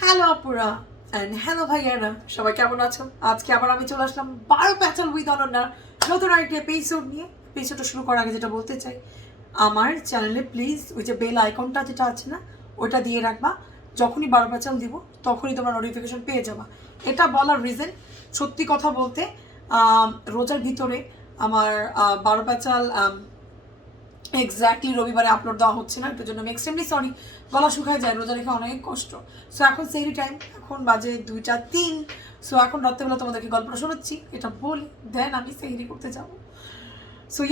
Hello আপুরা and hello ভাইয়ারা, সবাই কেমন আছো? আজকে আবার আমি চলে আসলাম বারো প্যাচাল উইথ অনন্যার নতুন আরেকটি এপিসোড নিয়ে। এপিসোডটা শুরু করার আগে যেটা বলতে চাই, আমার চ্যানেলে প্লিজ ওই যে বেল আইকনটা যেটা আছে না, ওইটা দিয়ে রাখবা। যখনই বারো প্যাচাল দিব তখনই তোমরা নোটিফিকেশন পেয়ে যাবা। এটা বলার রিজন, সত্যি কথা বলতে রোজার ভিতরে আমার বারো প্যাচাল এক্স্যাক্টলি রবিবারে আপলোড দেওয়া হচ্ছে না, এটার জন্য আমি এক্সট্রিমলি সরি। গলা শুকায় যায়, রোজা রেখে অনেক কষ্ট। সো এখন সেহরি টাইম, এখন বাজে 2টা 3। সো এখন রাত্রেবেলা তোমাদেরকে গল্পটা শোনাচ্ছি, এটা বলি দেন আমি সেহরি করতে যাবো। সো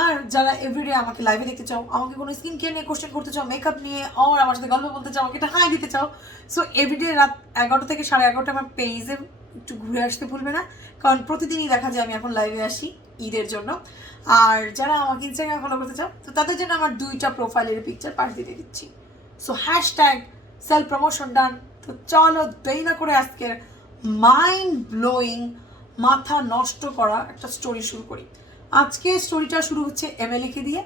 আর যারা এভরিডে আমাকে লাইভে দেখতে চাও, আমাকে কোনো স্কিন কেয়ার নিয়ে কোশ্চেন করতে চাও, মেকআপ নিয়ে, আর আমার সাথে গল্প বলতে চাও, আমাকে একটা হাই দিতে চাও, সো এভরিডে রাত 11টা থেকে 11:30 আমার পেজে একটু ঘুরে আসতে ভুলবে না। কারণ প্রতিদিনই দেখা যায় আমি এখন লাইভে আসি ঈদের জন্য। আর যারা আমাকে ইনস্টাগ্রামে ফলো করতে চাও, তো তাদের জন্য আমার 2টা প্রোফাইলের পিকচার পাঠিয়ে দিয়ে দিচ্ছি। সো হ্যাশট্যাগ সেলফ প্রমোশন ডান। তো চলো দেরি না করে আজকের মাইন্ড ব্লোয়িং, মাথা নষ্ট করা একটা স্টোরি শুরু করি। আজকে স্টোরিটা শুরু হচ্ছে এমএলএকে দিয়ে।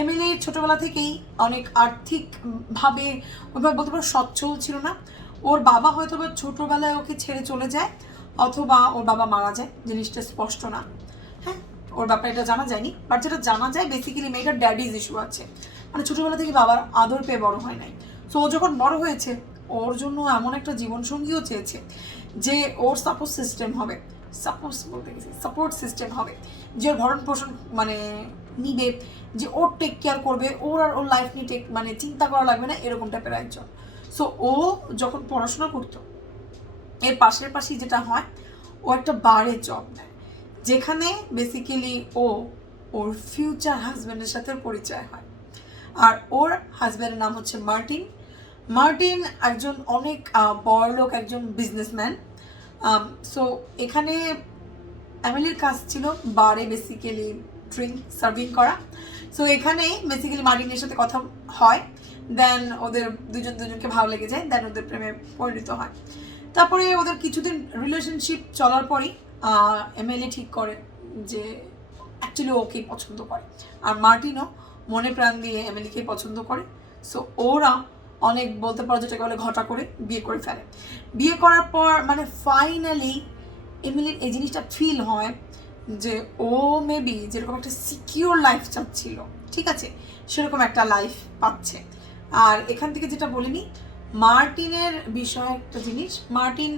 এমএলএ ছোটবেলা থেকেই অনেক আর্থিকভাবে ওইভাবে বলতে পারো সচ্ছল ছিল না। ওর বাবা হয়তো বা ছোটোবেলায় ওকে ছেড়ে চলে যায়, অথবা ওর বাবা মারা যায়, জিনিসটা স্পষ্ট না। হ্যাঁ, ওর ব্যাপারে এটা জানা যায়নি, বাট যেটা জানা যায় বেসিক্যালি মেয়েটার ড্যাডিজ ইস্যু আছে, মানে ছোটোবেলা থেকে বাবার আদর পেয়ে বড় হয় নাই। সো ও যখন বড় হয়েছে, ওর জন্য এমন একটা জীবনসঙ্গীও চেয়েছে যে ওর সাপোর্ট সিস্টেম হবে, যে ওর ভরণ পোষণ মানে নিবে, যে ওর টেক কেয়ার করবে, ওর আর ওর লাইফ নিয়ে মানে চিন্তা করা লাগবে না, এরকম টাইপের একজন। সো ও যখন পড়াশোনা করতো, এর পাশেই যেটা হয়, ও একটা বারে জব নেয়, যেখানে বেসিক্যালি ওর ফিউচার হাজব্যান্ডের সাথে পরিচয় হয়। আর ওর হাজব্যান্ডের নাম হচ্ছে মার্টিন একজন অনেক বড়লোক একজন বিজনেসম্যান। সো এখানে এমিলির কাজ ছিল বারে বেসিক্যালি ড্রিঙ্ক সার্ভিং করা। সো এখানে বেসিক্যালি মার্টিনের সাথে কথা হয়, দেন ওদের দুজনকে ভালো লেগে যায়, দেন ওদের প্রেমে পরিণত হয়। তারপরে ওদের কিছুদিন রিলেশনশিপ চলার পরই এমএলএ ঠিক করে যে অ্যাকচুয়ালি ওকেই পছন্দ করে, আর মার্টিনও মনে প্রাণ দিয়ে এমএলএকেই পছন্দ করে। সো ওরা অনেক বলতে পারো যেটাকে বলে ঘটা করে বিয়ে করে ফেলে। বিয়ে করার পর মানে ফাইনালি এমিলির এই জিনিসটা ফিল হয় যে ও মেবি যেরকম একটা সিকিউর লাইফ চাচ্ছিল, ঠিক আছে, সেরকম একটা লাইফ পাচ্ছে। আর এখান থেকে যেটা বলিনি, মার্টিনের বিষয় একটা জিনিস, মার্টিন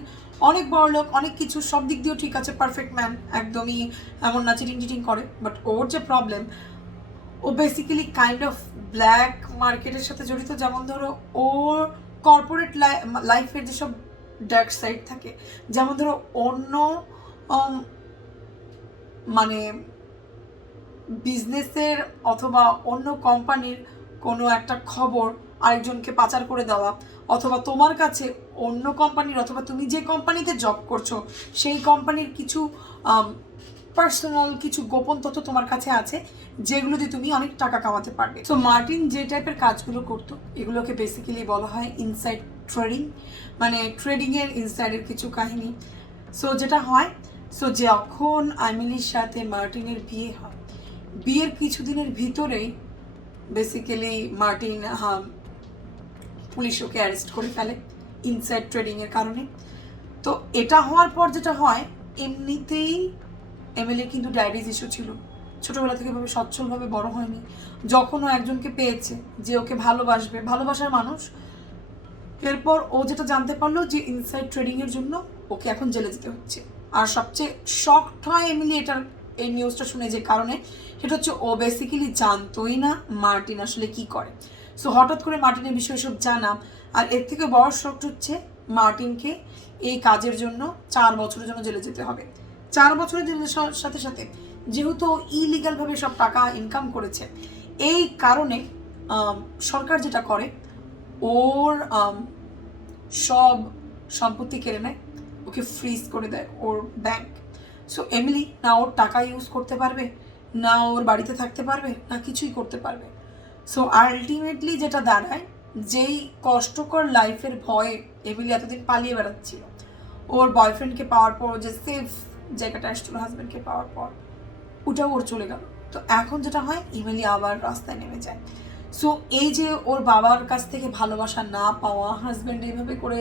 অনেক বড় লোক, অনেক কিছু সব দিক দিয়েও ঠিক আছে, পারফেক্ট ম্যান, একদমই এমন না চিটিং করে, বাট ওর যে প্রবলেম, ও বেসিক্যালি কাইন্ড অফ ব্ল্যাক মার্কেটের সাথে জড়িত। যেমন ধরো ওর কর্পোরেট লাইফের যেসব ডার্ক সাইড থাকে, যেমন ধরো অন্য মানে বিজনেসের অথবা অন্য কোম্পানির কোনো একটা খবর আরেকজনকে পাচার করে দেওয়া, অথবা তোমার কাছে অন্য কোম্পানির অথবা তুমি যে কোম্পানিতে জব করছো সেই কোম্পানির কিছু পার্সোনাল কিছু গোপন তথ্য তোমার কাছে আছে, যেগুলো দিয়ে তুমি অনেক টাকা কামাতে পারবে। সো মার্টিন যে টাইপের কাজগুলো করতো, এগুলোকে বেসিক্যালি বলা হয় ইনসাইড ট্রেডিং, মানে ট্রেডিংয়ের ইনসাইডের কিছু কাহিনী। সো যেটা হয়, সো যখন আমিলির সাথে মার্টিনের বিয়ে হয়, বিয়ের কিছুদিনের ভিতরেই বেসিক্যালি মার্টিন পুলিশ ওকে অ্যারেস্ট করে ফেলে ইনসাইড ট্রেডিংয়ের কারণে। তো এটা হওয়ার পর যেটা হয়, এমনিতেই এমএলএর কিন্তু ডায়াবেটিস ইস্যু ছিল, ছোটোবেলা থেকে ভাবে সচ্ছলভাবে বড় হয়নি। যখন ও একজনকে পেয়েছে যে ওকে ভালোবাসবে, ভালোবাসার মানুষ, এরপর ও যেটা জানতে পারলো যে ইনসাইড ট্রেডিংয়ের জন্য ওকে এখন জেলে যেতে হচ্ছে। আর সবচেয়ে শকড হয় এমিলি এই নিউজটা শুনে, যে কারণে সেটা হচ্ছে ও বেসিক্যালি জানতোই না মার্টিন আসলে কি করে। সো হঠাৎ করে মার্টিনের বিষয়ে সব জানা, আর এর থেকে বড় শকড হচ্ছে মার্টিনকে এই কাজের জন্য 4 বছরের জন্য জেলে যেতে হবে। 4 বছরের জেলের সাথে সাথে যেহেতু ইলিগালভাবে সব টাকা ইনকাম করেছে, এই কারণে সরকার যেটা করে, ওর সব সম্পত্তি কেড়ে নেয়, ওকে ফ্রিজ করে দেয় ওর ব্যাংক। সো এমিলি না ওর টাকা ইউজ করতে পারবে, না ওর বাড়িতে থাকতে পারবে, না কিছুই করতে পারবে। সো আলটিমেটলি যেটা দাঁড়ায়, যেই কষ্টকর লাইফের ভয়ে এমিলি এতদিন পালিয়ে বেড়াচ্ছিল, ওর বয়ফ্রেন্ডকে পাওয়ার পর যে সেফ জায়গাটা আসছিল হাজব্যান্ডকে পাওয়ার পর, ওটাও ওর চলে গেল। তো এখন যেটা হয়, এমিলি আবার রাস্তায় নেমে যায়। সো এই যে ওর বাবার কাছ থেকে ভালোবাসা না পাওয়া, হাজব্যান্ড এইভাবে করে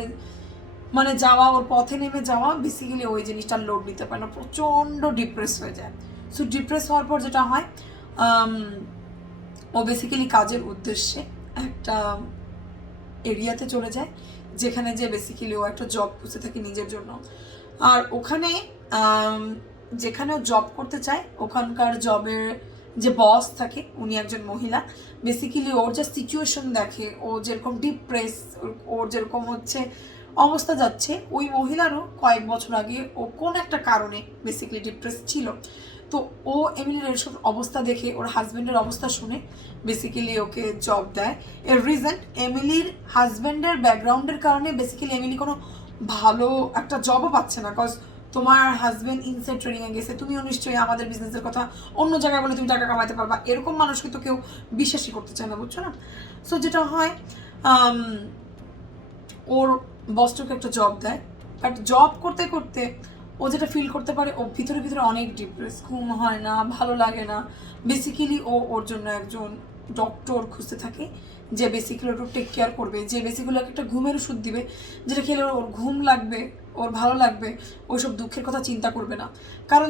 মানে যাওয়া, ওর পথে নেমে যাওয়া, বেসিক্যালি ওই জিনিসটার লোড নিতে পারে না, প্রচণ্ড ডিপ্রেস হয়ে যায়। সো ডিপ্রেস হওয়ার পর যেটা হয়, ও বেসিক্যালি কাজের উদ্দেশ্যে একটা এরিয়াতে চলে যায়, যেখানে যে বেসিক্যালি ও একটা জব খুঁজে থাকে নিজের জন্য। আর ওখানে যেখানে ও জব করতে চায়, ওখানকার জবের যে বস থাকে উনি একজন মহিলা। বেসিক্যালি ওর যে সিচুয়েশন দেখে, ও যেরকম ডিপ্রেস, ওর যেরকম হচ্ছে অবস্থা যাচ্ছে, ওই মহিলারও কয়েক বছর আগে ও কোন একটা কারণে বেসিক্যালি ডিপ্রেস ছিল। তো ও এমিলির এসব অবস্থা দেখে, ওর হাজব্যান্ডের অবস্থা শুনে বেসিক্যালি ওকে জব দেয়। এর রিজন, এমিলির হাজব্যান্ডের ব্যাকগ্রাউন্ডের কারণে বেসিক্যালি এমিলি কোনো ভালো একটা জবও পাচ্ছে না। কজ তোমার হাজব্যান্ড ইনসাইড ট্রেনিংয়ে গেছে, তুমিও নিশ্চয়ই আমাদের বিজনেসের কথা অন্য জায়গায় বলে তুমি টাকা কামাতে পারবা, এরকম মানুষকে তো কেউ বিশ্বাসই করতে চায় না, বুঝছো না? সো যেটা হয়, ওর বসটাকে একটা জব দেয়, বাট জব করতে করতে ও যেটা ফিল করতে পারে, ও ভিতরে ভিতরে অনেক ডিপ্রেস, ঘুম হয় না, ভালো লাগে না। বেসিক্যালি ও ওর জন্য একজন ডক্টর খুঁজতে থাকে, যে বেসিক্যালি ওর টেক কেয়ার করবে, যে বেসিক্যালি একটা ঘুমের ওষুধ দিবে, যেটা খেলে ওর ঘুম লাগবে, ওর ভালো লাগবে, ওইসব দুঃখের কথা চিন্তা করবে না। কারণ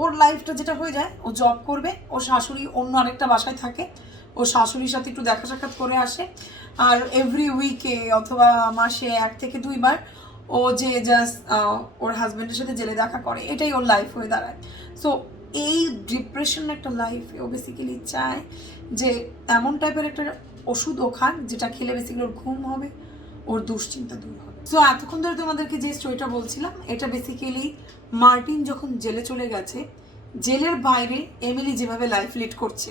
ওর লাইফটা যেটা হয়ে যায়, ও জব করবে, ও শাশুড়ি অন্য আরেকটা বাসায় থাকে, ও শাশুড়ির সাথে একটু দেখা সাক্ষাৎ করে আসে, আর এভরি উইকে অথবা মাসে 1 থেকে 2 বার ও যে জাস্ট ওর হাজব্যান্ডের সাথে জেলে দেখা করে, এটাই ওর লাইফ হয়ে দাঁড়ায়। সো এই ডিপ্রেশন একটা লাইফে ও বেসিক্যালি চায় যে এমন টাইপের একটা ওষুধ ও খান, যেটা খেলে বেসিক্যালি ওর ঘুম হবে, ওর দুশ্চিন্তা দূর হবে। সো এতক্ষণ ধরে তোমাদেরকে যে স্টোরিটা বলছিলাম, এটা বেসিক্যালি মার্টিন যখন জেলে চলে গেছে, জেলের বাইরে এমিলি যেভাবে লাইফ লিড করছে।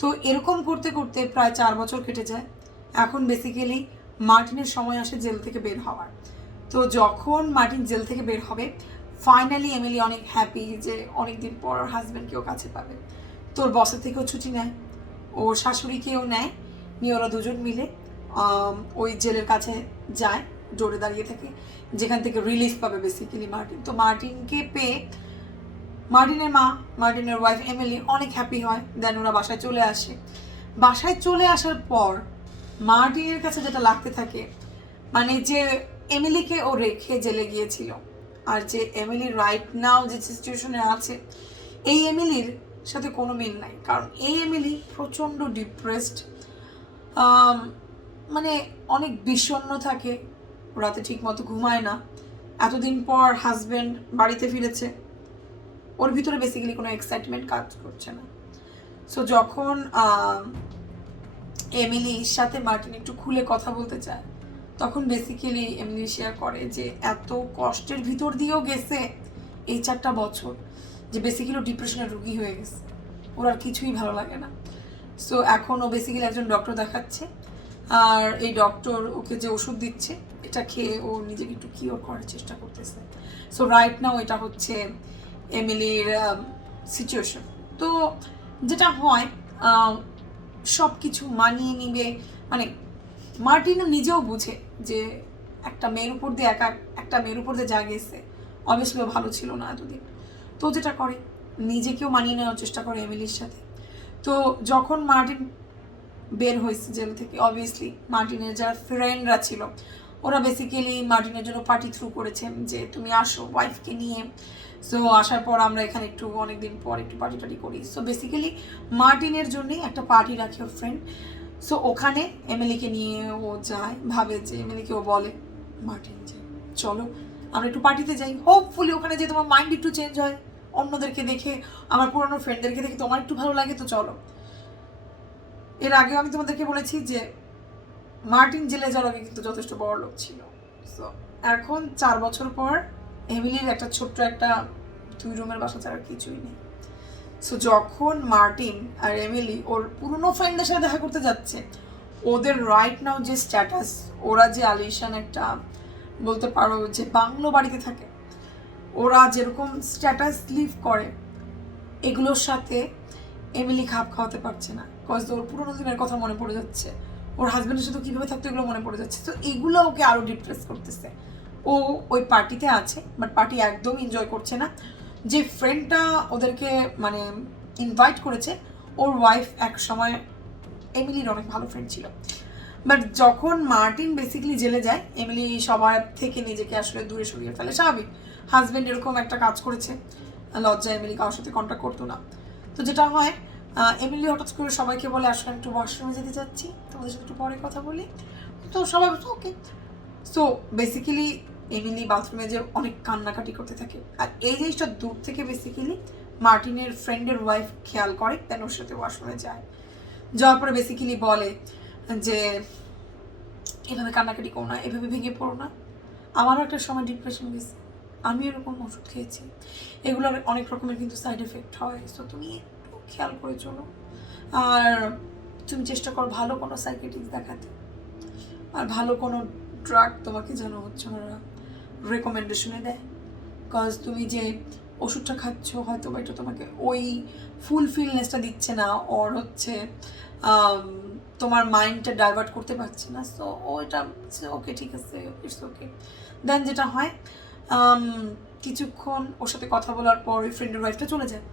তো এরকম করতে করতে প্রায় 4 বছর কেটে যায়। এখন বেসিক্যালি মার্টিনের সময় আসে জেল থেকে বের হওয়ার। তো যখন মার্টিন জেল থেকে বের হবে, ফাইনালি এমিলি অনেক হ্যাপি যে অনেকদিন পর হাজব্যান্ডকেও কাছে পাবে। তোর বসের থেকেও ছুটি নেয়, ওর শাশুড়িকেও নেয়, নিয়ে ওরা দুজন মিলে ওই জেলের কাছে যায়, জোরে দাঁড়িয়ে থাকে, যেখান থেকে রিলিফ পাবে বেসিক্যালি মার্টিন। তো মার্টিনকে পেয়ে মার্টিনের মা, মার্টিনের ওয়াইফ এমিলি অনেক হ্যাপি হয়। দেন ওরা বাসায় চলে আসে। বাসায় চলে আসার পর মার্টিনের কাছে যেটা লাগতে থাকে, মানে যে এমিলিকে ও রেখে জেলে গিয়েছিল, আর যে এমিলি রাইট নাও যে সিচুয়েশনে আছে, এই এমিলির সাথে কোনো মিল নাই। কারণ এই এমিলি প্রচণ্ড ডিপ্রেসড, মানে অনেক বিষণ্ণ থাকে, রাতে ঠিক মতো ঘুমায় না। এতদিন পর হাজব্যান্ড বাড়িতে ফিরেছে, ওর ভিতরে বেসিক্যালি কোনো এক্সাইটমেন্ট কাজ করছে না। সো যখন এমিলির সাথে মার্টিন একটু খুলে কথা বলতে চায়, তখন বেসিক্যালি এমিলি শেয়ার করে যে এত কষ্টের ভিতর দিয়েও গেছে এই 4টা বছর, যে বেসিক্যালি ডিপ্রেশনের রোগী হয়ে গেছে, ওর আর কিছুই ভালো লাগে না। সো এখন ও বেসিক্যালি একজন ডক্টর দেখাচ্ছে, আর এই ডক্টর ওকে যে ওষুধ দিচ্ছে, এটা খেয়ে ও নিজেকে একটু কিওর করার চেষ্টা করতেছে। সো রাইট নাও এটা হচ্ছে এমিলির সিচুয়েশন। তো যেটা হয়, সব কিছু মানিয়ে নিবে, মানে মার্টিনও নিজেও বুঝে যে একটা মেয়ের উপর দিয়ে একটা মেয়ের উপর দিয়ে যা গেছে, অবভিয়াসলি ভালো ছিল না এতদিন। তো যেটা করে, নিজেকেও মানিয়ে নেওয়ার চেষ্টা করে এমিলির সাথে। তো যখন মার্টিন বের হয়েছে জেল থেকে, অবভিয়াসলি মার্টিনের যারা ফ্রেন্ডরা ছিল, ওরা বেসিক্যালি মার্টিনের জন্য পার্টি থ্রু করেছেন যে তুমি আসো ওয়াইফকে নিয়ে। সো আসার পর আমরা এখানে একটু অনেকদিন পর একটু পার্টি টার্টি করি। সো বেসিক্যালি মার্টিনের জন্যই একটা পার্টি রাখে ওর ফ্রেন্ড। সো ওখানে এমিলিকে নিয়ে ও যায়, ভাবে যে এমিলিকে ও বলে মার্টিন যে চলো আমরা একটু পার্টিতে যাই, হোপফুলি ওখানে যে তোমার মাইন্ড একটু চেঞ্জ হয়, অন্যদেরকে দেখে, আমার পুরনো ফ্রেন্ডদেরকে দেখে তোমার একটু ভালো লাগে, তো চলো। এর আগেও আমি তোমাদেরকে বলেছি যে মার্টিন জেলে যাওয়ার আগে কিন্তু যথেষ্ট বড় লোক ছিল। সো এখন 4 বছর পর এমিলির একটা ছোট্ট একটা 2 রুমের বাসা ছাড়া কিছুই নেই। সো যখন মার্টিন আর এমিলি ওর পুরনো ফ্রেন্ডদের সাথে দেখা করতে যাচ্ছে, ওদের রাইট নাও যে স্ট্যাটাস, ওরা যে আলিশান একটা বলতে পারো যে বাংলো বাড়িতে থাকে, ওরা যেরকম স্ট্যাটাস লিভ করে, এগুলোর সাথে এমিলি খাপ খাওয়াতে পারছে না। কজ ওর পুরোনো দিনের কথা মনে পড়ে যাচ্ছে, ওর হাজব্যান্ডের সাথে কীভাবে থাকতো এগুলো মনে পড়ে যাচ্ছে। তো এগুলো ওকে আরও ডিপ্রেস করতেছে। ও ওই পার্টিতে আছে, বাট পার্টি একদম এনজয় করছে না। যে ফ্রেন্ডটা ওদেরকে মানে ইনভাইট করেছে, ওর ওয়াইফ এক সময় এমিলির অনেক ভালো ফ্রেন্ড ছিল, বাট যখন মার্টিন বেসিক্যালি জেলে যায়, এমিলি সবার থেকে নিজেকে আসলে দূরে সরিয়ে ফেলে, স্বাভাবিক, হাজব্যান্ড এরকম একটা কাজ করেছে, লজ্জা এমিলি কারোর সাথে কন্ট্যাক্ট করতো না। তো যেটা হয়, এমিলি হঠাৎ করে সবাইকে বলে আসলে একটু ওয়াশরুমে যেতে চাচ্ছি, তোমাদের সাথে একটু পরে কথা বলি। তো সবাই বলতো ওকে। সো বেসিক্যালি এমিলি বাথরুমে যে অনেক কান্নাকাটি করতে থাকে, আর এই জিনিসটা দূর থেকে বেসিক্যালি মার্টিনের ফ্রেন্ডের ওয়াইফ খেয়াল করে, দেন ওর সাথে ওয়াশরুমে যায়। যাওয়ার পরে বেসিক্যালি বলে যে এভাবে কান্নাকাটি করো না, এভাবে ভেঙে পড়ো না, আমারও একটা সময় ডিপ্রেশন গেছে, আমি এরকম ওষুধ খেয়েছি, এগুলোর অনেক রকমের কিন্তু সাইড এফেক্ট হয়, সো তুমি একটু খেয়াল করে চলো, আর তুমি চেষ্টা করো ভালো কোনো সাইকেট্রিস্ট দেখাতে, আর ভালো কোনো ড্রাগ তোমাকে যেন হচ্ছে ওরা রেকমেন্ডেশনে দেয়, বিকজ তুমি যে ওষুধটা খাচ্ছ হয়তো বা এটা তোমাকে ওই ফুলফিলনেসটা দিচ্ছে না, ওর হচ্ছে তোমার মাইন্ডটা ডাইভার্ট করতে পারছে না, সো ও এটা ওকে ঠিক আছে, ইটস ওকে। দেন যেটা হয়, কিছুক্ষণ ওর সাথে কথা বলার পর ওই ফ্রেন্ডের ওয়াইফটা চলে যায়,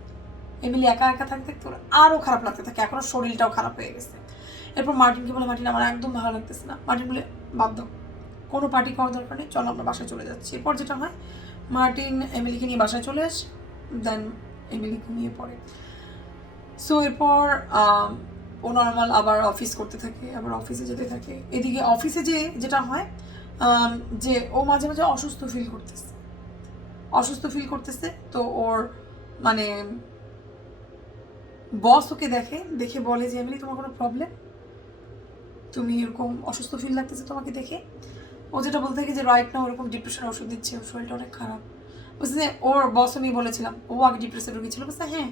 এমিলি একা একা থাকতে থাকতে ওর আরও খারাপ লাগতে থাকে, এখনও শরীরটাও খারাপ হয়ে গেছে। এরপর মার্টিনকে বলে, মার্টিন আমার একদম ভালো লাগতেছে না। মার্টিন বলে, বাদ দাও, কোনো পার্টি করার দরকার নেই, চলো আমরা বাসায় চলে যাচ্ছি। এরপর যেটা হয়, মার্টিন এমিলিকে নিয়ে বাসায় চলে আসে, দেন এমিলি ঘুমিয়ে পড়ে। সো এরপর ও নর্মাল আবার অফিস করতে থাকে, আবার অফিসে যেতে থাকে। এদিকে অফিসে যেটা হয়, যে ও মাঝে মাঝে অসুস্থ ফিল করতেছে, তো ওর মানে বস ওকে দেখে বলে যে এমিলি তোমার কোনো প্রবলেম, তুমি এরকম অসুস্থ ফিল লাগতেছে তোমাকে দেখে। ও যেটা বলতে থাকে যে রাইট না ওরকম ডিপ্রেশনের ওষুধ দিচ্ছে, ওর শরীরটা অনেক খারাপ। বুঝতে যে ওর বস আমি বলেছিলাম ও আগে ডিপ্রেশন রোগী ছিল, বুঝতে হ্যাঁ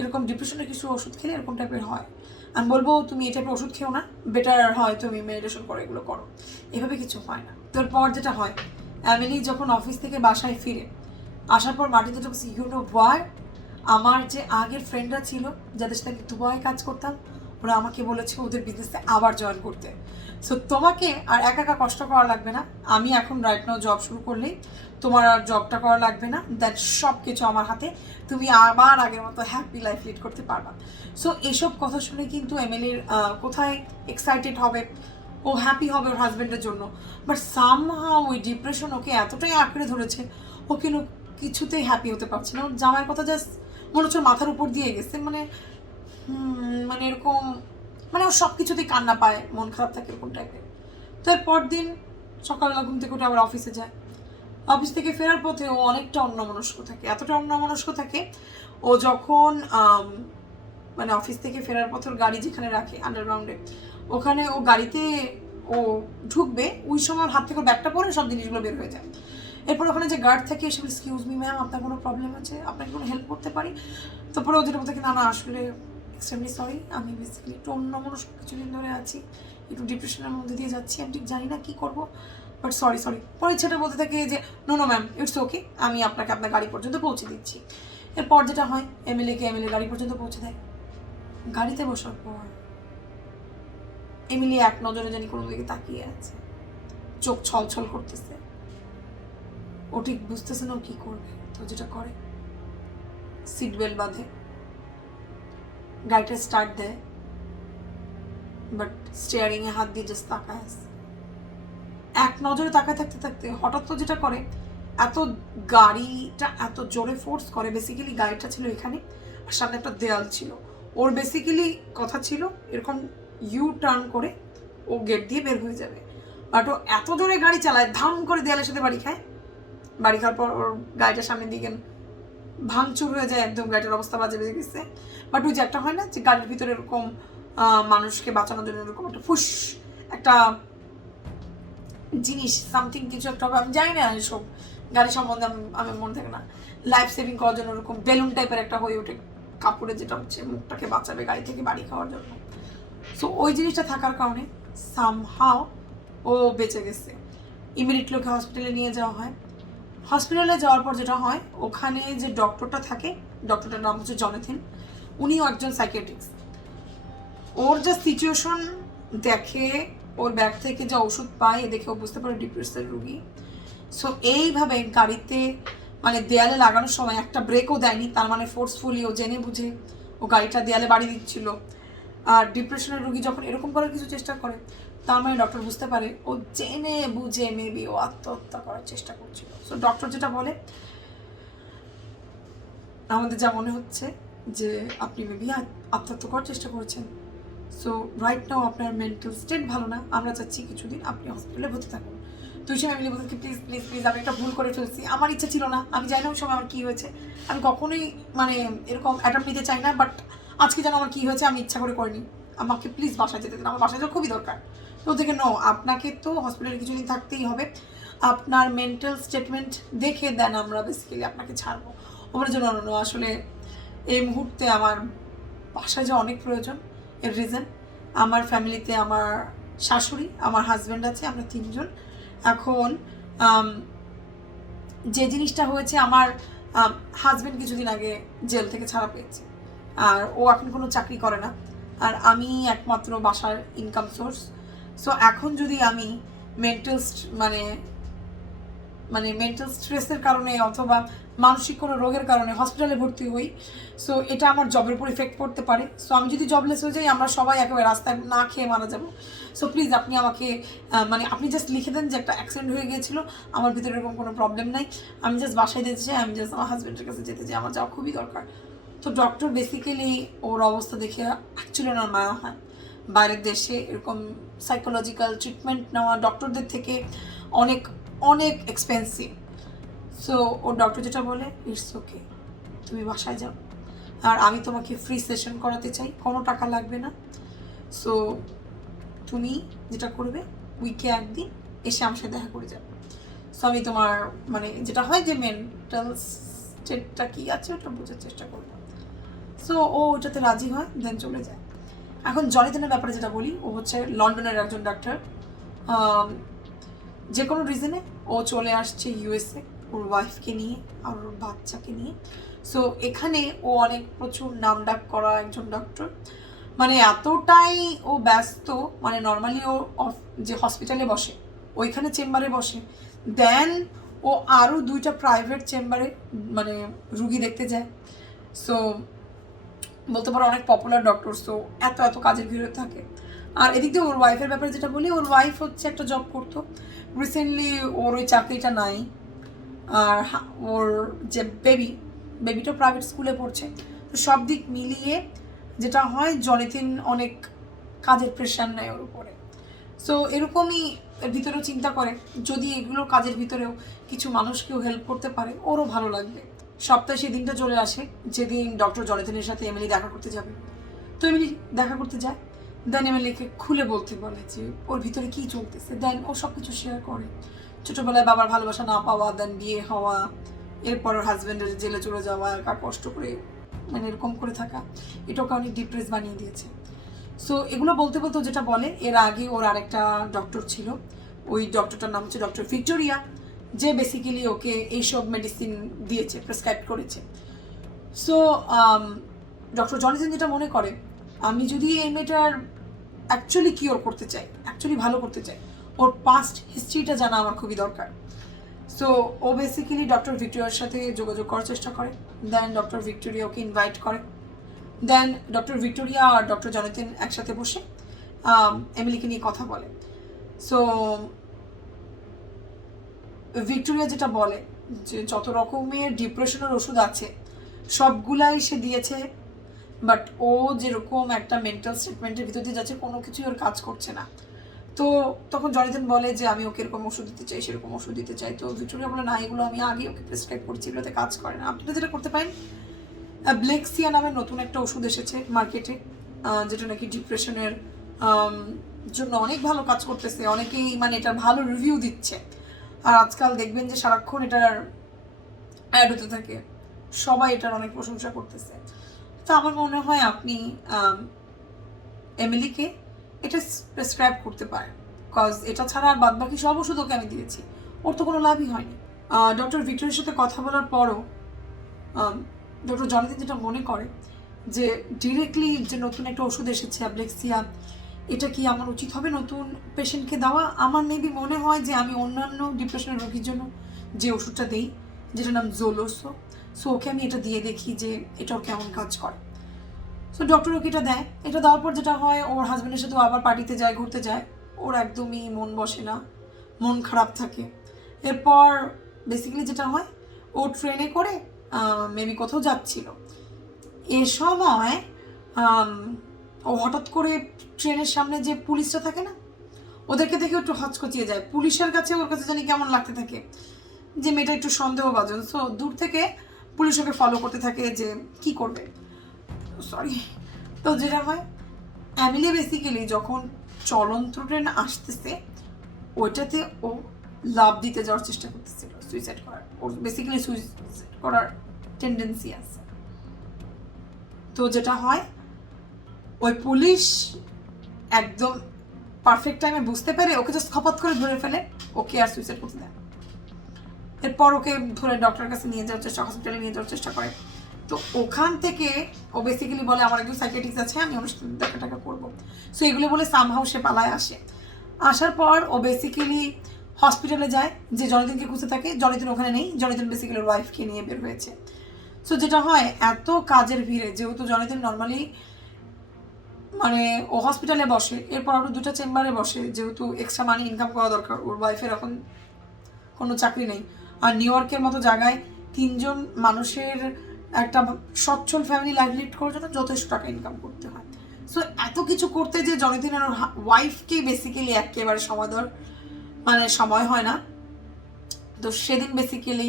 এরকম ডিপ্রেশনের কিছু ওষুধ খেলে এরকম টাইপের হয়, আমি বলবো তুমি এই টাইপের ওষুধ খেও না, বেটার হয় তুমি মেডিটেশন করো, এগুলো করো, এভাবে কিছু হয় না। তারপর যেটা হয়, এমিলি যখন অফিস থেকে বাসায় ফিরে আসার পর মার্টিন যেটা বলছে, ইউ নো হোয়াট, আমার যে আগের ফ্রেন্ডরা ছিল যাদের সাথে আমি দুবাই কাজ করতাম, ওরা আমাকে বলেছে ওদের বিজনেসে আবার জয়েন করতে, সো তোমাকে আর একা একা কষ্ট করা লাগবে না, আমি এখন রাইট নাও জব শুরু করলেই তোমার আর জবটা করা লাগবে না, দ্যাট সব কিছু আমার হাতে, তুমি আবার আগের মতো হ্যাপি লাইফ লিড করতে পারবা। সো এইসব কথা শুনে কিন্তু এমিলির কোথায় এক্সাইটেড হবে, ও হ্যাপি হবে ওর হাজব্যান্ডের জন্য, বাট সামহাউ ওই ডিপ্রেশন ওকে এতটাই আঁকড়ে ধরেছে, ও কিন্তু কিছুতেই হ্যাপি হতে পারছে না। ওর জামাইয়ের কথা জাস্ট মনে হচ্ছে মাথার উপর দিয়ে গেছে, মানে এরকম, মানে ও সব কিছুতেই কান্না পায়, মন খারাপ থাকে এরকম টাইপের। তো এর পরদিন সকালবেলা ঘুম থেকে উঠে আবার অফিসে যায়, অফিস থেকে ফেরার পথে ও অনেকটা অন্যমনস্ক থাকে, এতটা অন্যমনস্ক থাকে, ও যখন মানে অফিস থেকে ফেরার পথে ওর গাড়ি যেখানে রাখে আন্ডারগ্রাউন্ডে, ওখানে ও গাড়িতে ও ঢুকবে, ওই সময় হাত থেকে ব্যাগটা পরে সব জিনিসগুলো বের হয়ে যায়। এরপর ওখানে যে গার্ড থাকে এসে, এক্সকিউজ মি ম্যাম, আপনার কোনো প্রবলেম আছে, আপনাকে কোনো হেল্প করতে পারি? তারপরে ওদের মধ্যে না আসলে এক্সট্রিমলি সরি, আমি বেসিক্যালি একটু অন্যমনস্ক কিছুদিন ধরে আছি, একটু ডিপ্রেশনের মধ্যে দিয়ে যাচ্ছি, আমি ঠিক জানি না কী করবো, বাট সরি। পরে ছেলেটা বলতে থাকে যে নো ম্যাম ইটস ওকে, আমি আপনাকে আপনার গাড়ি পর্যন্ত পৌঁছে দিচ্ছি। এরপর যেটা হয়, এমএলএ গাড়ি পর্যন্ত পৌঁছে দেয়। গাড়িতে বসার পর এমিলি এক নজরে জানি কোনো দিকে তাকিয়ে আছে, চোখ ছলছল করতেছে, ও ঠিক বুঝতেছে না ও কী করবে। তো যেটা করে, সিট বেল্ট বাঁধে, গাড়িটা স্টার্ট দেয়, বাট স্টিয়ারিংয়ে হাত দিয়ে জাস্ট তাকায় আছে। এক নজরে তাকায় থাকতে থাকতে হঠাৎ তো যেটা করে, গাড়িটা এত জোরে ফোর্স করে, বেসিক্যালি গাড়িটা ছিল এখানে আর সামনে একটা দেয়াল ছিল, ওর বেসিক্যালি কথা ছিল এরকম ইউ টার্ন করে ও গেট দিয়ে বের হয়ে যাবে, বাট ও এত জোরে গাড়ি চালায়, ধাম করে দেয়ালের সাথে বাড়ি খাওয়ার পর ওর গাড়িটার সামনের দিকে ভাঙচুর হয়ে যায়, একদম গাড়িটার অবস্থা বাজে বেজে গেছে। বাট ওই যে একটা হয় না যে গাড়ির ভিতরে এরকম মানুষকে বাঁচানোর জন্য এরকম একটা ফুস একটা জিনিস সামথিং কিছু একটা হবে, আমি জানি না এসব গাড়ি সম্বন্ধে, আমি মনে থাকে না, লাইফ সেভিং করার জন্য ওরকম বেলুন টাইপের একটা হয়ে ওঠে কাপড়ে, যেটা হচ্ছে মুখটাকে বাঁচাবে গাড়ি থেকে বাড়ি খাওয়ার জন্য। সো ওই জিনিসটা থাকার কারণে সামহাও ও বেঁচে গেছে। ইমিডিয়েটলি ওকে হসপিটালে নিয়ে যাওয়া হয়। হসপিটালে যাওয়ার পর যেটা হয়, ওখানে যে ডক্টরটা থাকে, ডক্টরটার নাম হচ্ছে জনেথন, উনিও একজন সাইকিয়াট্রিস্ট। ওর যা সিচুয়েশন দেখে, ওর ব্যাগ থেকে যা ওষুধ পায় দেখে ও বুঝতে পারে ডিপ্রেশনের রুগী। সো এইভাবে গাড়িতে মানে দেয়ালে লাগানোর সময় একটা ব্রেকও দেয়নি, তার মানে ফোর্সফুলি ও জেনে বুঝে ও গাড়িটা দেয়ালে বাড়ি দিচ্ছিল। আর ডিপ্রেশনের রুগী যখন এরকম করার কিছু চেষ্টা করে, তার মানে ডক্টর বুঝতে পারে ও জেনে বুঝে মেবি ও আত্মহত্যা করার চেষ্টা করছিল। সো ডক্টর যেটা বলে, আমাদের যা মনে হচ্ছে যে আপনি মেবি আত্মহত্যা করার চেষ্টা করেছেন। সো রাইট নাও আপনার মেন্টাল স্টেট ভালো না, আমরা চাচ্ছি কিছুদিন আপনি হসপিটালে ভর্তি থাকুন। তুই সে ফ্যামিলি বলতে প্লিজ প্লিজ প্লিজ, আমি একটা ভুল করে ফেলছি, আমার ইচ্ছা ছিল না, আমি জানি না ওই সময় আমার কী হয়েছে, আমি কখনোই মানে এরকম অ্যাডাপ্ট নিতে চাই না, বাট আজকে যেন আমার কী হয়েছে আমি ইচ্ছা করে করিনি, আমাকে প্লিজ বাসায় যেতে দিন, আমার বাসায় যাওয়া খুবই দরকার। তো থেকে নো, আপনাকে তো হসপিটালে কিছুদিন থাকতেই হবে, আপনার মেন্টাল স্টেটমেন্ট দেখে দেন আমরা বেসিক্যালি আপনাকে ছাড়বো। ওপরের জন্য আসলে এই মুহূর্তে আমার বাসায় যাওয়া অনেক প্রয়োজন। এর রিজন, আমার ফ্যামিলিতে আমার শাশুড়ি, আমার হাজব্যান্ড আছে, আমরা 3 জন। এখন যে জিনিসটা হয়েছে, আমার হাজব্যান্ড কিছুদিন আগে জেল থেকে ছাড়া পেয়েছে, আর ও এখন কোনো চাকরি করে না, আর আমি একমাত্র বাসার ইনকাম সোর্স। সো এখন যদি আমি মেন্টাল মেন্টাল স্ট্রেসের কারণে অথবা মানসিক কোনো রোগের কারণে হসপিটালে ভর্তি হই, সো এটা আমার জবের উপর ইফেক্ট পড়তে পারে। সো আমি যদি জবলেস হয়ে যাই, আমরা সবাই একেবারে রাস্তায় না খেয়ে মারা যাবো। সো প্লিজ আপনি আমাকে আপনি জাস্ট লিখে দেন যে একটা অ্যাক্সিডেন্ট হয়ে গিয়েছিল, আমার ভিতরে এরকম কোনো প্রবলেম নাই, আমি জাস্ট বাসায় যেতে চাই, আমি জাস্ট আমার হাজব্যান্ডের কাছে যেতে চাই, আমার যাওয়া খুবই দরকার। তো ডক্টর বেসিক্যালি ওর অবস্থা দেখে অ্যাকচুয়ালি ওনার মায়া হয়। বাইরের দেশে এরকম সাইকোলজিক্যাল ট্রিটমেন্ট নেওয়া ডক্টরদের থেকে অনেক অনেক এক্সপেন্সিভ। সো ও ডক্টর যেটা বলে, ইটস ওকে, তুমি বাসায় যাও, আর আমি তোমাকে ফ্রি সেশন করাতে চাই, কোনো টাকা লাগবে না। সো তুমি যেটা করবে, উইকে একদিন এসে আমার সাথে দেখা করে যাবে। সো আমি তোমার যেটা হয় যে মেন্টাল স্টেটটা কী আছে ওটা বোঝার চেষ্টা করবো। সো ও ওটাতে রাজি হয়, দেন চলে যায়। এখন জনিতনের ব্যাপারে যেটা বলি, ও হচ্ছে লন্ডনের একজন ডাক্তার। যে কোনো রিজনে ও চলে আসছে ইউএসএ ওর ওয়াইফকে নিয়ে আর ওর বাচ্চাকে নিয়ে। সো এখানে ও অনেক প্রচুর নামডাক করা একজন ডক্টর, এতটাই ও ব্যস্ত, নর্মালি ও যে হসপিটালে বসে ওইখানে চেম্বারে বসে, দেন ও আরও 2টা প্রাইভেট চেম্বারে রুগী দেখতে যায়। সো বলতে পারো অনেক পপুলার ডক্টর। সো এত এত কাজের ভিড়ে থাকে। আর এদিক দিয়ে ওর ওয়াইফের ব্যাপারে যেটা বলি, ওর ওয়াইফ হচ্ছে একটা জব করতো, রিসেন্টলি ওর ওই চাকরিটা নাই, আর ওর যে বেবিটা প্রাইভেট স্কুলে পড়ছে। তো সব দিক মিলিয়ে যেটা হয়, জনিতিন অনেক কাজের প্রেশার নেয় ওর উপরে। সো এরকমই এর ভিতরেও চিন্তা করে, যদি এগুলো কাজের ভিতরেও কিছু মানুষকেও হেল্প করতে পারে ওরও ভালো লাগবে। সপ্তাহে সেই দিনটা চলে আসে যেদিন ডক্টর জনিতিনের সাথে এমিলি দেখা করতে যাবে। তো এমিলি দেখা করতে যায়, দেন এমিলিকে খুলে বলতে বলে যে ওর ভিতরে কী চলতেছে, দেন ও সব কিছু শেয়ার করে। ছোটোবেলায় বাবার ভালোবাসা না পাওয়া, দেন বিয়ে হওয়া, এরপর ওর হাজব্যান্ডের জেলে চলে যাওয়া, একা কষ্ট করে এরকম করে থাকা, এটাকে অনেক ডিপ্রেস বানিয়ে দিয়েছে। সো এগুলো বলতে বলতে যেটা বলে, এর আগে ওর আরেকটা ডক্টর ছিল, ওই ডক্টরটার নাম হচ্ছে ডক্টর ভিক্টোরিয়া, যে বেসিক্যালি ওকে এইসব মেডিসিন দিয়েছে, প্রেসক্রাইব করেছে। সো ডক্টর জনিতিন যেটা মনে করে, আমি যদি এই মেয়েটার অ্যাকচুয়ালি কিওর করতে চাই, অ্যাকচুয়ালি ভালো করতে চাই, ওর পাস্ট হিস্ট্রিটা জানা আমার খুবই দরকার। সো ও বেসিক্যালি ডক্টর ভিক্টোরিয়ার সাথে যোগাযোগ করার চেষ্টা করে, দেন ডক্টর ভিক্টোরিয়া ওকে ইনভাইট করে, দেন ডক্টর ভিক্টোরিয়া আর ডক্টর জনিতিন একসাথে বসে এমিলিকে নিয়ে কথা বলে। সো ভিক্টোরিয়া যেটা বলে যে যত রকমের ডিপ্রেশনের ওষুধ আছে সবগুলাই সে দিয়েছে, বাট ও যেরকম একটা মেন্টাল স্টেটমেন্টের ভিতর দিয়ে যাচ্ছে, কোনো কিছুই ওর কাজ করছে না। তো তখন জনিতিন বলে যে আমি ওকে এরকম ওষুধ দিতে চাই, সেরকম ওষুধ দিতে চাই। তো ভিক্টোরিয়া বলে, না, এগুলো আমি আগে ওকে প্রেসক্রাইব করছি, এগুলোতে কাজ করে না, আপনারা যেটা করতে পারেন, ব্লেক্সিয়া নামের নতুন একটা ওষুধ এসেছে মার্কেটে, যেটা নাকি ডিপ্রেশনের জন্য অনেক ভালো কাজ করতেছে, অনেকেই এটার ভালো রিভিউ দিচ্ছে। আর আজকাল দেখবেন যে সারাক্ষণ এটার অ্যাড হতে থাকে, সবাই এটার অনেক প্রশংসা করতেছে। তো আমার মনে হয় আপনি এমিলিকে এটা প্রেসক্রাইব করতে পারেন, কজ এটা ছাড়া আর বাদ বাকি সব ওষুধ ওকে আমি দিয়েছি, ওর তো কোনো লাভই হয়নি। ডক্টর ভিক্টোরিয়ার সাথে কথা বলার পরও ডক্টর জনিতিন যেটা মনে করে যে ডিরেক্টলি যে নতুন একটা ওষুধ এসেছে অ্যাব্লেক্সিয়া, এটা কি আমার উচিত হবে নতুন পেশেন্টকে দেওয়া? আমার মেবি মনে হয় যে আমি অন্যান্য ডিপ্রেশনের রোগীর জন্য যে ওষুধটা দিই, যেটার নাম জোলোসো, সো ওকে আমি এটা দিয়ে দেখি যে এটাও কেমন কাজ করে। সো ডক্টর ওকে এটা দেয়, এটা দেওয়ার পর যেটা হয়, ওর হাজব্যান্ডের সাথেও আবার পার্টিতে যায়, ঘুরতে যায়। ওর একদমই মন বসে না, মন খারাপ থাকে। এরপর বেসিক্যালি যেটা হয়, ও ট্রেনে করে মেবি কোথাও যাচ্ছিল, এ সময় ও হঠাৎ করে ট্রেনের সামনে যে পুলিশরা থাকে না, ওদেরকে দেখে একটু হচকচিয়ে যায়। পুলিশের কাছে ওর কাছে জানি কেমন লাগতে থাকে যে মেয়েটা একটু সন্দেহভাজন। সো দূর থেকে পুলিশ ওকে ফলো করতে থাকে যে কি করবে, সরি। তো যেটা হয়, অ্যামিলি বেসিক্যালি যখন চলন্ত ট্রেন আসতেছে ওইটাতে ও লাভ দিতে যাওয়ার চেষ্টা করতেছিল, সুইসাইড করার। ওর বেসিক্যালি সুইসাইড করার টেন্ডেন্সি আছে। তো যেটা হয়, ওই পুলিশ একদম পারফেক্ট টাইমে বুঝতে পেরে ওকে জাস্ট খপাত করে ধরে ফেলে, ওকে আর সুইসাইড করতে দেয়। এরপর ওকে ধরে ডক্টরের কাছে নিয়ে যাওয়ার চেষ্টা, হসপিটালে নিয়ে যাওয়ার চেষ্টা করে। তো ওখান থেকে ও বেসিক্যালি বলে আমার একজন সাইকিয়াট্রিস্ট আছে, আমি অনুষ্ঠান দেখা করবো। সো এগুলো বলে সামহাউ সে পালায় আসে। আসার পর ও বেসিক্যালি হসপিটালে যায়, যে জনিদিনকে খুঁজতে থাকে। জনিদিন ওখানে নেই, জনিদিন বেসিক্যালি ওর ওয়াইফকে নিয়ে বের হয়েছে। সো যেটা হয়, এত কাজের ভিড়ে, যেহেতু জনিদিন নর্মালি মানে ও হসপিটালে বসে, এরপর আরও 2টা চেম্বারে বসে, যেহেতু এক্সট্রা মানি ইনকাম করা দরকার। ওর ওয়াইফের এখন কোনো চাকরি নেই, আর নিউ ইয়র্কের মতো জায়গায় 3জন মানুষের একটা সচ্ছল ফ্যামিলি লাইফ লিড করার জন্য যথেষ্ট টাকা ইনকাম করতে হয়। সো এত কিছু করতে যে জনিদিনের ওর ওয়াইফকেই বেসিক্যালি একেবারে সময় দেওয়ার মানে সময় হয় না। তো সেদিন বেসিক্যালি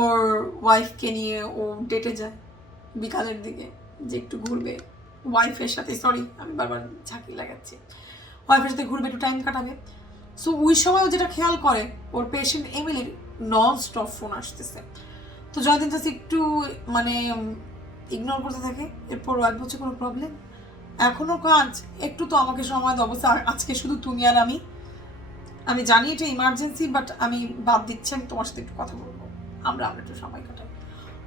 ওর ওয়াইফকে নিয়ে ও ডেটে যায় বিকালের দিকে, যে একটু ঘুরবে ওয়াইফের সাথে। সরি, আমি বারবার ঝাঁকি লাগাচ্ছি। ওয়াইফের সাথে ঘুরবে, একটু টাইম কাটাবে। সো ওই সময় ও যেটা খেয়াল করে, ওর পেশেন্ট এমিলির নন স্টপ ফোন আসতেছে। তো জয়দিন জাস্ট একটু মানে ইগনোর করতে থাকে। এরপর ওয়াইফ বলছে কোনো প্রবলেম, এখনো কাজ, একটু তো আমাকে সময় দাও। অবশ্যই আজকে শুধু তুমি আর আমি জানি এটা ইমার্জেন্সি, বাট আমি বাদ দিচ্ছি, আমি তোমার সাথে একটু কথা বলবো, আমরা একটু সময় কাটাই।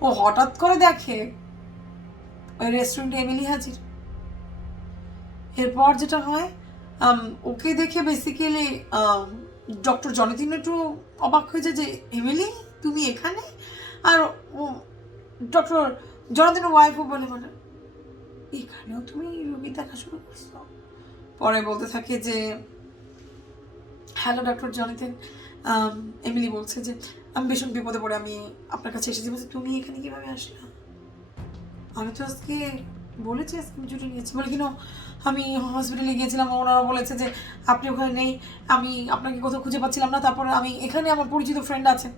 ও হঠাৎ করে দেখে ওই রেস্টুরেন্টে এমিলি হাজির। এরপর যেটা হয়, ওকে দেখে বেসিক্যালি ডক্টর জনিদিন একটু অবাক হয়ে যায় যে এমিলি তুমি এখানে। আর ও ডক্টর জনিদিনের ওয়াইফও বলে মানে এখানেও তুমি রোগী দেখা শুরু করছো। পরে বলতে থাকে যে হ্যালো ডক্টর জনিদিন, এমিলি বলছে যে আমি ভীষণ বিপদে পড়ে আমি আপনার কাছে এসেছি। বলছে তুমি এখানে কীভাবে আসলা? আমি তো আজকে বলেছি আজকে আমি ছুটি নিয়েছি। বলে কিনা আমি হসপিটালে গিয়েছিলাম, ওনারা বলেছে যে আপনি ওখানে নেই, আমি আপনাকে কোথাও খুঁজে পাচ্ছিলাম না। তারপরে আমি এখানে আমার পরিচিত ফ্রেন্ড আছে,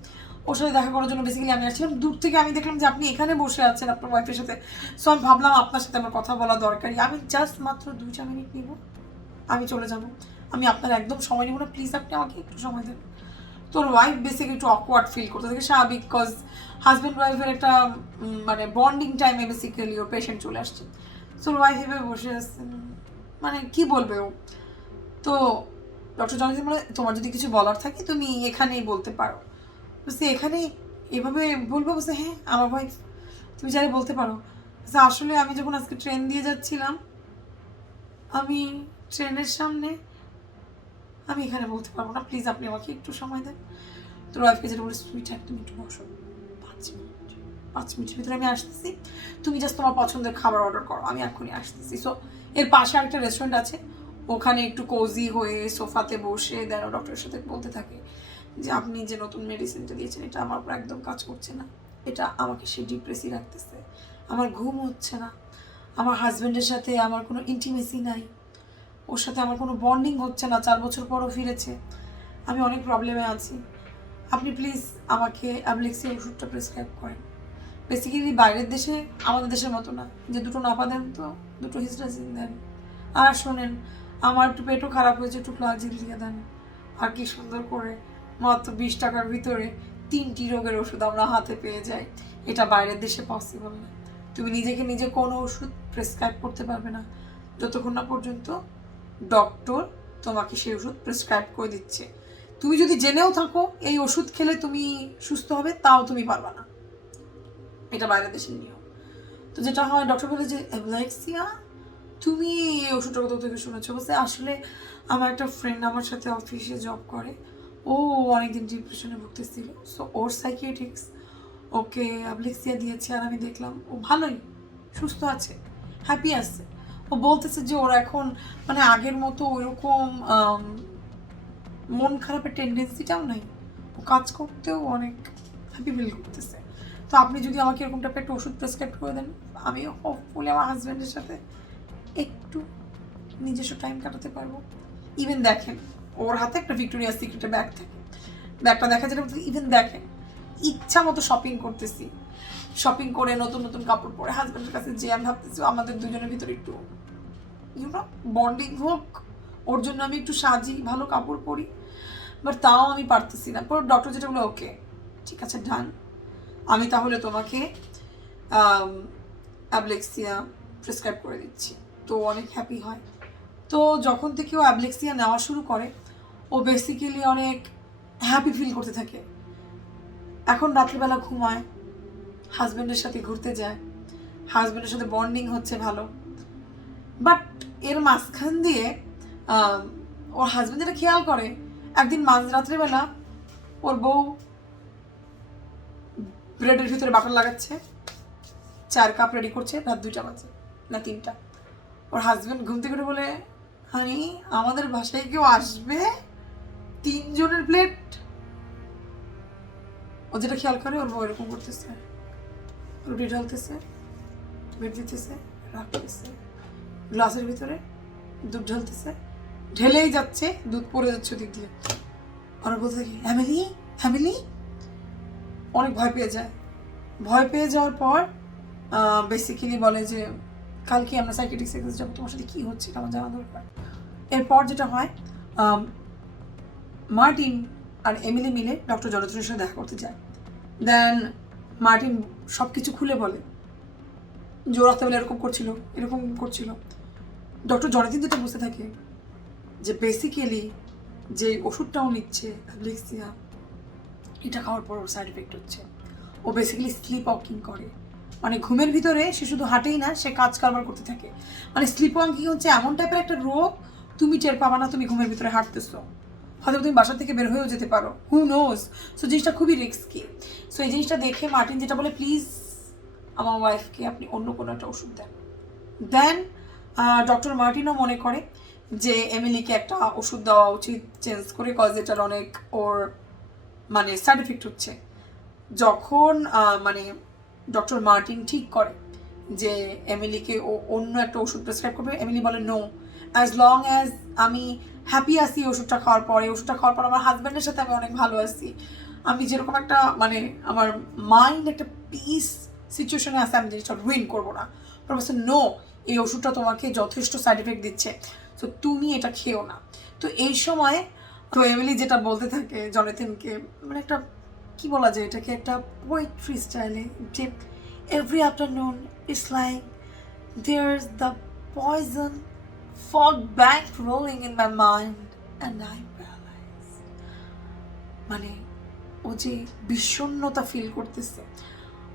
ওর সাথে দেখা করার জন্য বেসিক্যালি আমি আসছিলাম। দূর থেকে আমি দেখলাম যে আপনি এখানে বসে আছেন আপনার ওয়াইফের সাথে। সো আমি ভাবলাম আপনার সাথে আমার কথা বলা দরকারি, আমি জাস্ট মাত্র 2-4 মিনিট নিব, আমি চলে যাব, আমি আপনার একদম সময় নেব না, প্লিজ আপনি আমাকে একটু সময় দেন। তোর ওয়াইফ বেসিক্যালি একটু অকওয়ার্ড ফিল করতে থাকে, স্বাভাবিক, বিকজ হাজব্যান্ড ওয়াইফের একটা মানে বন্ডিং টাইমে বেসিক্যালি ওর পেশেন্ট চলে আসছে। সো ওর ওয়াইফ এভাবে বসে আসছে, মানে কি বলবে ও। তো ডক্টর জনিদিন বলে তোমার যদি কিছু বলার থাকে তুমি এখানেই বলতে পারো। বুঝছি এখানেই এভাবে বলবো? বলছে হ্যাঁ আমার ওয়াইফ, তুমি চাইলে বলতে পারো। আসলে আমি যখন আজকে ট্রেন দিয়ে যাচ্ছিলাম, আমি ট্রেনের সামনে, আমি এখানে বলতে পারবো না, প্লিজ আপনি আমাকে একটু সময় দেন। তোর ওয়াইফকে যেটা বলে সুইট তুমি একটু বসো, 5 মিনিটের ভিতরে আমি আসতেছি, তুমি জাস্ট তোমার পছন্দের খাবার অর্ডার করো, আমি এখনই আসতেছি। সো এর পাশে আরেকটা রেস্টুরেন্ট আছে, ওখানে একটু কোজি হয়ে সোফাতে বসে দেন ডক্টরের সাথে বলতে থাকে যে আপনি যে নতুন মেডিসিনটা দিয়েছেন এটা আমার উপর একদম কাজ করছে না, এটা আমাকে সে ডিপ্রেসি রাখতেছে, আমার ঘুম হচ্ছে না, আমার হাজব্যান্ডের সাথে আমার কোনো ইন্টিমেসি নাই, ওর সাথে আমার কোনো বন্ডিং হচ্ছে না, 4 বছর পরও ফিরেছে, আমি অনেক প্রবলেমে আছি, আপনি প্লিজ আমাকে অ্যাবলেক্সি ওষুধটা প্রেসক্রাইব করেন। বেসিক্যালি বাইরের দেশে আমাদের দেশের মতো না যে 2টো নাপা দেন তো 2টো হিস্টাজিন দেন, আর শোনেন আমার একটু পেটও খারাপ হয়েছে, একটু ফ্লাক্সিল দিয়ে দেন। আর কি সুন্দর করে মাত্র 20 টাকার ভিতরে 3টি রোগের ওষুধ আমরা হাতে পেয়ে যাই। এটা বাইরের দেশে পসিবল না। তুমি নিজেকে নিজে কোনো ওষুধ প্রেসক্রাইব করতে পারবে না যতক্ষণ না পর্যন্ত ডক্টর তোমাকে সেই ওষুধ প্রেসক্রাইব করে দিচ্ছে। তুমি যদি জেনেও থাকো এই ওষুধ খেলে তুমি সুস্থ হবে, তাও তুমি পারবা না, এটা বাইরের দেশের নিয়ম। তো যেটা হয়, ডক্টর বলে যে অ্যাবলেক্সিয়া তুমি এই ওষুধটা কোথাও থেকে শুনেছো? বলছে আসলে আমার একটা ফ্রেন্ড আমার সাথে অফিসে জব করে, ও অনেকদিন ডিপ্রেশনে ভুগতেছিল, সো ওর সাইকিয়াট্রিক্স ওকে অ্যাবলেক্সিয়া দিয়েছে, আর আমি দেখলাম ও ভালোই সুস্থ আছে, হ্যাপি আছে, ও বলতেছে যে ওর এখন মানে আগের মতো ওইরকম মন খারাপের টেন্ডেন্সিটাও নাই, ও কাজ করতেও অনেক হ্যাপি ফিল করতেছে। তো আপনি যদি আমাকে এরকম টাইপের একটা ওষুধ প্রেসক্রাইব করে দেন, আমি হোপফুলি আমার হাজব্যান্ডের সাথে একটু নিজস্ব টাইম কাটাতে পারবো। ইভেন দেখেন ওর হাতে একটা ভিক্টোরিয়াস সিক্রেটের ব্যাগ থাকে, ব্যাগটা দেখা যেটা ইভেন দেখেন ইচ্ছা মতো শপিং করতেছি, শপিং করে নতুন নতুন কাপড় পরে হাজব্যান্ডের কাছে যে আমি ভাবতেছি আমাদের দুজনের ভিতরে একটু বন্ডিং হোক, ওর জন্য আমি একটু সাজি, ভালো কাপড় পরি, বাট তাও আমি পারতেছি না। পর ডক্টর যেটা বলে ওকে ঠিক আছে ডান, আমি তাহলে তোমাকে অ্যাবলেক্সিয়া প্রেসক্রাইব করে দিচ্ছি। তো অনেক হ্যাপি হয়। তো যখন থেকে ও অ্যাবলেক্সিয়া নেওয়া শুরু করে ও বেসিক্যালি অনেক হ্যাপি ফিল করতে থাকে। এখন রাত্রিবেলা ঘুমায়, হাজব্যান্ডের সাথে ঘুরতে যায়, হাজব্যান্ডের সাথে বন্ডিং হচ্ছে ভালো। বাট এর মাঝখান দিয়ে ওর হাজব্যান্ড যেটা খেয়াল করে, একদিন মাঝরাত্রিবেলা ওর বউ ব্রেডের ভিতরে বাটার লাগাচ্ছে, 4 কাপ রেডি করছে, রাত 2টা বাজে না 3টা। ওর হাজব্যান্ড ঘুম থেকে উঠে বলে হানি আমাদের বাসায় কেউ আসবে, 3 জনের প্লেট। ও যেটা খেয়াল করে ওর বউ এরকম করতেছে, রুটি ঢালতেছে, বেড দিতেছে, রাখতেছে, গ্লাসের ভিতরে দুধ ঢালতেছে, ঢেলেই যাচ্ছে, দুধ পড়ে যাচ্ছে ওদিক দিয়ে। আর বলতে থাকি ফ্যামিলি ফ্যামিলি, অনেক ভয় পেয়ে যায়। ভয় পেয়ে যাওয়ার পর বেসিক্যালি বলে যে কালকে আমরা সাইকিয়াট্রিস্ট এক্সারসাইজ যাবো, তোমার সাথে কী হচ্ছে এটা আমার জানা দরকার। এরপর যেটা হয়, মার্টিন আর এমিলি মিলে ডক্টর জনথনের সাথে দেখা করতে যায়। দেন মার্টিন সব কিছু খুলে বলে যে ও রাত্রেবেলা এরকম করছিল, এরকম করছিল। ডক্টর জনথন যেটা বুঝতে থাকে যে বেসিক্যালি যে ওষুধটাও নিচ্ছে অ্যাবলেক্সিয়া, এটা খাওয়ার পর ওর সাইড এফেক্ট হচ্ছে। ও বেসিক্যালি স্লিপ ওয়াকিং করে, মানে ঘুমের ভিতরে সে শুধু হাঁটেই না, সে কাজ কারবার করতে থাকে। মানে স্লিপ ওয়াকিং হচ্ছে এমন টাইপের একটা রোগ, তুমি টের পাবা না তুমি ঘুমের ভিতরে হাঁটতেছো, হয়তো তুমি বাসা থেকে বের হয়েও যেতে পারো, হু নোজ। সো জিনিসটা খুবই রিস্কি। সো এই জিনিসটা দেখে মার্টিন যেটা বলে প্লিজ আমার ওয়াইফকে আপনি অন্য কোনো একটা ওষুধ দেন। দেন ডক্টর মার্টিনও মনে করে যে এমিলিকে একটা ওষুধ দেওয়া উচিত চেঞ্জ করে, কজ এটার অনেক ওর মানে সাইড এফেক্ট হচ্ছে। যখন মানে ডক্টর মার্টিন ঠিক করে যে এমিলিকে ও অন্য একটা ওষুধ প্রেসক্রাইব করবে, এমিলি বলে নো, অ্যাজ লং অ্যাজ আমি হ্যাপি আছি ওষুধটা খাওয়ার পরে, ওষুধটা খাওয়ার পর আমার হাজব্যান্ডের সাথে আমি অনেক ভালো আছি, আমি যেরকম একটা মানে আমার মাইন্ড একটা পিস সিচুয়েশনে আছে, আমি জিনিসটা রুইন করবো না। প্রফেসর নো, এই ওষুধটা তোমাকে যথেষ্ট সাইড এফেক্ট দিচ্ছে, তো তুমি এটা খেও না। তো এই সময় তো এমিলি যেটা বলতে থাকে জনেথনকে, মানে একটা কি বলা যায় এটাকে, একটা পোয়েট্রি স্টাইলে, যে every afternoon it's like there's the poison fog bank rolling in my mind and I'm paralyzed. মানে ও যে বিষণ্ণতা ফিল করতেছে,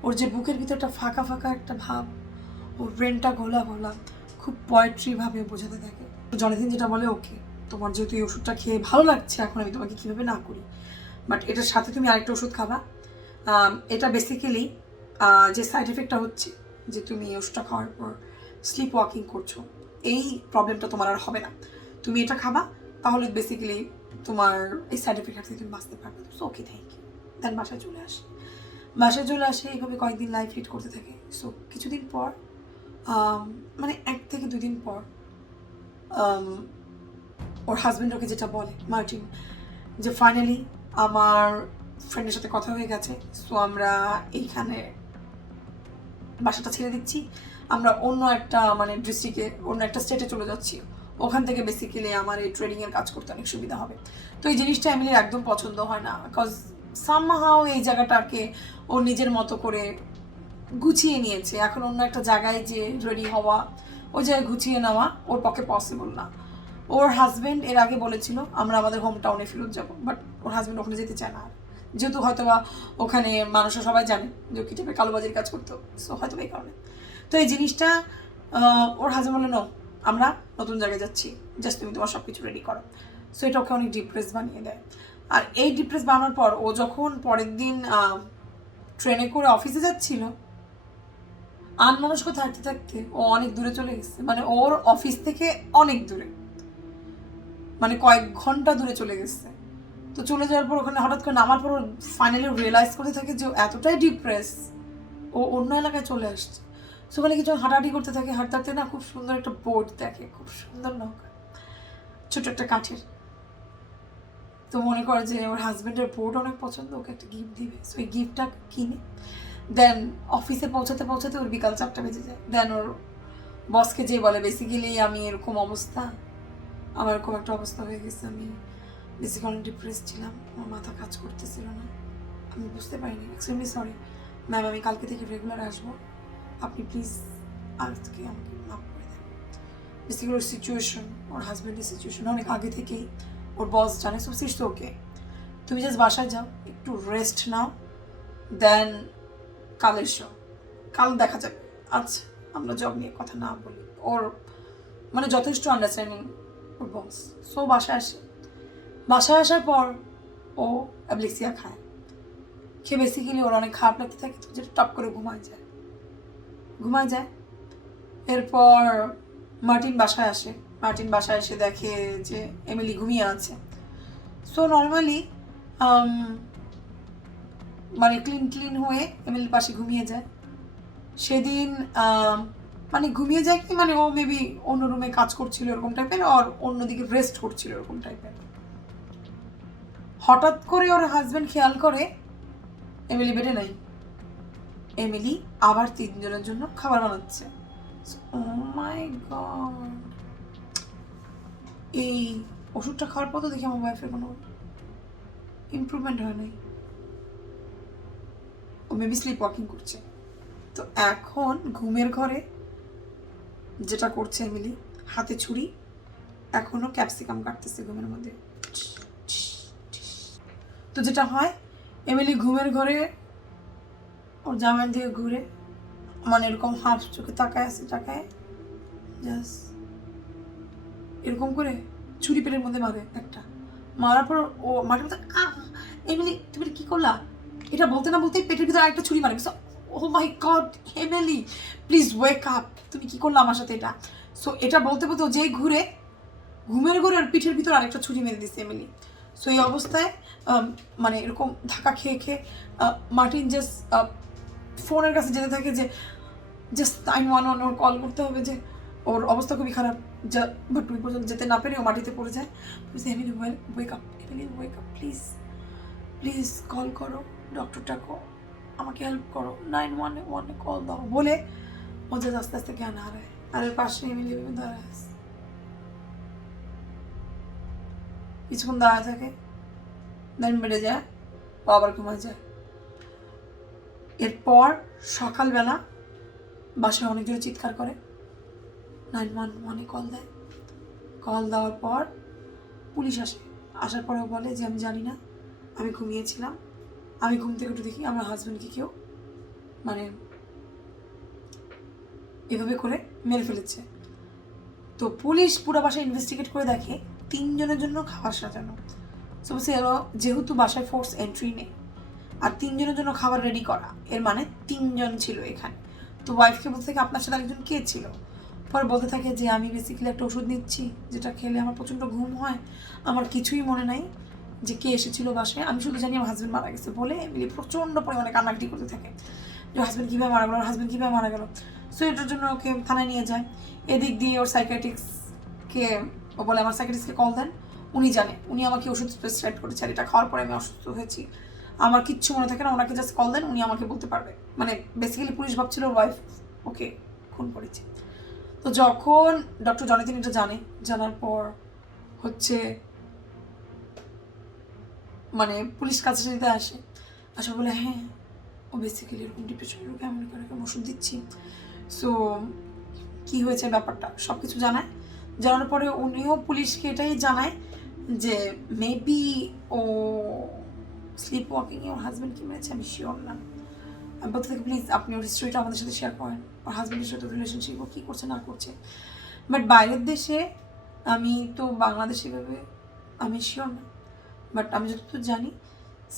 ওর যে বুকের ভিতরটা ফাঁকা ফাঁকা একটা ভাব, ওর ব্রেনটা ঘোলা ঘোলা, খুব পোয়েট্রি ভাবে বোঝাতে থাকে। জনেথন যেটা বলে ওকে তোমার যেহেতু এই ওষুধটা খেয়ে ভালো লাগছে, এখন আমি তোমাকে কীভাবে না করি, বাট এটার সাথে তুমি আরেকটা ওষুধ খাবা। এটা বেসিক্যালি যে সাইড এফেক্টটা হচ্ছে যে তুমি এই ওষুধটা খাওয়ার পর স্লিপ ওয়াকিং করছো, এই প্রবলেমটা তোমার আর হবে না, তুমি এটা খাবা, তাহলে বেসিক্যালি তোমার এই সাইড এফেক্ট থেকে তুমি বাঁচতে পারবে। So okay thank you. Then বাসায় চলে আসে, বাসায় চলে আসে, এইভাবে কয়েকদিন লাইফ লিড করতে থাকে। সো কিছুদিন পর মানে 1 থেকে 2 দিন পর ওর হাজব্যান্ড ওকে যেটা বলে মার্টিন, যে ফাইনালি আমার ফ্রেন্ডের সাথে কথা হয়ে গেছে, সো আমরা এইখানে বাসাটা ছেড়ে দিচ্ছি, আমরা অন্য একটা মানে ডিস্ট্রিক্টে অন্য একটা স্টেটে চলে যাচ্ছি, ওখান থেকে বেসিক্যালি আমার এই ট্রেডিংয়ের কাজ করতে অনেক সুবিধা হবে। তো এই জিনিসটা এমিলির একদম পছন্দ হয় না, বিকজ সামহাও এই জায়গাটাকে ও নিজের মতো করে গুছিয়ে নিয়েছে, এখন অন্য একটা জায়গায় যে রেডি হওয়া, ওই জায়গায় গুছিয়ে নেওয়া ওর পক্ষে পসিবল না। ওর হাজব্যান্ড এর আগে বলেছিল আমরা আমাদের হোম টাউনে ফেরত যাবো, বাট ওর হাজব্যান্ড ওখানে যেতে চায় না, যেহেতু হয়তো বা ওখানে মানুষরা সবাই জানে যে কি টাইপের কালোবাজির কাজ করতো, সো হয়তো এই কারণে। তো এই জিনিসটা ওর হাজব্যান্ড বলে নো, আমরা নতুন জায়গায় যাচ্ছি, জাস্ট তুমি তোমার সব কিছু রেডি করো। সো এটা ওকে অনেক ডিপ্রেস বানিয়ে দেয়। আর এই ডিপ্রেস বানানোর পর ও যখন পরের দিন ট্রেনে করে অফিসে যাচ্ছিল, আনমনস্ক থাকতে থাকতে ও অনেক দূরে চলে গেছে, মানে ওর অফিস থেকে অনেক দূরে, মানে কয়েক ঘন্টা দূরে চলে গেছে। তো চলে যাওয়ার পর ওখানে হঠাৎ করে নামার পর ফাইনালি রিয়েলাইজ করতে থাকে যে এতটাই ডিপ্রেস, ও অন্য এলাকায় চলে আসছে। সেখানে কিছু হাঁটাহাঁটি করতে থাকে, হাঁটতে হাঁটতে না খুব সুন্দর একটা বোট দেখে, খুব সুন্দর নৌকা, ছোট একটা কাঠের। তো মনে করে যে ওর হাজব্যান্ডের বোট অনেক পছন্দ, ওকে একটা গিফট দিবে। সো এই গিফটটা কিনে দেন অফিসে পৌঁছাতে পৌঁছাতে ওর বিকাল 4টা বেজে যায়। দেন ওর বসকে যে বলে বেসিক্যালি আমি এরকম অবস্থা, আমার এরকম একটা অবস্থা হয়ে গেছে, আমি বেসিক্যালি ডিপ্রেস ছিলাম, আমার মাথা কাজ করতেছিল না, আমি বুঝতে পারিনি, এক্সট্রিমলি সরি ম্যাম, আমি কালকে থেকে রেগুলার আসবো, আপনি প্লিজ আজকে আমাকে মাফ করে দেন। বেসিক্যালি ওর সিচুয়েশন, ওর হাজব্যান্ডের সিচুয়েশন অনেক আগে থেকেই ওর বস জানে। সো সিটস ওকে, তুমি জাস্ট বাসায় যাও, একটু রেস্ট নাও, দেন কালের শো, কাল দেখা যাবে, আচ্ছা আমরা জব নিয়ে কথা না বলি। ওর মানে যথেষ্ট আন্ডারস্ট্যান্ডিং ওর বস। সো বাসায় আসার পর ও অ্যাবলিক্সিয়া খায়, খেয়ে বেসিক্যালি ওর অনেক খারাপ লাগতে থাকে, তো যেটা টপ করে ঘুমায় যায়। এরপর মার্টিন বাসায় এসে দেখে যে এমিলি ঘুমিয়ে আছে। সো নর্মালি মানে ক্লিন হয়ে এমিলির পাশে ঘুমিয়ে যায়। সেদিন মানে ঘুমিয়ে যায় কি, মানে ও মেবি অন্য রুমে কাজ করছিল এরকম টাইপের, আর অন্যদিকে রেস্ট করছিল এরকম টাইপের। হঠাৎ করে ওর হাজব্যান্ড খেয়াল করে এমিলি বেডে নাই, এমিলি আবার 3 জনের জন্য খাবার বানাচ্ছে। ও মাই গড, এই ওষুধটা খাওয়ার পর তো দেখি আমার ওয়াইফের কোনো ইমপ্রুভমেন্ট হয় নাই, ও মেবি স্লিপ ওয়াকিং করছে। তো এখন ঘুমের ঘরে যেটা করছে এমিলি, হাতে ছুরি, এখনো ক্যাপসিকাম কাটতেছে ঘুমের মধ্যে। তো যেটা হয়, এমিলি ঘুমের ঘরে ওর জামাইয়ের দিকে ঘুরে, মানে এরকম হাফ চোখে তাকায় জাস্ট এরকম করে ছুরি পেটের মধ্যে মারে একটা, মারার পর ও মাটির মধ্যে এমিলি তুমি কি করলা, এটা বলতে না বলতেই পেটের ভিতরে আরেকটা ছুরি মারে। Oh my god Emily please wake up, তুমি কি করলা আমার সাথে এটা। সো এটা বলতে বলতে যেই ঘুমের ঘরে আর পিঠের ভিতরে আরেকটা ছুরি মেরে দিচ্ছে এমিলি। সো এই অবস্থায় মানে এরকম ধাক্কা খেয়ে মার্টিন জাস্ট ফোনের কাছে যেতে থাকে যে জাস্ট 911 ওর কল করতে হবে, যে ওর অবস্থা খুবই খারাপ, যা বাট ওই পর্যন্ত যেতে না পেরে ও মাটিতে পড়ে যায়। Emily wake up, please call করো, ডক্টর ডাকো, আমাকে হেল্প করো, 911 কল দাও বলে ও যে আস্তে আস্তে জ্ঞান হারায়। আর এর পাশে এমিলি দাঁড়ায় আছে, কিছুক্ষণ দাঁড়ায় থাকে, দেন বেড়ে যায়, ও আবার ঘুমায় যায়। এরপর সকালবেলা বাসায় অনেক জোরে চিৎকার করে, 911 কল দেওয়ার পর পুলিশ আসার পরেও বলে যে আমি জানি না, আমি ঘুমিয়েছিলাম, আমি ঘুম থেকে উঠে দেখি আমার হাজব্যান্ডকে কেউ মানে এভাবে করে মেরে ফেলেছে। তো পুলিশ পুরো বাসায় ইনভেস্টিগেট করে দেখে 3 জনের জন্য খাবার সাজানো। সো যেহেতু বাসায় ফোর্স এন্ট্রি নেই আর 3 জনের জন্য খাবার রেডি করা, এর মানে 3 জন ছিল এখানে। তো ওয়াইফকে বলতে থাকে আপনার সাথে আরেকজন কে ছিল, পরে বলতে থাকে যে আমি বেসিক্যালি একটা ওষুধ নিচ্ছি যেটা খেলে আমার প্রচণ্ড ঘুম হয়, আমার কিছুই মনে নাই যে কে এসেছিল বাসায়, আমি শুধু জানি আমার হাজব্যান্ড মারা গেছে বলে এমিলি প্রচণ্ড পরিমাণে কান্নাকাটি করতে থাকে যে হাজব্যান্ড কীভাবে মারা গেল। সো এটার জন্য ওকে থানায় নিয়ে যায়। এদিক দিয়ে ওর সাইকিয়াট্রিস্টকে ও বলে আমার সাইকিয়াট্রিস্টকে কল দেন, উনি জানে, উনি আমাকে ওষুধ প্রেসক্রাইব করেছে, আর এটা খাওয়ার পরে আমি অসুস্থ হয়েছি, আমার কিচ্ছু মনে থাকে না, ওনাকে জাস্ট কল দেন, উনি আমাকে বলতে পারবে। মানে বেসিক্যালি পুলিশ ভাবছিল ওয়াইফ ওকে খুন করেছে। তো যখন ডক্টর জনিতিন এটা জানার পর হচ্ছে মানে পুলিশ কাছে নিতে আসে বলে হ্যাঁ ও বেসিক্যালি এরকম ডিপ্রেশনের রোগে আমি ওষুধ দিচ্ছি। সো কি হয়েছে ব্যাপারটা সব কিছু জানার পরে উনিও পুলিশকে এটাই জানায় যে মেবি ও স্লিপ ওয়াকিংয়ে ওর হাজব্যান্ডকে মেরেছে, আমি শিওর না। আমি বলতে থাকি প্লিজ আপনি ওর হিস্ট্রিটা আমাদের সাথে শেয়ার করেন, ওর হাজব্যান্ডের সাথে রিলেশনশিপ ও কী করছে না করছে। বাট বাইরের দেশে, আমি তো বাংলাদেশে ভেবে আমি শিওর না, বাট আমি যতদূর জানি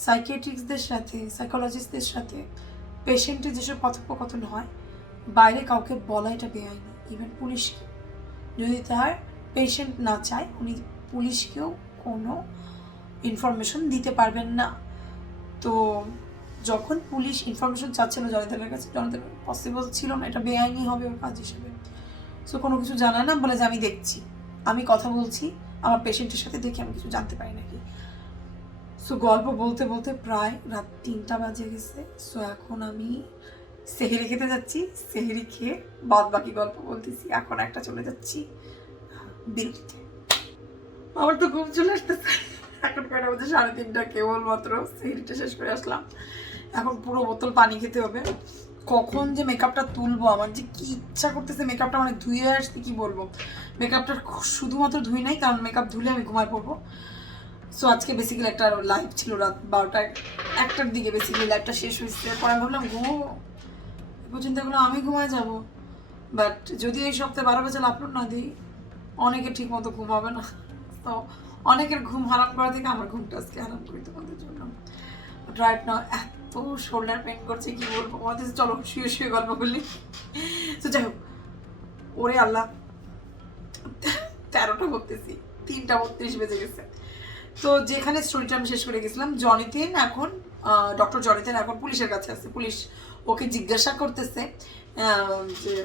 সাইকিয়াট্রিস্টদের সাথে সাইকোলজিস্টদের সাথে পেশেন্টের যেসব কথোপকথন হয় বাইরে কাউকে বলা এটা বেআইনি, ইভেন পুলিশকে। যদি তার পেশেন্ট না চায় উনি পুলিশকেও কোনো ইনফরমেশন দিতে পারবেন না। তো যখন পুলিশ ইনফরমেশন চাচ্ছিল জনিতার কাছে, জনিতার পসিবল ছিল না, এটা বেআইনি হবে ওর কাজ হিসেবে। সো কোনো কিছু জানায় না, বলে যে আমি দেখছি, আমি কথা বলছি আমার পেশেন্টের সাথে, দেখি আমি কিছু জানতে পারি নাকি। সো গল্প বলতে বলতে প্রায় রাত 3টা বাজে গেছে। সো এখন আমি সেহরি খেতে যাচ্ছি, সেহরি খেয়ে বাদ বাকি গল্প বলতেছি। এখন একটা চলে যাচ্ছি বিরতিতে। আমার তো ঘুম চলে আসতেছে। এখন কয়টা বাজে? 3:30। কেবলমাত্র সেহরিটা শেষ করে আসলাম। এখন পুরো বোতল পানি খেতে হবে। কখন যে মেকআপটা তুলবো, আমার যে কি ইচ্ছা করতেছে মেকআপটা মানে ধুয়ে আসতে, কি বলবো। মেকআপটা শুধুমাত্র ধুই নাই, কারণ মেকআপ ধুলে আমি ঘুমায় পড়বো। সো আজকে বেসিক্যালি একটা লাইভ ছিল রাত 12টা 1টার দিকে, বেসিক্যালি লাইভটা শেষ হয়েছে। পরে আমি ভাবলাম ঘুমো, চিন্তা করলাম আমি ঘুমায় যাব। বাট যদি এই সপ্তাহে 12 বাজে আপলোড না দিই, অনেকে ঠিক মতো ঘুম হবে না। তো অনেকের ঘুম হারাম করা থেকে আমার ঘুমটা আজকে হারাম করি তোমাদের জন্য। রাইট নাও এত শোল্ডার পেন করছে, কি বলবো আমাদের। চলো শুয়ে শুয়ে গল্প করলি। তো যাই হোক, ওরে আল্লাহ, 13টা বলতেছি, 3:32 বেজে গেছে। তো যেখানে স্টোরিটা আমি শেষ করে গেছিলাম, জনিতেন এখন ডক্টর জনিতেন এখন পুলিশের কাছে আছে। পুলিশ ওকে জিজ্ঞাসা করতেছে যে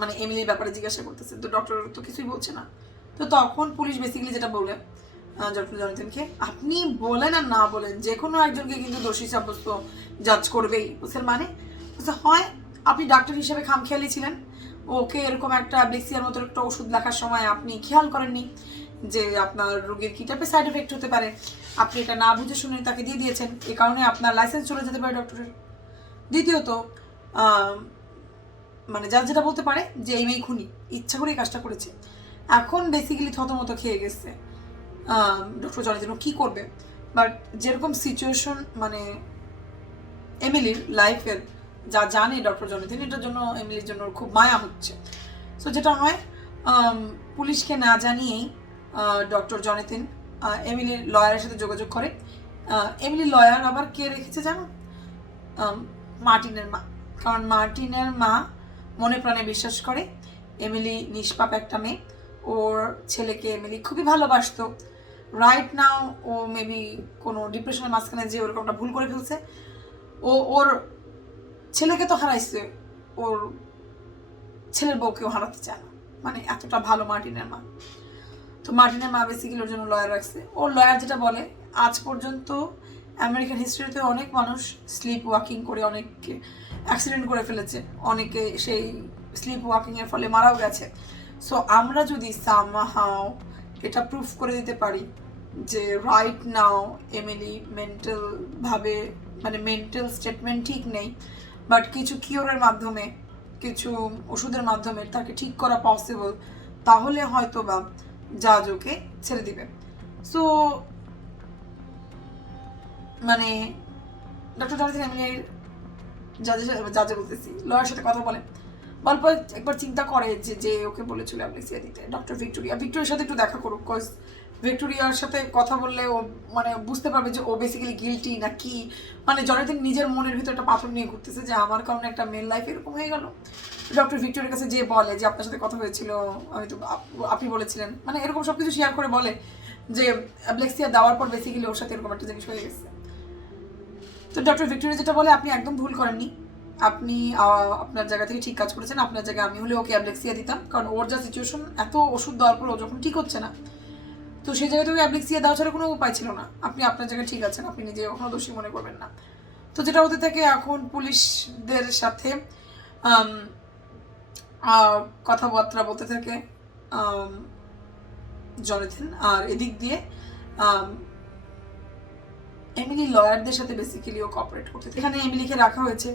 মানে এমিলির ব্যাপারে জিজ্ঞাসা করতেছে। তো ডক্টর তো কিছুই বলছে না। তো তখন পুলিশ বেসিক্যালি যেটা বলে ডক্টর জনিতেনকে, আপনি বলেন আর না বলেন যে কোনো একজনকে কিন্তু দোষী সাব্যস্ত জাজ করবেই। বুঝছেন মানে? হয় আপনি ডাক্তার হিসেবে খামখেয়ালি ছিলেন, ওকে এরকম একটা ব্লেক্সিয়ার মতো একটা ওষুধ লেখার সময় আপনি খেয়াল করেননি যে আপনার রোগীর কী টাইপের সাইড এফেক্ট হতে পারে, আপনি এটা না বুঝে শুনে তাকে দিয়ে দিয়েছেন, এ কারণে আপনার লাইসেন্স চলে যেতে পারে ডক্টরের। দ্বিতীয়ত মানে যার যেটা বলতে পারে যে এই মেয়ে খুনি, ইচ্ছা করে এই কাজটা করেছে। এখন বেসিক্যালি থতমতো খেয়ে গেছে ডক্টর জনিতেন, কী করবে। বাট যেরকম সিচুয়েশন মানে এমিলির লাইফের, যা জানে ডক্টর জনিতেন, এটার জন্য এমিলির জন্য খুব মায়া হচ্ছে। সো যেটা হয়, পুলিশকে না জানিয়েই ডক্টর জনিতেন এমিলির লয়ারের সাথে যোগাযোগ করে। এমিলির লয়ার আবার কে রেখেছে জানো? মার্টিনের মা। কারণ মার্টিনের মা মনে প্রাণে বিশ্বাস করে এমিলি নিষ্পাপ একটা মেয়ে, ওর ছেলেকে এমিলি খুবই ভালোবাসতো। রাইট নাও ও মেবি কোনো ডিপ্রেশনের মাঝখানে যে ওরকমটা ভুল করে ফেলছে। ওর ছেলেকে তো হারাইছে, ওর ছেলের বউকেও হারাতে চায় না, মানে এতটা ভালো মার্টিনের মা। তো মার্টিনের মা বেসিক্যালি ওর জন্য লয়ার রাখছে। ওর লয়ার যেটা বলে, আজ পর্যন্ত আমেরিকান হিস্ট্রিতে অনেক মানুষ স্লিপ ওয়াকিং করে অনেককে অ্যাক্সিডেন্ট করে ফেলেছে, অনেকে সেই স্লিপ ওয়াকিংয়ের ফলে মারাও গেছে। সো আমরা যদি সামহাও এটা প্রুফ করে দিতে পারি যে রাইট নাও এমিলি মেন্টালভাবে মানে মেন্টাল স্টেটমেন্ট ঠিক নেই, বাট কিছু কিওরের মাধ্যমে, কিছু ওষুধের মাধ্যমে তাকে ঠিক করা পসিবল, তাহলে হয়তো বা জাজ ওকে ছেড়ে দিবে। সো মানে ডক্টর জনিতেন এমিলির জাজে বলতেছি লয়ার সাথে কথা বলে, গল্প একবার চিন্তা করে যে ওকে বলেছিল অ্যাপ্লিক্সিয়া দিতে ডক্টর ভিক্টোরিয়ার সাথে একটু দেখা করুক। কজ ভিক্টোরিয়ার সাথে কথা বললে ও মানে বুঝতে পারবে যে ও বেসিক্যালি গিল্টি না কি। মানে জনিতেন নিজের মনের ভিতরে একটা পাথর নিয়ে ঘুরতেছে যে আমার কারণে একটা মেল লাইফ এরকম হয়ে গেল। ডক্টর ভিক্টোরিয়ার কাছে যে বলে যে আপনার সাথে কথা হয়েছিল, আমি তো আপনি বলেছিলেন, মানে এরকম সব কিছু শেয়ার করে বলে যে অ্যাপ্লিক্সিয়া দেওয়ার পর বেসিক্যালি ওর সাথে এরকম একটা জিনিস হয়ে গেছে। তো ডক্টর ভিক্টোরিয়া যেটা বলে, আপনি একদম ভুল করেননি, আপনি আপনার জায়গা থেকে ঠিক কাজ করেছেন। আপনার জায়গায় আমি হলে ওকে অ্যাপ্লিক্সিয়া দিতাম, কারণ ওর যা সিচুয়েশন, এত ওষুধ দেওয়ার পর ও যখন ঠিক হচ্ছে না, তো সেই জায়গায় তুমি অ্যাপ্লিক্সিয়া দেওয়া ছাড়া কোনো উপায় ছিল না। আপনি আপনার জায়গায় ঠিক আছেন, আপনি নিজে কখনো দোষী মনে করবেন না। তো যেটা হতে থাকে, এখন পুলিশদের সাথে কথাবার্তা বলতে থাকে জনিতেন, আর এদিক দিয়ে এমিলি লয়ারদের সাথে বেসিক্যালি ও কোঅপারেট করতে। এখানে এমিলিকে রাখা হয়েছে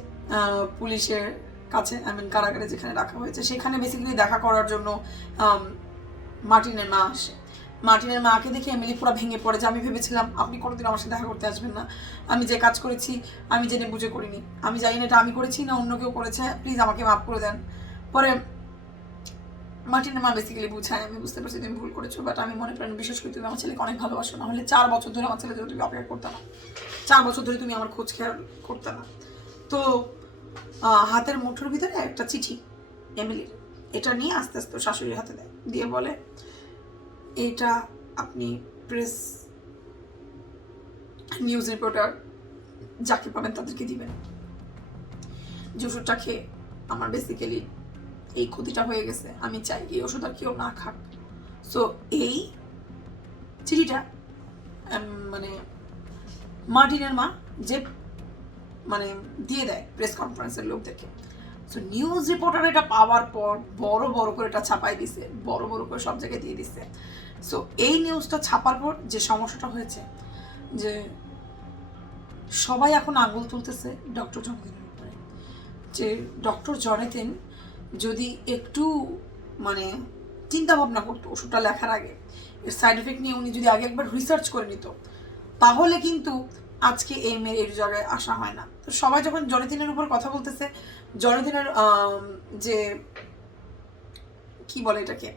পুলিশের কাছে, কারাগারে যেখানে রাখা হয়েছে, সেখানে বেসিক্যালি দেখা করার জন্য মার্টিনের মা আসে। মার্টিনের মাকে দেখে এমিলি পুরো ভেঙে পড়ে যে আমি ভেবেছিলাম আপনি কোনোদিন আমার সাথে দেখা করতে আসবেন না, আমি যে কাজ করেছি আমি জেনে বুঝে করিনি, আমি জানি না এটা আমি করেছি না অন্য কেউ করেছে, প্লিজ আমাকে মাফ করে দেন। পরে মার্টিনের মা বেসিক্যালি বুঝায়, আমি বুঝতে পারছি তুমি ভুল করেছো, বাট আমি মনে প্রাণে বিশ্বাস করি তুমি আমার ছেলেকে অনেক ভালোবাসো, না হলে 4 বছর ধরে আমার ছেলে তুমি অপেক্ষা করতে না, 4 বছর ধরে তুমি আমার খোঁজ খেয়াল করতে না। তো তো হাতের মুঠোর ভিতরে একটা চিঠি এমিলির, এটা নিয়ে আস্তে আস্তে শাশুড়ির হাতে দেয়, দিয়ে বলে এইটা আপনি প্রেস নিউজ রিপোর্টার যাকে পাবেন তাদেরকে দিবেন, যে ওষুধটা খেয়ে আমার বেসিক্যালি এই ক্ষতিটা হয়ে গেছে, আমি চাই এই ওষুধ আর কেউ না খাক। সো এই চিঠিটা মানে মার্টিনের মা যে মানে দিয়ে দেয় প্রেস কনফারেন্সের লোকদেরকে। সো নিউজ রিপোর্টার এটা পাওয়ার পর বড় বড় করে এটা ছাপাই দিছে, বড় বড় করে সব জায়গায় দিয়ে দিছে। সো এই নিউজটা ছাপার পর যে সমস্যাটা হয়েছে, যে সবাই এখন আঙুল তুলতেছে ডক্টর জনাথনের উপরে, যে ডক্টর জনাথন যদি একটু মানে চিন্তা ভাবনা করতো ওষুধটা লেখার আগে, এর সাইড এফেক্ট নিয়ে উনি যদি আগে একবার রিসার্চ করে নিত, তাহলে কিন্তু আজকে এই মেয়ের এই জায়গায় আসা হয় না। তো সবাই যখন জনাথনের উপর কথা বলতেছে, জনাথনের যে কি বলে এটাকে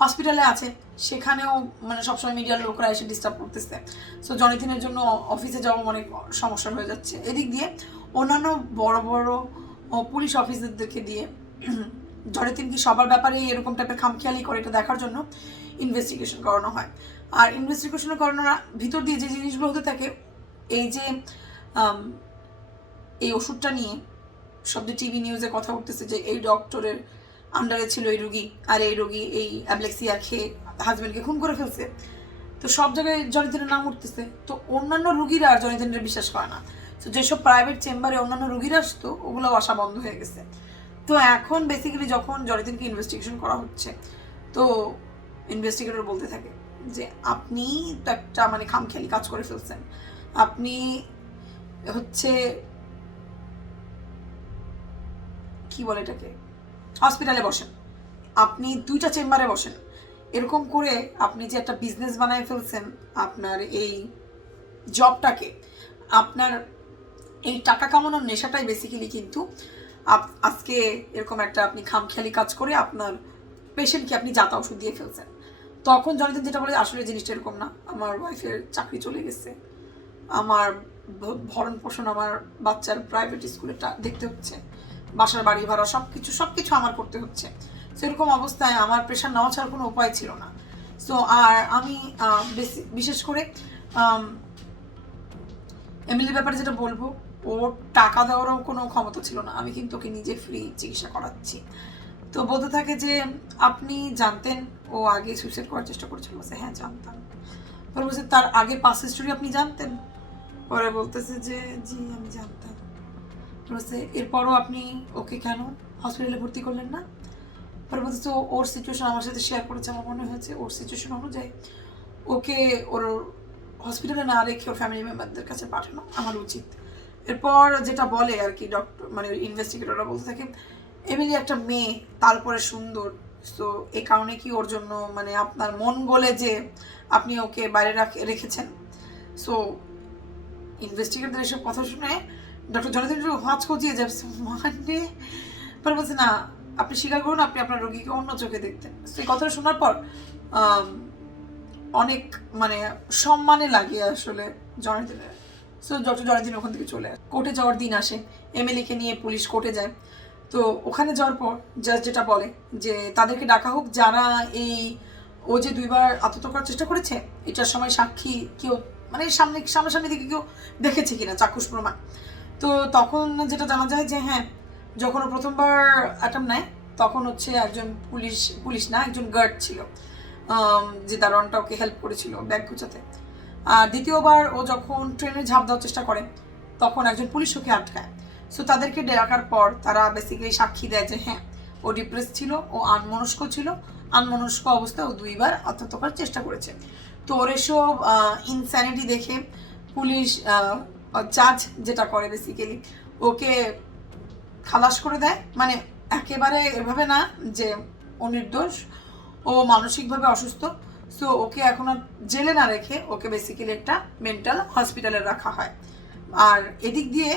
হসপিটালে আছে, সেখানেও মানে সবসময় মিডিয়ার লোকরা এসে ডিস্টার্ব করতেছে। সো জনাথনের জন্য অফিসে যাওয়া অনেক সমস্যা হয়ে যাচ্ছে। এদিক দিয়ে অন্যান্য বড় বড় পুলিশ অফিসারদেরকে দিয়ে জনাথন কি সবার ব্যাপারে এরকম টাইপের খামখেয়ালি করে এটা দেখার জন্য ইনভেস্টিগেশন করানো হয়। আর ইনভেস্টিগেশন করানোর ভিতর দিয়ে যে জিনিসগুলো হতে থাকে, এই যে এই ওষুধটা নিয়ে সব যে টিভি নিউজে কথা উঠতেছে যে এই ডক্টরের আন্ডারে ছিল এই রুগী, আর এই রোগী এই অ্যাবলেক্সিয়া খেয়ে হাজব্যান্ডকে খুন করে ফেলছে। তো সব জায়গায় জনাথনের নাম উঠতেছে। তো অন্যান্য রুগীরা আর জনাথনের বিশ্বাস করে না। তো যেসব প্রাইভেট চেম্বারে অন্যান্য রুগীরা আসতো, ওগুলোও আসা বন্ধ হয়ে গেছে। তো এখন বেসিক্যালি যখন জনাথনকে ইনভেস্টিগেশন করা হচ্ছে, তো ইনভেস্টিগেটর বলতে থাকে যে আপনি তো একটা মানে খামখেয়ালি কাজ করে ফেলছেন, আপনি হচ্ছে কি বলে এটাকে হসপিটালে বসেন, আপনি 2টা চেম্বারে বসেন, এরকম করে আপনি যে একটা বিজনেস বানায় ফেলছেন আপনার এই জবটাকে, আপনার এই টাকা কামানোর নেশাটাই বেসিক্যালি কিন্তু আজকে এরকম একটা আপনি খামখেয়ালি কাজ করে আপনার পেশেন্টকে আপনি যাতা ওষুধ দিয়ে ফেলছেন। তখন জনাথন যেটা বলে আসলে জিনিসটা এরকম না, আমার ওয়াইফের চাকরি চলে গেছে, আমার ভরণ পোষণ আমার বাচ্চার প্রাইভেট স্কুলে দেখতে হচ্ছে, বাসার বাড়ি ভাড়া সব কিছু আমার করতে হচ্ছে। সেরকম অবস্থায় আমার প্রেশার নেওয়া ছাড়া কোনো উপায় ছিল না। সো আর আমি বিশেষ করে এমিলির ব্যাপারে যেটা বলবো, ওর টাকা দেওয়ারও কোনো ক্ষমতা ছিল না, আমি কিন্তু ওকে নিজে ফ্রি চিকিৎসা করাচ্ছি। তো বলতে থাকে যে আপনি জানতেন ও আগে সুইসাইড করার চেষ্টা করেছিল? বলছে হ্যাঁ জানতাম। পরে বলছে তার আগে পাস হিস্টোরি আপনি জানতেন? পরে বলতেছে যে জি আমি জানতাম। বলছে এরপরও আপনি ওকে কেন হসপিটালে ভর্তি করলেন না? পরে বলতেছে ওর সিচুয়েশন আমার সাথে শেয়ার করেছে, আমার মনে হয়েছে ওর সিচুয়েশন অনুযায়ী ওকে ওর হসপিটালে না রেখে ওর ফ্যামিলি মেম্বারদের কাছে পাঠানো আমার উচিত। এরপর যেটা বলে আর কি ডক্টর মানে ইনভেস্টিগেটররা বলতে থাকে এমিলি একটা মেয়ে, তারপরে সুন্দর, সো এই কারণে কি ওর জন্য মানে আপনার মন বলে যে আপনি ওকে বাইরে রেখেছেন? সো ইনভেস্টিগেটরদের এসব কথা শুনে ডক্টর জনাথন হাত খচিয়ে যাচ্ছে, মানে পরে বলছে না আপনি স্বীকার করুন আপনি আপনার রোগীকে অন্য চোখে দেখতেন। সেই কথাটা শোনার পর অনেক মানে সম্মানে লাগে আসলে জনাথনের। সো ডক্টর জনাথন ওখান থেকে চলে আসে। কোর্টে যাওয়ার দিন আসে, এমএলএকে নিয়ে পুলিশ কোর্টে যায়। তো ওখানে যাওয়ার পর জাজ যেটা বলে যে তাদেরকে ডাকা হোক যারা এই ও যে 2বার আত্মহত্যা করার চেষ্টা করেছে এটার সময় সাক্ষী কেউ মানে সামনাসামনি দিকে কেউ দেখেছে কিনা, চাক্ষুষ প্রমাণ। তো তখন যেটা জানা যায় যে হ্যাঁ, যখন ও প্রথমবার অ্যাটেম্প নেয় তখন হচ্ছে একজন পুলিশ না একজন গার্ড ছিল যে দারোয়ানটা ওকে হেল্প করেছিল ব্যাগ গুছাতে। আর দ্বিতীয়বার ও যখন ট্রেনে ঝাঁপ দেওয়ার চেষ্টা করে তখন একজন পুলিশ ওকে আটকায়। সো তাদেরকে ডাকার পর তারা বেসিক্যালি সাক্ষী দেয় যে হ্যাঁ ও ডিপ্রেস ছিল, ও আনমনস্ক অবস্থায় ও 2বার আত্মহত্যা করার চেষ্টা করেছে। তো ওর এসব ইনস্যানিটি দেখে পুলিশ জাজ যেটা করে বেসিক্যালি ওকে খালাস করে দেয়, মানে একেবারে এভাবে না যে ও নির্দোষ, ও মানসিকভাবে অসুস্থ। সো ওকে এখন আর জেলে না রেখে ওকে বেসিক্যালি একটা মেন্টাল হসপিটালে রাখা হয়। আর এদিক দিয়ে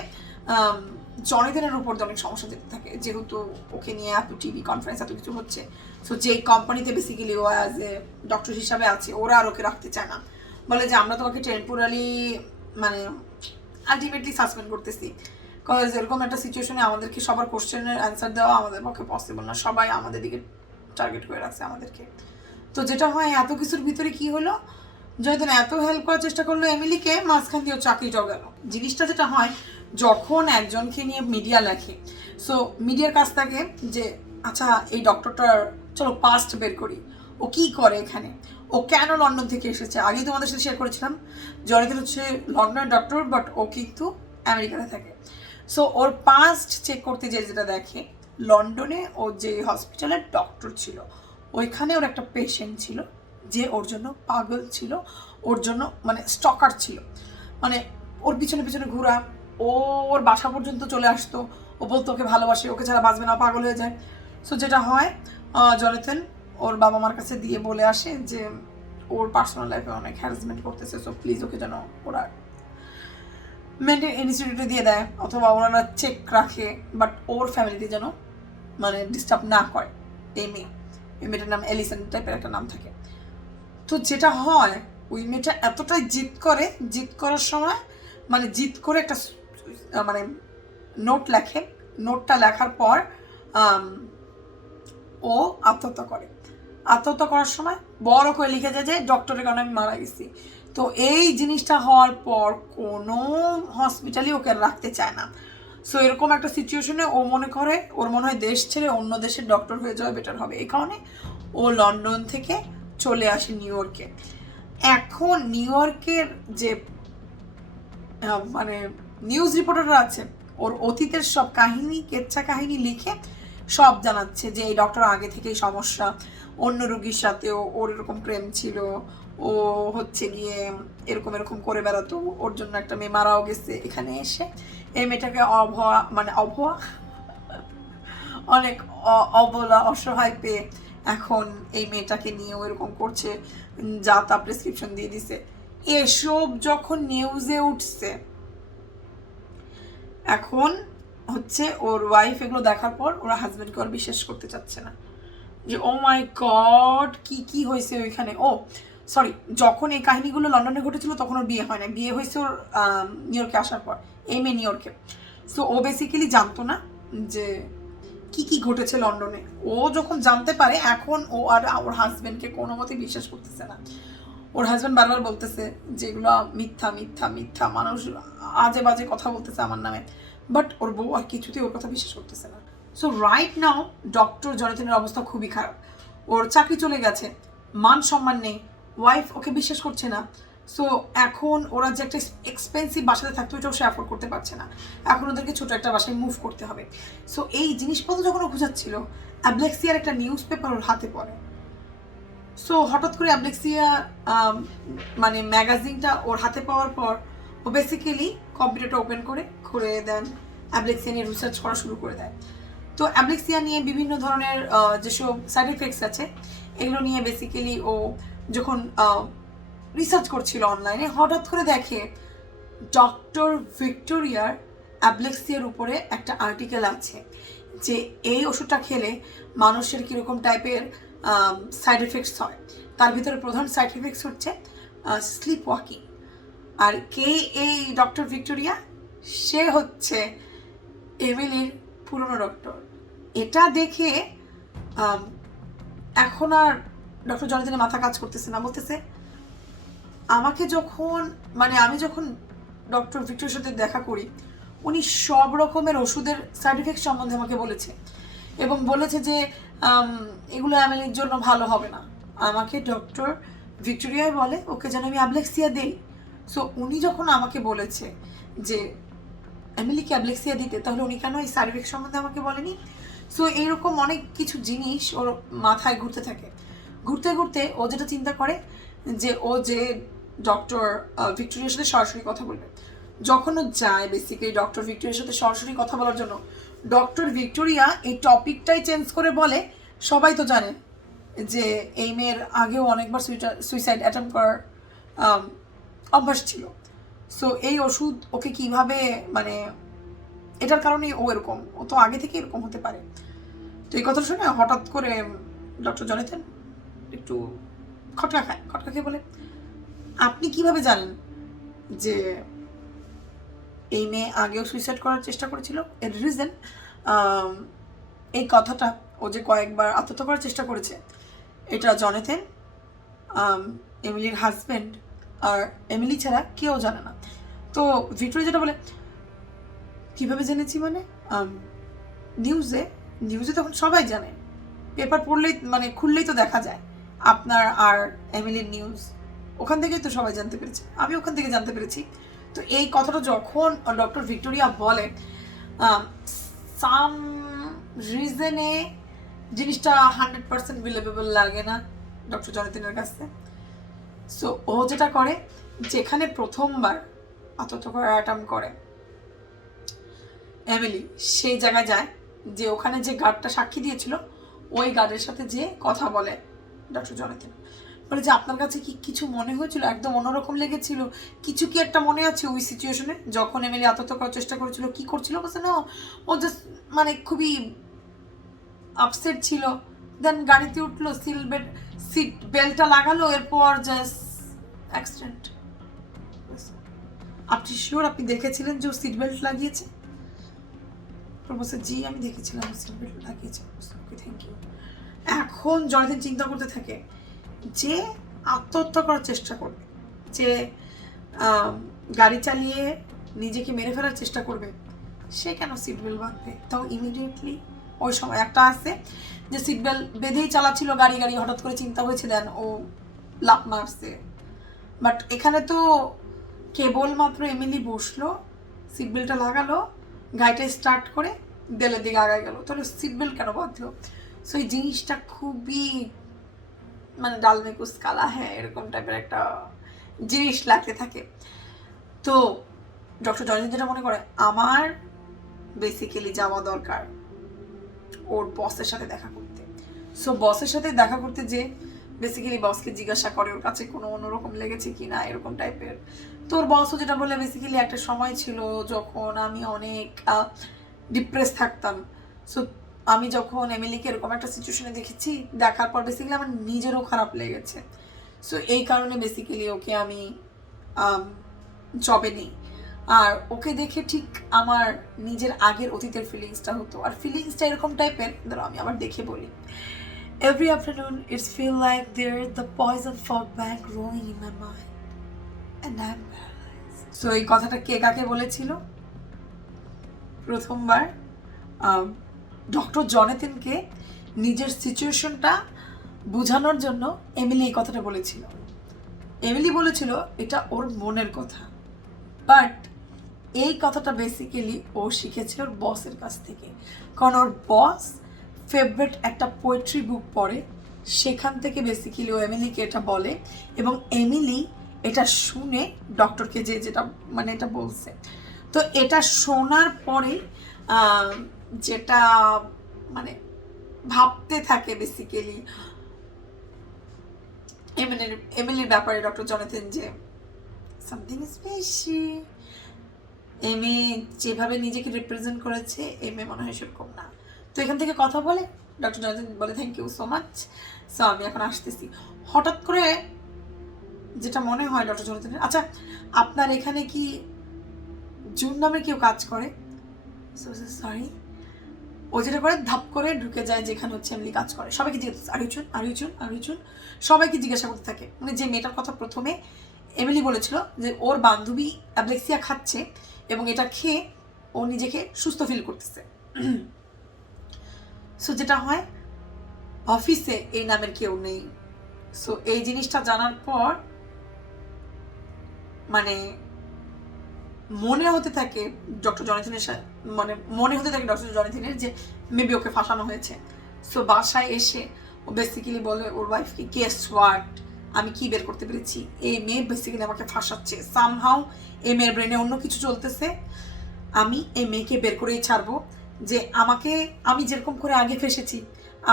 জনাথনের উপর অনেক সমস্যা যেতে থাকে, যেহেতু ওকে নিয়ে এত টিভি কনফারেন্স এত কিছু হচ্ছে। সো যে কোম্পানিতে বেসিক্যালি ও অ্যাজ এ ডক্টর হিসাবে আছে ওরা আর ওকে রাখতে চায় না, বলে যে আমরা তোমাকে টেম্পোরারি মানে আলটিমেটলি সাসপেন্ড করতেছি, কজ এরকম একটা সিচুয়েশনে আমাদেরকে সবার কোশ্চেনের অ্যান্সার দেওয়া আমাদের পক্ষে পসিবল না, সবাই আমাদের দিকে টার্গেট করে রাখছে আমাদেরকে। তো যেটা হয় এত কিছুর ভিতরে কি হলো, জয়দিন এত হেল্প করার চেষ্টা করলো এমিলিকে, মাঝখান দিয়ে চাকরিটাও গেল। জিনিসটা যেটা হয় যখন একজনকে নিয়ে মিডিয়া লেখে, সো মিডিয়ার কাছ থেকে যে আচ্ছা এই ডক্টরটার চলো পাস্ট বের করি, ও কি করে এখানে, ও কেন লন্ডন থেকে এসেছে। আগেই তোমাদের সাথে শেয়ার করেছিলাম জয়দিন হচ্ছে লন্ডনের ডক্টর, বাট ও কিন্তু আমেরিকাতে থাকে। সো ওর পাস্ট চেক করতে যেটা দেখে, লন্ডনে ও যে হসপিটালের ডক্টর ছিল ওইখানে ওর একটা পেশেন্ট ছিল যে ওর জন্য পাগল ছিল, ওর জন্য মানে স্টকার ছিল, মানে ওর পিছনে পিছনে ঘোরা, ওর বাসা পর্যন্ত চলে আসতো, ও বলতো ওকে ভালোবাসে, ওকে ছাড়া বাঁচবে না, পাগল হয়ে যায়। সো যেটা হয় জনথন ওর বাবা মার কাছে দিয়ে বলে আসে যে ওর পার্সোনাল লাইফে অনেক হ্যারাসমেন্ট করতেছে, সো প্লিজ ওকে যেন ওরা মেন্টাল ইনস্টিটিউটে দিয়ে দেয় অথবা ওনারা চেক রাখে, বাট ওর ফ্যামিলিতে যেন মানে ডিস্টার্ব না করে। এই মেয়েটার নাম এলিসন টাইপের একটা নাম থাকে। তো যেটা হয় ওই মেয়েটা এতটাই জিদ করে, জিদ করার সময় মানে জিদ করে একটা মানে নোট লেখে, নোটটা লেখার পর ও আত্মহত্যা করে। আত্মহত্যা করার সময় বড় করে লিখে যায় যে ডক্টরের কারণে আমি মারা গেছি। তো এই জিনিসটা হওয়ার পর কোনো হসপিটালই ওকে রাখতে চায় না। সো এরকম একটা সিচুয়েশনে ও মনে করে ওর মনে হয় দেশ ছেড়ে অন্য দেশের ডক্টর হয়ে যাওয়া বেটার হবে। এই কারণে ও লন্ডন থেকে চলে আসে নিউ ইয়র্কে। এখন নিউ ইয়র্কের যে মানে নিউজ রিপোর্টাররা আছে ওর অতীতের সব কাহিনী, কেচ্ছা কাহিনী লিখে সব জানাচ্ছে যে এই ডক্টর আগে থেকেই সমস্যা, অন্য রোগীর সাথেও ওর এরকম প্রেম ছিল, ও হচ্ছে গিয়ে এরকম এরকম করে বেড়াতো, ওর জন্য একটা মেয়ে মারাও গেছে। এখানে এসে এই মেয়েটাকে অনেক অবলা অসহায় পেয়ে এখন এই মেয়েটাকে নিয়ে ও এরকম করছে, যা তা প্রেসক্রিপশন দিয়ে দিছে। এসব যখন নিউজে উঠছে, এখন হচ্ছে ওর ওয়াইফ এগুলো দেখার পর ওরা হাজব্যান্ডকে আর বিশ্বাস করতে চাচ্ছে না যে ও মাই গড কি কি হয়েছে ওইখানে। ও সরি, যখন এই কাহিনীগুলো লন্ডনে ঘটেছিল তখন ওর বিয়ে হয় না, বিয়ে হয়েছে ওর নিউ ইয়র্কে আসার পর, এই মেয়ে নিউ ইয়র্কে। সো ও বেসিক্যালি জানতো না যে কি কি ঘটেছে লন্ডনে। ও যখন জানতে পারে এখন ও আর ওর হাজব্যান্ডকে কোনো মতে বিশ্বাস করতেছে না। ওর হাজব্যান্ড বারবার বলতেছে যেগুলো মিথ্যা মিথ্যা মিথ্যা, মানুষ আজে বাজে কথা বলতেছে আমার নামে, বাট ওর বউ আর কিছুতেই ওর কথা বিশ্বাস করতেছে না। সো রাইট নাও ডক্টর জনথনের অবস্থা খুবই খারাপ, ওর চাকরি চলে গেছে, মান সম্মান নেই, ওয়াইফ ওকে বিশ্বাস করছে না। সো এখন ওরা যে একটা এক্সপেন্সিভ বাসাতে থাকতো ওইটাও সে অ্যাফোর্ড করতে পারছে না, এখন ওদেরকে ছোটো একটা বাসায় মুভ করতে হবে। সো এই জিনিসপত্র যখন ও খুঁজাচ্ছিল অ্যাবলেক্সিয়ার একটা নিউজ পেপার ওর হাতে পড়ে। সো হঠাৎ করে অ্যাবলেক্সিয়া মানে ম্যাগাজিনটা ওর হাতে পাওয়ার পর ও বেসিক্যালি কম্পিউটারটা ওপেন করে দেন, অ্যাবলেক্সিয়া নিয়ে রিসার্চ করা শুরু করে দেয়। তো অ্যাবলেক্সিয়া নিয়ে বিভিন্ন ধরনের যেসব সাইড এফেক্টস আছে এগুলো নিয়ে বেসিক্যালি ও যখন রিসার্চ করছিল অনলাইনে, হঠাৎ করে দেখে ডক্টর ভিক্টোরিয়ার অ্যাবলেক্সিয়ার উপরে একটা আর্টিকেল আছে যে এই ওষুধটা খেলে মানুষের কীরকম টাইপের সাইড এফেক্টস হয়। তার ভিতরে প্রধান সাইড এফেক্টস হচ্ছে স্লিপ ওয়াকিং। আর কে এই ডক্টর ভিক্টোরিয়া? সে হচ্ছে এমিলির পুরনো ডক্টর। এটা দেখে এখন আর ডক্টর জনথনের মাথা কাজ করতেছে না, বলতেছে আমাকে যখন মানে আমি যখন ডক্টর ভিক্টোরিয়ার সাথে দেখা করি উনি সব রকমের ওষুধের সাইড এফেক্ট সম্বন্ধে আমাকে বলেছে এবং বলেছে যে এগুলো এমিলির জন্য ভালো হবে না। আমাকে ডক্টর ভিক্টোরিয়া বলে ওকে যেন আমি অ্যাবলেক্সিয়া দেই। সো উনি যখন আমাকে বলেছে যে এমিলিকে অ্যাবলেক্সিয়া দিতে, তাহলে উনি কেন এই সাইড এফেক্ট সম্বন্ধে আমাকে বলেনি? সো এইরকম অনেক কিছু জিনিস ওর মাথায় ঘুরতে থাকে। ঘুরতে ঘুরতে ও যেটা চিন্তা করে যে ও যে ডক্টর ভিক্টোরিয়ার সাথে সরাসরি কথা বলবে। যখন ও যায় বেসিক্যালি ডক্টর ভিক্টোরিয়ার সাথে সরাসরি কথা বলার জন্য, ডক্টর ভিক্টোরিয়া এই টপিকটাই চেঞ্জ করে বলে সবাই তো জানে যে এই মেয়ের আগেও অনেকবার সুইসাইড অ্যাটেম্প করার অভ্যাস ছিল। সো এই ওষুধ ওকে কিভাবে মানে এটার কারণেই ও এরকম, ও তো আগে থেকে এরকম হতে পারে। তো এই কথা শুনে হঠাৎ করে ডক্টর জনথন একটু খটকা খেয়ে বলে আপনি কিভাবে জানেন যে এই মেয়ে আগেও সুইসাইড করার চেষ্টা করেছিল। এর রিজন এই কথাটা, ও যে কয়েকবার আত্মহত্যা করার চেষ্টা করেছে, এটা জনেথন, এমিলির হাজব্যান্ড আর এমিলি ছাড়া কেউ জানে না। তো ভিক্টোরিয়া যেটা বলে, কীভাবে জেনেছি মানে নিউজে তখন সবাই জানে, পেপার পড়লেই মানে খুললেই তো দেখা যায় আপনার আর এমিলির নিউজ, ওখান থেকেই তো সবাই জানতে পেরেছে, আমি ওখান থেকে জানতে পেরেছি। তো এই কথাটা যখন ডক্টর ভিক্টোরিয়া বলে, সাম রিজনে জিনিসটা 100% বিলিভেবল লাগে না ডক্টর জনেথনের কাছে। সো ও যেটা করে, যেখানে প্রথমবার আত্মহত্যা করার অ্যাটেম্প্ট করে এমিলি, সেই জায়গায় যায়, যে ওখানে যে গার্ডটা সাক্ষী দিয়েছিল ওই গার্ডের সাথে যে কথা বলে ডক্টর জনেথন, বলে যে আপনার কাছে কি কিছু মনে হয়েছিল, একদম অন্যরকম লেগেছিল, কিছু কি একটা মনে আছে ওই সিচুয়েশনে যখন এমিলি আত্মহত্যা করার চেষ্টা করেছিল, কি করছিল? বলছে না, ও জাস্ট মানে খুবই আপসেট ছিল, দেন গাড়িতে উঠলো, সিট বেল্টটা লাগালো, এরপর জাস্ট অ্যাক্সিডেন্ট। আপনি শিওর আপনি দেখেছিলেন যে ও সিট বেল্ট লাগিয়েছে? প্রফেসর জি আমি দেখেছিলাম সিট বেল্ট লাগিয়েছে। Okay thank you. এখন জনেথন চিন্তা করতে থাকে যে আত্মহত্যা করার চেষ্টা করবে, যে গাড়ি চালিয়ে নিজেকে মেরে ফেলার চেষ্টা করবে, সে কেন সিট বেল্ট বাঁধবে? তাও ইমিডিয়েটলি ওই সময় একটা আছে যে সিট বেল্ট বেঁধেই চালাচ্ছিল গাড়ি, হঠাৎ করে চিন্তা হয়েছে, দেন ও লাফ মারছে। বাট এখানে তো কেবলমাত্র এমিলি বসলো, সিট বেল্টটা লাগালো, গাড়িটা স্টার্ট করে দেলের দিকে আগায় গেল, তাহলে সিট বেল্ট কেন বাঁধলো? সো এই জিনিসটা খুবই মানে ডালমে কুচ কালা হ্যাঁ এরকম টাইপের একটা জিনিস লাগতে থাকে। তো ডক্টর জনেথন যেটা মনে করে, আমার বেসিক্যালি যাওয়া দরকার ওর বসের সাথে দেখা করতে। সো বসের সাথে দেখা করতে যে বেসিক্যালি বসকে জিজ্ঞাসা করে ওর কাছে কোনো অন্যরকম লেগেছে কি না এরকম টাইপের। তো ওর বসও যেটা বলে, বেসিক্যালি একটা সময় ছিল যখন আমি অনেক ডিপ্রেস থাকতাম, সো আমি যখন এমিলিকে এরকম একটা সিচুয়েশনে দেখেছি, দেখার পর বেসিক্যালি আমার নিজেরও খারাপ লেগেছে। সো এই কারণে বেসিক্যালি ওকে আমি জবে নিই। আর ওকে দেখে ঠিক আমার নিজের আগের অতীতের ফিলিংসটা হতো, আর ফিলিংসটা এরকম টাইপের, ধরো আমি আবার দেখে বলি, every afternoon it's feel like there's the poison fog bank rolling in my mind and I'm paralyzed. So এই কথাটা কে কাকে বলেছিল? প্রথমবার ডক্টর জনেথনকে নিজের সিচুয়েশনটা বোঝানোর জন্য এমিলি এই কথাটা বলেছিল। এমিলি বলেছিল এটা ওর মনের কথা, বাট এই কথাটা বেসিক্যালি ও শিখেছিল ওর বসের কাছ থেকে, কারণ ওর বস ফেভারিট একটা পোয়েট্রি বুক পড়ে, সেখান থেকে বেসিক্যালি ও এমিলিকে এটা বলে, এবং এমিলি এটা শুনে ডক্টরকে যেটা মানে এটা বলছে। তো এটা শোনার পরে যেটা মানে ভাবতে থাকে বেসিক্যালি এমিলির ব্যাপারে ডক্টর জনেথন, যে সামথিং স্পেশাল। এমি যেভাবে নিজেকে রিপ্রেজেন্ট করেছে, এমএ মনে হয় সেরকম না। তো এখান থেকে কথা বলে ডক্টর জনেথন বলে thank you so much, so আমি এখন আসতেছি। হঠাৎ করে যেটা মনে হয় ডক্টর জনেথনের, আচ্ছা আপনার এখানে কি জুন নামের কেউ কাজ করে? সরি। ও যেটা করে ধাপ করে ঢুকে যায় যেখানে হচ্ছে এমনি কাজ করে, সবাইকে জিজ্ঞেস আরিচুন সবাইকে জিজ্ঞাসা করতে থাকে। মানে যে মেয়েটার কথা প্রথমে এমিলি বলেছিল যে ওর বান্ধবী অ্যাবলেক্সিয়া খাচ্ছে এবং এটা খেয়ে ও নিজেকে সুস্থ ফিল করতেছে। সো যেটা হয় অফিসে এই নামের কেউ নেই। সো এই জিনিসটা জানার পর মানে মনে হতে থাকে ডক্টর জনেথনের ডক্টর জনেথনের যে মেবি ওকে ফাঁসানো হয়েছে। সো বাসায় এসে ও বেসিক্যালি বলে ওর ওয়াইফকে, গেস হোয়াট, আমি কি বের করতে পেরেছি, এই মেয়ে বেসিক্যালি আমাকে ফাঁসাচ্ছে, সামহাউ এই মেয়ের ব্রেনে অন্য কিছু চলতেছে, আমি এই মেয়েকে বের করেই ছাড়বো, যে আমি যেরকম করে আগে ফেসেছি,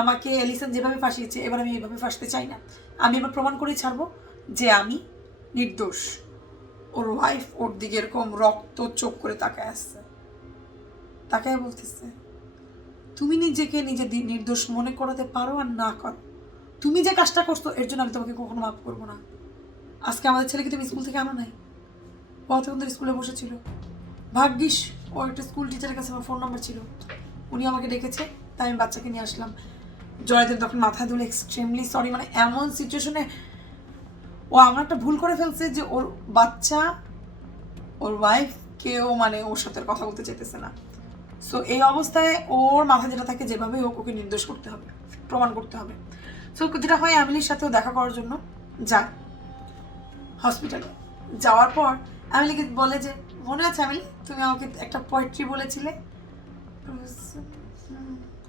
আমাকে এলিসন যেভাবে ফাঁসিয়েছে এবার আমি এইভাবে ফাঁসতে চাই না, আমি এবার প্রমাণ করেই ছাড়বো যে আমি নির্দোষ। ওর ওয়াইফ ওর দিকে এরকম রক্ত চোখ করে তাকায় বলতেছে, তুমি নিজেকে নিজে নির্দোষ মনে করাতে পারো আর না করো, তুমি যে কাজটা করছো এর জন্য আমি তোমাকে কখনো মাফ করবো না। আজকে আমাদের ছেলেকে তুমি স্কুল থেকে আনো নাই, ও তখন স্কুলে বসেছিল, ভাগ্যিস ও একটা স্কুল টিচারের কাছে আমার ফোন নাম্বার ছিল, উনি আমাকে ডেকেছে, তাই আমি বাচ্চাকে নিয়ে আসলাম। জয়দেব তখন মাথা ধরে এক্সট্রিমলি সরি, মানে এমন সিচুয়েশনে ও আমার একটা ভুল করে ফেলছে যে ওর বাচ্চা ওর ওয়াইফকেও মানে ওর সাথে কথা বলতে চাইতেছে না। সো এই অবস্থায় ওর মাথা যেটা থাকে যেভাবে হোক ওকে নির্দোষ করতে হবে, প্রমাণ করতে হবে। সো যেটা হয় অ্যামিলির সাথেও দেখা করার জন্য যায় হসপিটালে। যাওয়ার পর অ্যামিলিকে বলে যে মনে আছে অ্যামিলি তুমি আমাকে একটা পোয়েট্রি বলেছিলে,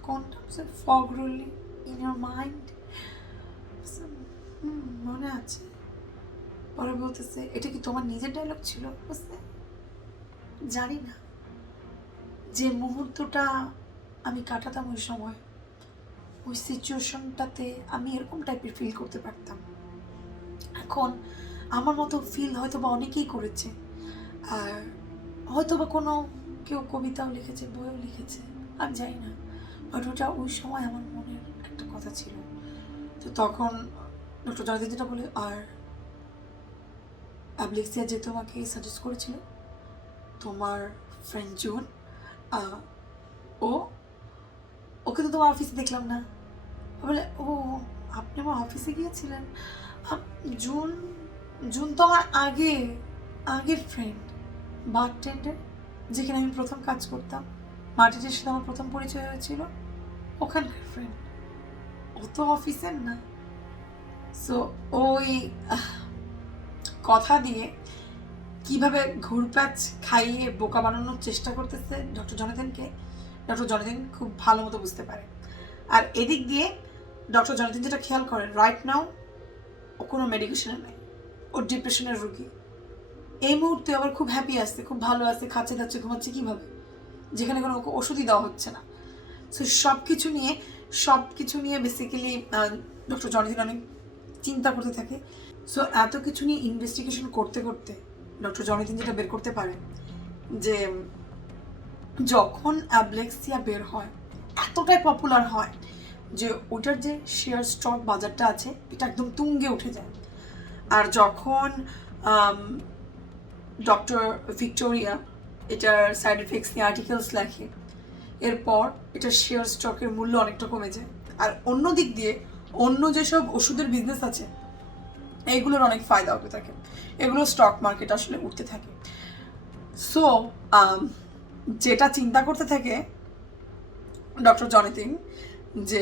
কোনটা, fog rolling in your mind, মনে আছে। পরে বলতেছে এটা কি তোমার নিজের ডায়লগ ছিল? বুঝতে জানি না, যে মুহূর্তটা আমি কাটাতাম ওই সময়, ওই সিচুয়েশনটাতে আমি এরকম টাইপের ফিল করতে পারতাম। এখন আমার মতো ফিল হয়তো বা অনেকেই করেছে, আর হয়তো বা কোনো কেউ কবিতাও লিখেছে, বইও লিখেছে, আমি জানি না, বাট ওটা ওই সময় আমার মনের একটা কথা ছিল। তো তখন ডক্টর জয়দেব যেটা বলে, আর অ্যাবলেক্সিয়া যে তোমাকে সাজেস্ট করেছিল, তোমার ফ্রেন্ড জুন, ও ওকে তো তোমার অফিসে দেখলাম না। বলে ও আপনি আমার অফিসে গিয়েছিলেন? জুন জুন তো আমার আগের ফ্রেন্ড, বারটেন্ডার, যেখানে আমি প্রথম কাজ করতাম, মার্টিনের সাথে আমার প্রথম পরিচয় হয়েছিল, ওখানকার ফ্রেন্ড, ও তো অফিসের না। সো ওই কথা দিয়ে কিভাবে ঘুরপ্যাচ খাইয়ে বোকা বানানোর চেষ্টা করতেছে ডক্টর জনাথনকে, ডক্টর জনাথন খুব ভালো মতো বুঝতে পারে। আর এদিক দিয়ে ডক্টর জনাথন যেটা খেয়াল করেন, রাইট নাও ও কোনো মেডিকেশনে নেই, ও ডিপ্রেশনের রোগী। এই মুহূর্তে আবার খুব হ্যাপি আসছে, খুব ভালো আছে, খাচ্ছে দাচ্ছে ঘুমাচ্ছে, কীভাবে, যেখানে কোনো ওষুধই দেওয়া হচ্ছে না। সো সব কিছু নিয়ে বেসিক্যালি ডক্টর জনাথন অনেক চিন্তা করতে থাকে। সো এত কিছু নিয়ে ইনভেস্টিগেশন করতে করতে ডক্টর জনাথন যেটা বের করতে পারে যে যখন অ্যাবলেক্সিয়া বের হয়, এতটাই পপুলার হয় যে ওটার যে শেয়ার স্টক বাজারটা আছে এটা একদম তুঙ্গে উঠে যায়। আর যখন ডক্টর ভিক্টোরিয়া এটার সাইড এফেক্টস নিয়ে আর্টিকেলস লেখে, এরপর এটার শেয়ার স্টকের মূল্য অনেকটা কমে যায়। আর অন্য দিক দিয়ে অন্য যেসব ওষুধের বিজনেস আছে এইগুলোর অনেক ফায়দা হতে থাকে, এগুলো স্টক মার্কেট আসলে উঠতে থাকে। সো যেটা চিন্তা করতে থাকে ডক্টর জনাথন, যে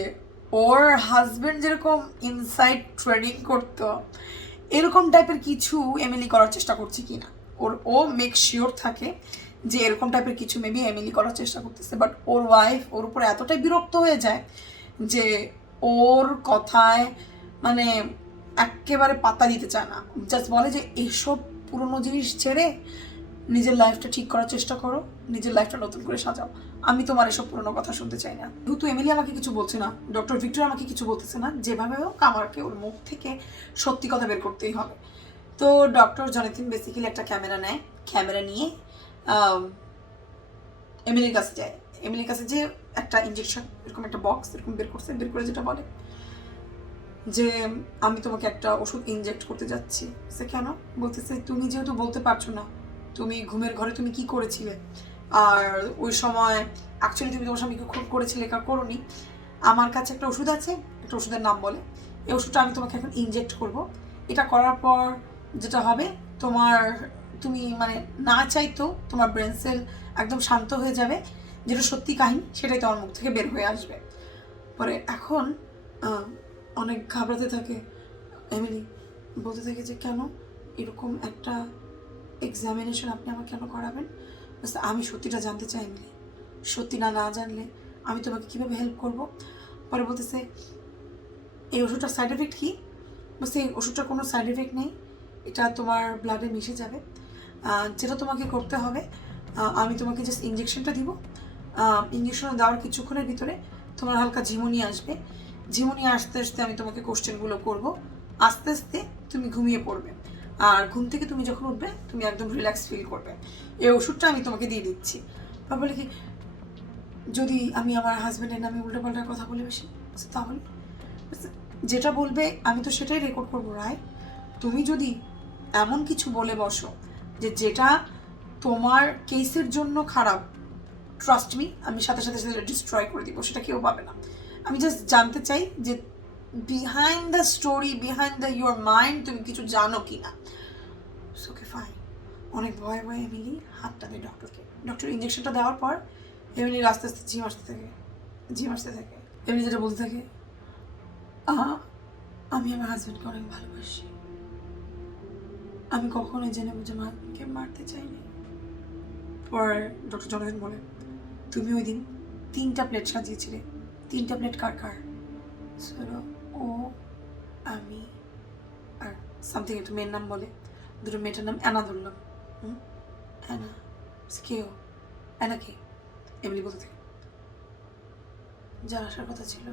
ওর হাজবেন্ড যেরকম ইনসাইড ট্রেডিং করতো, এরকম টাইপের কিছু এমিলি করার চেষ্টা করছে কিনা। ও মেক শিওর থাকে যে এরকম টাইপের কিছু মেবি এমিলি করার চেষ্টা করতেছে, বাট ওর ওয়াইফ ওর উপর এতটাই বিরক্ত হয়ে যায় যে ওর কথায় মানে একেবারে পাত্তা দিতে চায় না, জাস্ট বলে যে এইসব পুরনো জিনিস ছেড়ে নিজের লাইফটা ঠিক করার চেষ্টা করো, নিজের লাইফটা নতুন করে সাজাও, আমি তোমার এসব পুরনো কথা শুনতে চাই না। যেহেতু এমিলি আমাকে কিছু বলছে না, ডক্টর ভিক্টর আমাকে কিছু বলতেছে না, যেভাবে হোক আমাকে ওর মুখ থেকে সত্যি কথা বের করতেই হবে। তো ডক্টর জনাথন বেসিক্যালি একটা ক্যামেরা নিয়ে এমিলির কাছে যায়। এমিলির কাছে যে একটা ইঞ্জেকশন এরকম একটা বক্স এরকম বের করে যেটা বলে যে আমি তোমাকে একটা ওষুধ ইনজেক্ট করতে যাচ্ছি। সে কেন? বলতেছে তুমি যেহেতু বলতে পারছো না তুমি ঘুমের ঘরে তুমি কি করেছিলে, আর ওই সময় অ্যাকচুয়ালি তুমি তোমার স্বামীকে খুন করেছিলে কা করোনি, আমার কাছে একটা ওষুধ আছে, একটা ওষুধের নাম বলে, এই ওষুধটা আমি তোমাকে এখন ইনজেক্ট করব। এটা করার পর যেটা হবে তুমি মানে না চাইতো তোমার ব্রেন সেল একদম শান্ত হয়ে যাবে, যেটা সত্যি কাহিনী সেটাই তোমার মুখ থেকে বের হয়ে আসবে। পরে এখন অনেক ঘাবড়াতে থাকে এমিলি, বলতে থাকে যে কেন এরকম একটা এক্সামিনেশন আপনি আমাকে কেন করাবেন? আমি সত্যিটা জানতে চাই এমিলি, সত্যি না জানলে আমি তোমাকে কীভাবে হেল্প করব। পরে বলতেছে এই ওষুধটার সাইড এফেক্ট কী? বলছে এই ওষুধটার কোনো সাইড এফেক্ট নেই, এটা তোমার ব্লাডে মিশে যাবে। যেটা তোমাকে করতে হবে, আমি তোমাকে জাস্ট ইঞ্জেকশনটা দিব, ইঞ্জেকশন দেওয়ার কিছুক্ষণের ভিতরে তোমার হালকা ঝিমুনি আসবে, ঝিমুনি আসতে আসতে আমি তোমাকে কোশ্চেনগুলো করব, আস্তে আস্তে তুমি ঘুমিয়ে পড়বে, আর ঘুম থেকে তুমি যখন উঠবে তুমি একদম রিল্যাক্স ফিল করবে। এই ওষুধটা আমি তোমাকে দিয়ে দিচ্ছি। বা বলে কি যদি আমি আমার হাজব্যান্ডের নামে উল্টোপাল্টা কথা বলে বেশি, তাহলে যেটা বলবে আমি তো সেটাই রেকর্ড করবো রায়। তুমি যদি এমন কিছু বলে বসো যেটা তোমার কেসের জন্য খারাপ, ট্রাস্ট মি, আমি সাথে সাথে সেটা ডিস্ট্রয় করে দিব, সেটা কেউ পাবে না। আমি জাস্ট জানতে চাই যে behind the story, behind the your mind তুমি কিছু জানো কি না। Okay fine. অনেক ভয়ে ভয়ে এমিলি হাতটা দেয় ডক্টরকে। ডক্টর ইঞ্জেকশনটা দেওয়ার পর এমিলির আস্তে আস্তে ঝিম আসতে থাকে। এমিলি যেটা বলতে থাকে, আমি আমার হাজব্যান্ডকে অনেক ভালোবাসি, আমি কখনো জেনে বুঝে মাকে মারতে চাইনি। পর ডক্টর জনাথন বলে, তুমি ওই দিন 3টা প্লেট সাজিয়েছিলে, 3টা প্লেট কার কার? ও, আমি আর সামথিং একটা মেয়ের নাম বলে, দুটো মেয়েটার নাম অ্যানা ধরলাম। অ্যানা কেউ? অ্যানা কে? এমনি বলতে থাকে, যার আসার কথা ছিল,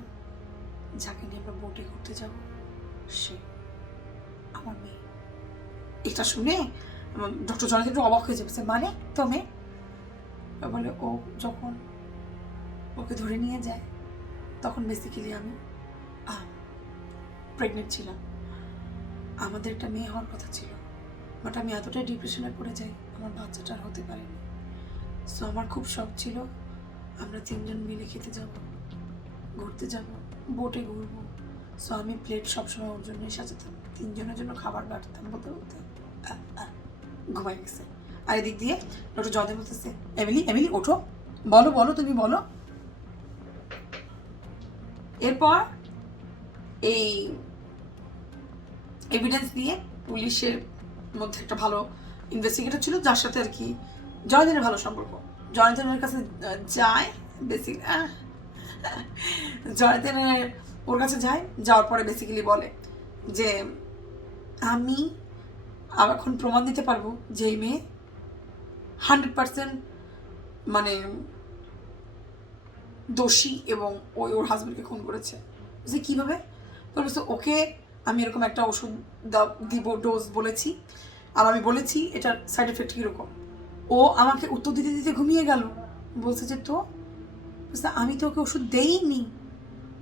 যাকে নিয়ে আমরা বোটে ঘুরতে যাব, সে আমার মেয়ে। এটা শুনে ডক্টর জনাথন একটু অবাক হয়ে যাবে, মানে তো মেয়ে? বলে, ও যখন ওকে ধরে নিয়ে যায় তখন বেসিক্যালি আমি প্রেগনেন্ট ছিলাম, আমাদের একটা মেয়ে হওয়ার কথা ছিল, বাট আমি এতটাই ডিপ্রেশনে পড়ে যাই আমার বাচ্চাটা আর হতে পারেনি। সো আমার খুব শখ ছিল আমরা 3জন মিলে খেতে যাব, ঘুরতে যাব, বোটে ঘুরবো। সো আমি প্লেট সবসময় ওর জন্যই সাজাতাম, 3জনের জন্য খাবার কাটতাম, বলতে বলতে ঘুমাই গেছে। আর এদিক দিয়ে ডক্টর জনাথন বলতেছে, এমিলি ওঠো, বলো তুমি বলো। এরপর এই এভিডেন্স নিয়ে পুলিশের মধ্যে একটা ভালো ইনভেস্টিগেটর ছিল, যার সাথে আর কি জনাথনের ভালো সম্পর্ক। জনাথনের কাছে যায় জনাথনের ওর কাছে যায়, যাওয়ার পরে বেসিক্যালি বলে যে আমি এখন প্রমাণ দিতে পারবো যে এই মেয়ে 100% মানে দোষী এবং ওর হাজব্যান্ডকে খুন করেছে। যে কীভাবে? বলছে, ওকে আমি এরকম একটা ওষুধ দিব, ডোজ বলেছি, আর আমি বলেছি এটার সাইড এফেক্ট কীরকম। ও আমাকে উত্তর দিতে দিতে ঘুমিয়ে গেল। বলছে যে তো আমি তো ওকে ওষুধ দেইনি,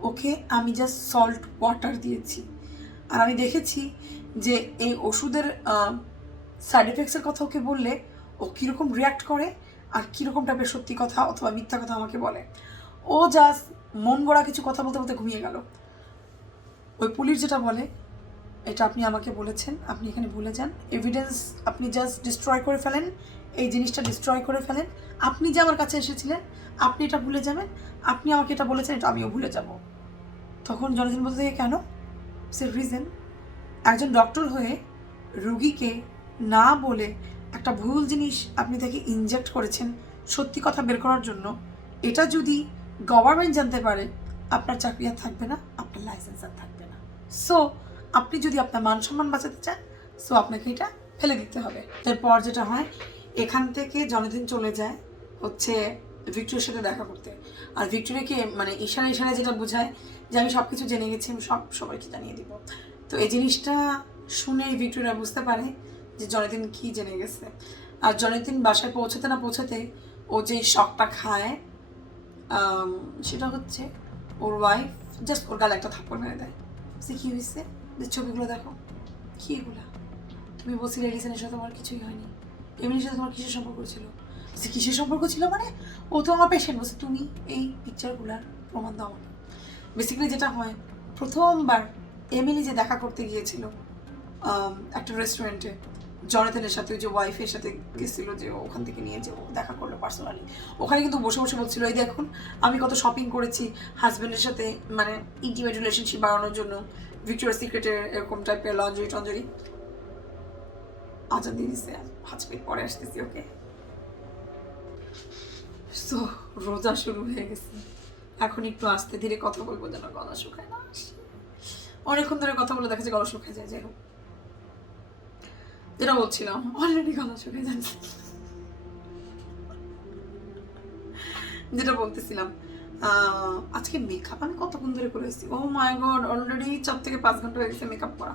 ওকে আমি জাস্ট সল্ট ওয়াটার দিয়েছি, আর আমি দেখেছি যে এই ওষুধের সাইড এফেক্টসের কথা ওকে বললে ও কীরকম রিয়াক্ট করে আর কীরকম টাইপের সত্যি কথা অথবা মিথ্যা কথা আমাকে বলে। ও জাস্ট মন গড়া কিছু কথা বলতে বলতে ঘুমিয়ে গেল। ওই পুলিশ যেটা বলে, এটা আপনি আমাকে বলেছেন, আপনি এখানে ভুলে যান, এভিডেন্স আপনি জাস্ট ডিস্ট্রয় করে ফেলেন, এই জিনিসটা ডিস্ট্রয় করে ফেলেন, আপনি যে আমার কাছে এসেছিলেন আপনি এটা ভুলে যাবেন, আপনি আমাকে এটা বলেছেন এটা আমিও ভুলে যাব। তখন জনাথন বলতে থাকে, কেন? সে রিজন, একজন ডক্টর হয়ে রুগীকে না বলে একটা ভুল জিনিস আপনি তাকে ইনজেক্ট করেছেন সত্যি কথা বের করার জন্য, এটা যদি গভর্নমেন্ট জানতে পারে আপনার চাকরি আর থাকবে না, আপনার লাইসেন্স আর থাকবে না। সো আপনি যদি আপনার মান সম্মান বাঁচাতে চান, সো আপনাকে এটা ফেলে দিতে হবে। এরপর যেটা হয়, এখান থেকে জনাথন চলে যায় হচ্ছে ভিক্টোরিয়ার সাথে দেখা করতে। আর ভিক্টোরিয়াকে মানে ইশারায় যেটা বোঝায় যে আমি সব কিছু জেনে গেছি, আমি সবাইকে জানিয়ে দিব। তো এই জিনিসটা শুনে ভিক্টোরিয়া বুঝতে পারে যে জনাথন কি জেনে গেছে। আর জনাথন বাসায় পৌঁছাতে না পৌঁছাতে ও যে শকটা খায় সেটা হচ্ছে ওর ওয়াইফ জাস্ট ওর গালে একটা থাপ্পড় মেরে দেয়। সে কী হয়েছে? যে ছবিগুলো দেখো, কি এগুলা? তুমি বলছিলে এলিসনের সাথে তোমার কিছুই হয়নি, এমনির সাথে তোমার কিসের সম্পর্ক ছিল? সে কিসের সম্পর্ক ছিল মানে? ও তো আমার পেশেন্ট। বলছে তুমি এই পিকচারগুলার প্রমাণ দাও আমাকে। বেসিক্যালি যেটা হয়, প্রথমবার এমিলি যে দেখা করতে গিয়েছিল একটা রেস্টুরেন্টে জনাথনের সাথে, ওই যে ওয়াইফের সাথে গেছিলো, যে ওখান থেকে নিয়ে যে ও দেখা করলো পার্সোনালি, ওখানে কিন্তু বসে বসে বলছিল, এই দেখুন আমি কত শপিং করেছি হাজব্যান্ডের সাথে, মানে ইন্টিমেট রিলেশনশিপ বাড়ানোর জন্য, ভিক্টোরিয়ার সিক্রেটের এরকম টাইপের লঞ্জরি টঞ্জরি। আজান দিয়ে দিচ্ছে, 5 মিনিট পরে আসতেছি, ওকে। সো রোজা শুরু হয়ে গেছে, এখন একটু আস্তে ধীরে কথা বলবো যেন গলা শুকায় না। অনেকক্ষণ ধরে কথা বলে দেখা যায় গলা শুকায় যায়। যাই হোক, যেটা বলছিলাম, অলরেডি গলা শুকায় যাচ্ছে। যেটা বলতেছিলাম, আজকে মেকআপ আমি কতক্ষণ ধরে করে এসেছি, ও মাই গড, অলরেডি 4 থেকে 5 ঘন্টা হয়ে গেছে মেকআপ করা।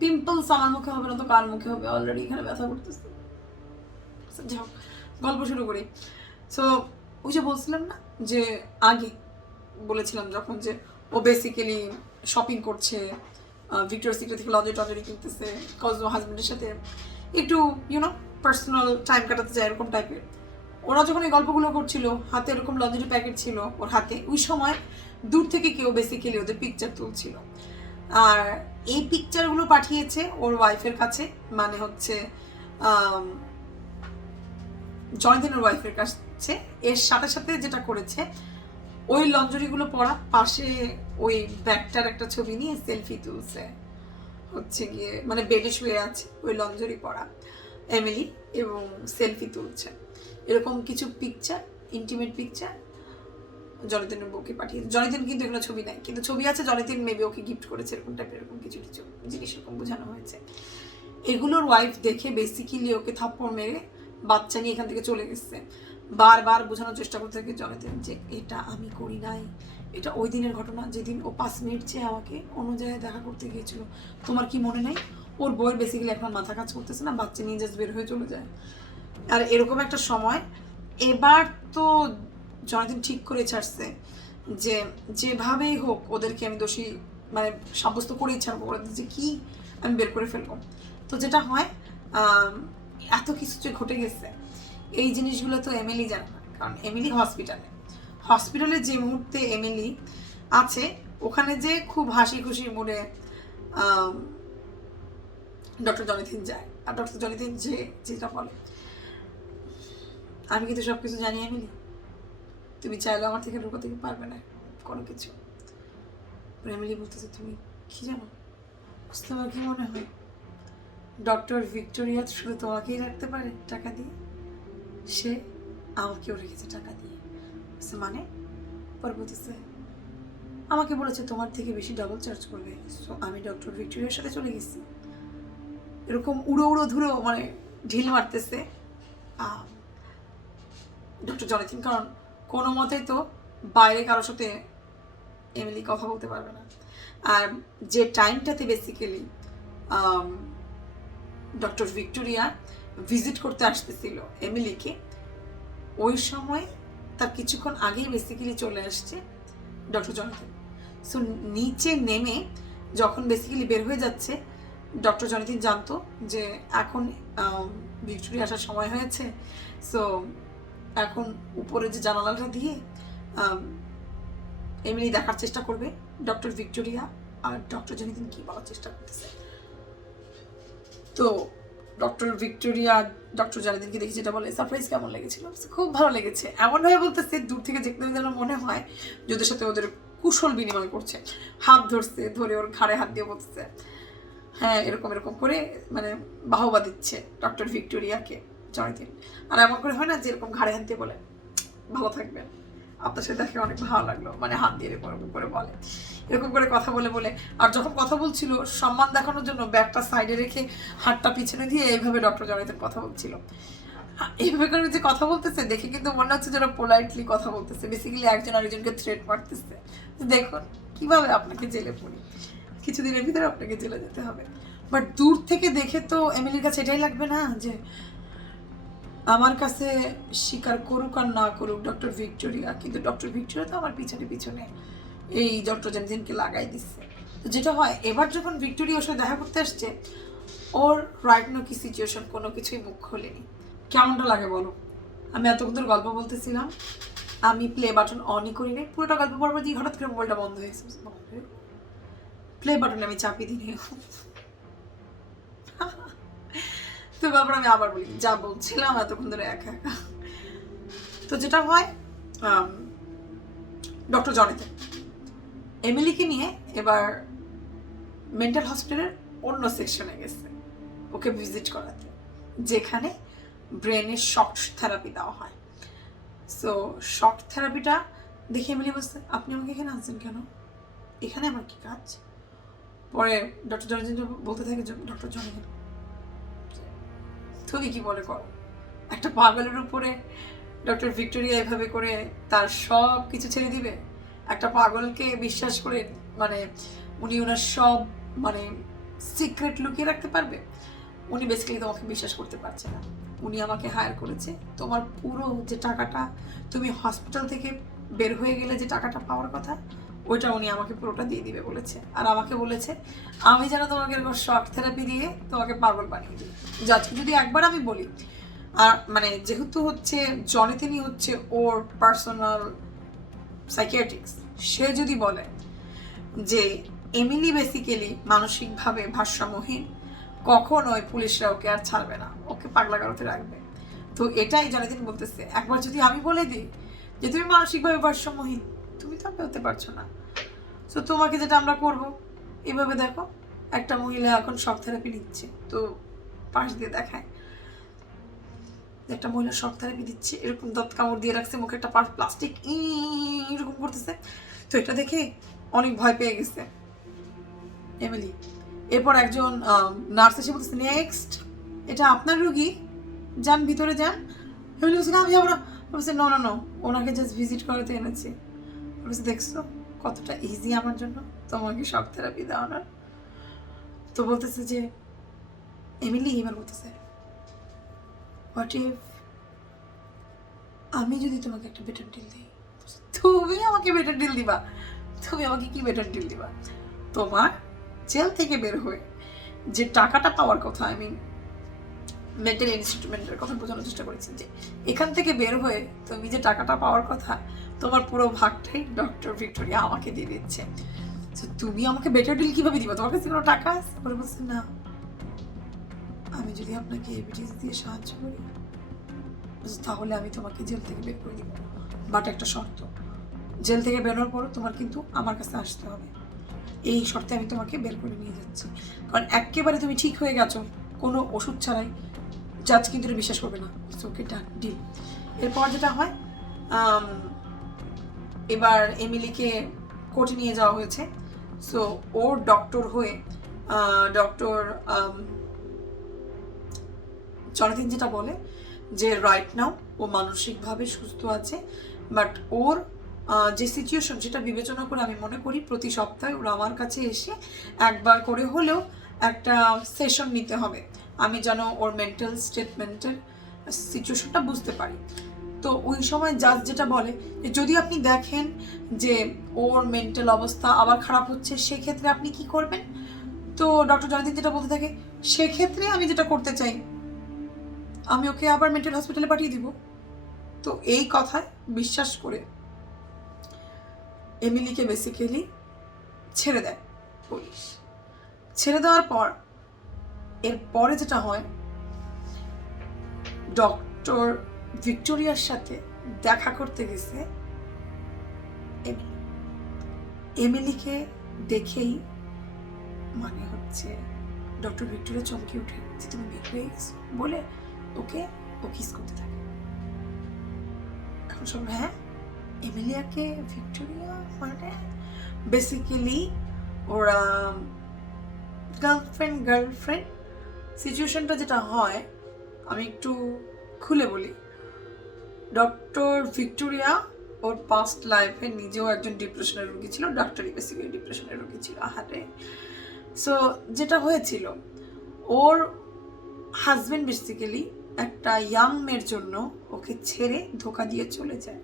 পিম্পলস আমার মুখে হবে না তো কার মুখে হবে? অলরেডি এখানে ব্যথা করতেছে। যাই হোক, গল্প শুরু করি। সো ওই যে বলছিলাম না, যে আগে বলেছিলাম যখন, যে ও বেসিক্যালি শপিং করছে, ভিক্টোরিয়ার সিক্রেট থেকে লঞ্জরি টঞ্জরি কিনতেছে, কজ ও হাজব্যান্ডের সাথে একটু পার্সোনাল টাইম কাটাতে যায় এরকম টাইপের। ওরা যখন এই গল্পগুলো করছিল, হাতে এরকম লন্ড্রি প্যাকেট ছিল ওর হাতে, ওই সময় দূর থেকে কেউ বেসিক্যালি ওদের পিকচার তুলছিল। আর এই পিকচারগুলো পাঠিয়েছে ওর ওয়াইফের কাছে, মানে হচ্ছে জয়দিনের ওয়াইফের কাছে। এর সাথে সাথে যেটা করেছে, ওই লঞ্জরিগুলো পরা পাশে ওই ব্যাগটার একটা ছবি নিয়ে সেলফি তুলছে, হচ্ছে গিয়ে মানে বেডে শুয়ে আছে ওই লঞ্জরি পরা এমিলি, এবং সেলফি তুলছে। এরকম কিছু পিকচার, ইন্টিমেট পিকচার জনিতিনের বউকে পাঠিয়েছে। জনিতিন কিন্তু এগুলো ছবি নাই, কিন্তু ছবি আছে। জনিতিন মেবি ওকে গিফট করেছে এরকম টাইপের, এরকম কিছু কিছু জিনিস এরকম বোঝানো হয়েছে। এগুলোর ওয়াইফ দেখে বেসিক্যালি ওকে থাপ্পড় মেরে বাচ্চা নিয়ে এখান থেকে চলে গেছে। বারবার বোঝানোর চেষ্টা করতে থাকে জনিতিন যে এটা আমি করি নাই, এটা ওই দিনের ঘটনা যেদিন ও 5 মিনিট চেয়ে আমাকে অন্য জায়গায় দেখা করতে গিয়েছিল, তোমার কি মনে নেই? ওর বউয়ের বেসিক্যালি এখন মাথা কাজ করতেছে না, বাচ্চা নিয়ে জাস্ট বের হয়ে চলে যায়। আর এরকম একটা সময় এবার তো জনিতিন ঠিক করে ছাড়ছে যে যেভাবেই হোক ওদেরকে আমি দোষী মানে সাব্যস্ত করেই ছাড়বো, ওরা যে কি আমি বের করে ফেলবো। তো যেটা হয়, এত কিছু যে ঘটে গেছে এই জিনিসগুলো তো এমিলি জানে না, কারণ এমিলি হসপিটালে যে মুহূর্তে এমিলি আছে ওখানে যে খুব হাসি খুশি মুডে ডক্টর জনিতিন যায়। আর ডক্টর জনিতিন যেটা বলে, আমি কিন্তু সব কিছু জানি এমিলি, তুমি চাইলে আমার থেকে লুকোতে পারবে না কোনো কিছু। এমিলি বলতেছে তুমি কি জানো? তোমার কি মনে হয় ডক্টর ভিক্টোরিয়া শুধু তোমাকেই রাখতে পারে টাকা দিয়ে? সে আমাকেও রেখেছে টাকা দিয়ে। মানে পর বলতেছে আমাকে বলেছে তোমার থেকে বেশি ডাবল চার্জ করবে, সো আমি ডক্টর ভিক্টোরিয়ার সাথে চলে গেছি। এরকম উড়ো ধুরো মানে ঢিল মারতেছে ডক্টর জনিতিন, কারণ কোনো মতেই তো বাইরে কারোর সাথে এমিলি কথা বলতে পারবে না। আর যে টাইমটাতে বেসিক্যালি ডক্টর ভিক্টোরিয়া ভিজিট করতে আসতেছিল এমিলিকে, ওই সময় তার কিছুক্ষণ আগেই বেসিক্যালি চলে আসছে ডক্টর জনিতিন। সো নিচে নেমে যখন বেসিক্যালি বের হয়ে যাচ্ছে, ডক্টর জনিতিন জানতো যে এখন ভিক্টোরিয়া আসার সময় হয়েছে। সো এখন উপরে যে জানালাটা দিয়ে এমিলি দেখার চেষ্টা করবে ডক্টর ভিক্টোরিয়া আর ডক্টর জনিতিন কি বলার চেষ্টা করতেছে। তো ডক্টর ভিক্টোরিয়া ডক্টর জনিতিনকে দেখে যেটা বলে, সারপ্রাইজ কেমন লেগেছিল? খুব ভালো লেগেছে। এমনভাবে বলতেছে দূর থেকে দেখতে যেন মনে হয় যে ওদের সাথে ওদের কুশল বিনিময় করছে। হাত ধরছে, ধরে ওর ঘাড়ে হাত দিয়ে বলতেছে হ্যাঁ এরকম করে মানে বাহবা দিচ্ছে ডক্টর ভিক্টোরিয়াকে জনিতিন। আর এমন করে হয় না যে এরকম ঘাড়ে হাত দিয়ে বলে ভালো থাকবেন, আপনার সাথে দেখে অনেক ভালো লাগলো, মানে হাত দিয়ে এরকম করে বলে, এরকম করে কথা বলে। আর যখন কথা বলছিল সম্মান দেখানোর জন্য ব্যাগটা সাইডে রেখে হাতটা পিছনে দিয়ে এইভাবে ডক্টর জনিতিন কথা বলছিল। এইভাবে করে যে কথা বলতেছে দেখে কিন্তু মনে হচ্ছে যেন পোলাইটলি কথা বলতেছে, বেসিক্যালি একজন আরেকজনকে থ্রেট মারতেছে, দেখুন কিভাবে আপনাকে জেলে পড়ি, কিছুদিনের ভিতরে আপনাকে জেলে যেতে হবে। বাট দূর থেকে দেখে তো এমিলির কাছে এটাই লাগবে না যে আমার কাছে স্বীকার করুক আর না করুক ডক্টর ভিক্টোরিয়া, কিন্তু ডক্টর ভিক্টোরিয়া তো আমার পিছনে এই ডক্টর জনিতিনকে লাগাই দিচ্ছে। তো যেটা হয় এবার যখন ভিক্টোরিয়া ওর সাথে দেখা করতে আসছে, ওর রাইট নো কি সিচুয়েশন কোনো কিছুই মুখ খোলেনি। কেমনটা লাগে বলো? আমি এতক্ষণ গল্প বলতেছিলাম, আমি প্লে বাটন অনই করি নাই, পুরোটা গল্প পরপর দিয়ে হঠাৎ করে মোবাইলটা বন্ধ হয়ে গেছে। প্লে বাটনে আমি চাপিয়ে দিই। তো তারপর আমি আবার বলি যা বলছিলাম এতক্ষণ ধরে একা। তো যেটা হয় ডক্টর জনিতিন এমিলিকে নিয়ে এবার মেন্টাল হসপিটালের অন্য সেকশনে গেছে ওকে ভিজিট করাতে, যেখানে ব্রেনের শক থেরাপি দেওয়া হয়। সো শক থেরাপিটা দেখে এমিলি বলছে আপনি আমাকে এখানে আনছেন কেন, এখানে আমার কি কাজ? পরে ডক্টর জনিতিন বলতে থাকে ডক্টর জনিতিন তুমি কি বলে করো, একটা পাগলের উপরে ডক্টর ভিক্টোরিয়া এভাবে করে তার সব কিছু ছেড়ে দিবে? একটা পাগলকে বিশ্বাস করে মানে উনি ওনার সব মানে সিক্রেট লুকিয়ে রাখতে পারবে? উনি বেসিক্যালি তোমাকে বিশ্বাস করতে পারছে না। উনি আমাকে হায়ার করেছে, তোমার পুরো যে টাকাটা তুমি হসপিটাল থেকে বের হয়ে গেলে যে টাকাটা পাওয়ার কথা ওইটা উনি আমাকে পুরোটা দিয়ে দিবে বলেছে। আর আমাকে বলেছে আমি যেন তোমাকে এরকম শক থেরাপি দিয়ে তোমাকে পাগল বানিয়ে দিই। আজকে যদি একবার আমি বলি, আর মানে যেহেতু হচ্ছে জনিতিনি হচ্ছে ওর পার্সোনাল সাইকিয়াট্রিস্ট, সে যদি বলে যে এমিলি বেসিক্যালি মানসিকভাবে ভারসাম্যহীন, কখনোই পুলিশরা ওকে আর ছাড়বে না, ওকে পাগলাগারোতে রাখবে। তো এটাই জনিতিনি বলতেছে, একবার যদি আমি বলে দিই যে তুমি মানসিকভাবে ভারসাম্যহীন, তুমি তো হতে পারছো না, তো তোমাকে যেটা আমরা করব, এভাবে দেখো একটা মহিলা এখন শক থেরাপি নিচ্ছে, তো পাশ দিয়ে দেখায় একটা মহিলা শক থেরাপি দিচ্ছে, এরকম দাঁত কামড় দিয়ে রাখছে, মুখে একটা প্লাস্টিক এরকম করতেছে। তো এটা দেখে অনেক ভয় পেয়ে গেছে এমিলি। এরপর একজন নার্স এসে বলতেছে নেক্সট, এটা আপনার রুগী, যান ভিতরে যান। এমিলি বলছে না আমি যাবো না। বলছে নো নো নো, ওনাকে জাস্ট ভিজিট করাতে এনেছি। বলছে দেখছো কতটা ইজি আমার জন্য তোমাকে শক থেরাপি দেওয়ানোর। তো বলতেছে যে এমিলি এবার বলতেছে হোয়াট ইফ আমি যদি তোমাকে একটা বেটার ডিল দিই? তুমি আমাকে বেটার ডিল দিবা? তুমি আমাকে কি বেটার ডিল দিবা? তোমার জেল থেকে বের হয়ে যে টাকাটা পাওয়ার কথা, আই মিন মেন্টাল ইনস্ট্রুমেন্টের কথা বোঝানোর চেষ্টা করেছি, যে এখান থেকে বের হয়ে তুমি যে টাকাটা পাওয়ার কথা, তোমার পুরো ভাগটাই ডক্টর ভিক্টোরিয়া আমাকে দিয়ে দিচ্ছে। তুমি আমাকে বেটার ডিল কিভাবে দিবা? তোমার কাছে কোনো টাকা আছে? বলছে না, আমি যদি আপনাকে এভিডেন্স দিয়ে সাহায্য করি তাহলে আমি তোমাকে জেল থেকে বের করে দিব, বাট একটা শর্ত, জেল থেকে বেরোনোর পর তোমার কিন্তু আমার কাছে আসতে হবে, এই শর্তে আমি তোমাকে বের করে নিয়ে যাচ্ছি। কারণ একেবারে তুমি ঠিক হয়ে গেছো কোনো ওষুধ ছাড়াই, জাজ কিন্তু বিশ্বাস করবে না। ওকে ডান ডিল। এরপর যেটা হয়, এবার এমিলিকে কোর্টে নিয়ে যাওয়া হয়েছে। সো ওর ডক্টর হয়ে ডক্টর জনিতিন যেটা বলে যে রাইট নাও ও মানসিকভাবে সুস্থ আছে, বাট ওর যে সিচুয়েশন সেটা বিবেচনা করে আমি মনে করি প্রতি সপ্তাহে ওরা আমার কাছে এসে একবার করে হলেও একটা সেশন নিতে হবে, আমি যেন ওর মেন্টাল স্টেটমেন্টের সিচুয়েশনটা বুঝতে পারি। তো ওই সময় জাজ যেটা বলে যে যদি আপনি দেখেন যে ওর মেন্টাল অবস্থা আবার খারাপ হচ্ছে, সেক্ষেত্রে আপনি কি করবেন? তো ডক্টর জনিতিন যেটা বলতে থাকে, সেক্ষেত্রে আমি যেটা করতে চাই আমি ওকে আবার মেন্টাল হসপিটালে পাঠিয়ে দিব। তো এই কথায় বিশ্বাস করে এমিলিকে বেসিক্যালি ছেড়ে দেয় পুলিশ। ছেড়ে দেওয়ার পর এরপরে যেটা হয়, ডক্টর ভিক্টোরিয়ার সাথে দেখা করতে গেছে এমিলি। এমিলিকে দেখেই মানে হচ্ছে ডক্টর ভিক্টোরিয়া চমকে উঠে যে তুমি বের হয়ে গেছো বলে ওকে ও কিস করতে থাকে। এখন সব হ্যাঁ এমিলিয়াকে ভিক্টোরিয়া মানে বেসিক্যালি ওরা গার্লফ্রেন্ড সিচুয়েশনটা যেটা হয় আমি একটু খুলে বলি। ডক্টর ভিক্টোরিয়া ওর পাস্ট লাইফে নিজেও একজন ডিপ্রেশনের রোগী ছিল, ডাক্তারই বেসিক্যালি ডিপ্রেশনের রোগী ছিল। আহারে, সো যেটা হয়েছিল ওর হাজবেন্ড বেসিক্যালি একটা ইয়াং মেয়ের জন্য ওকে ছেড়ে ধোকা দিয়ে চলে যায়।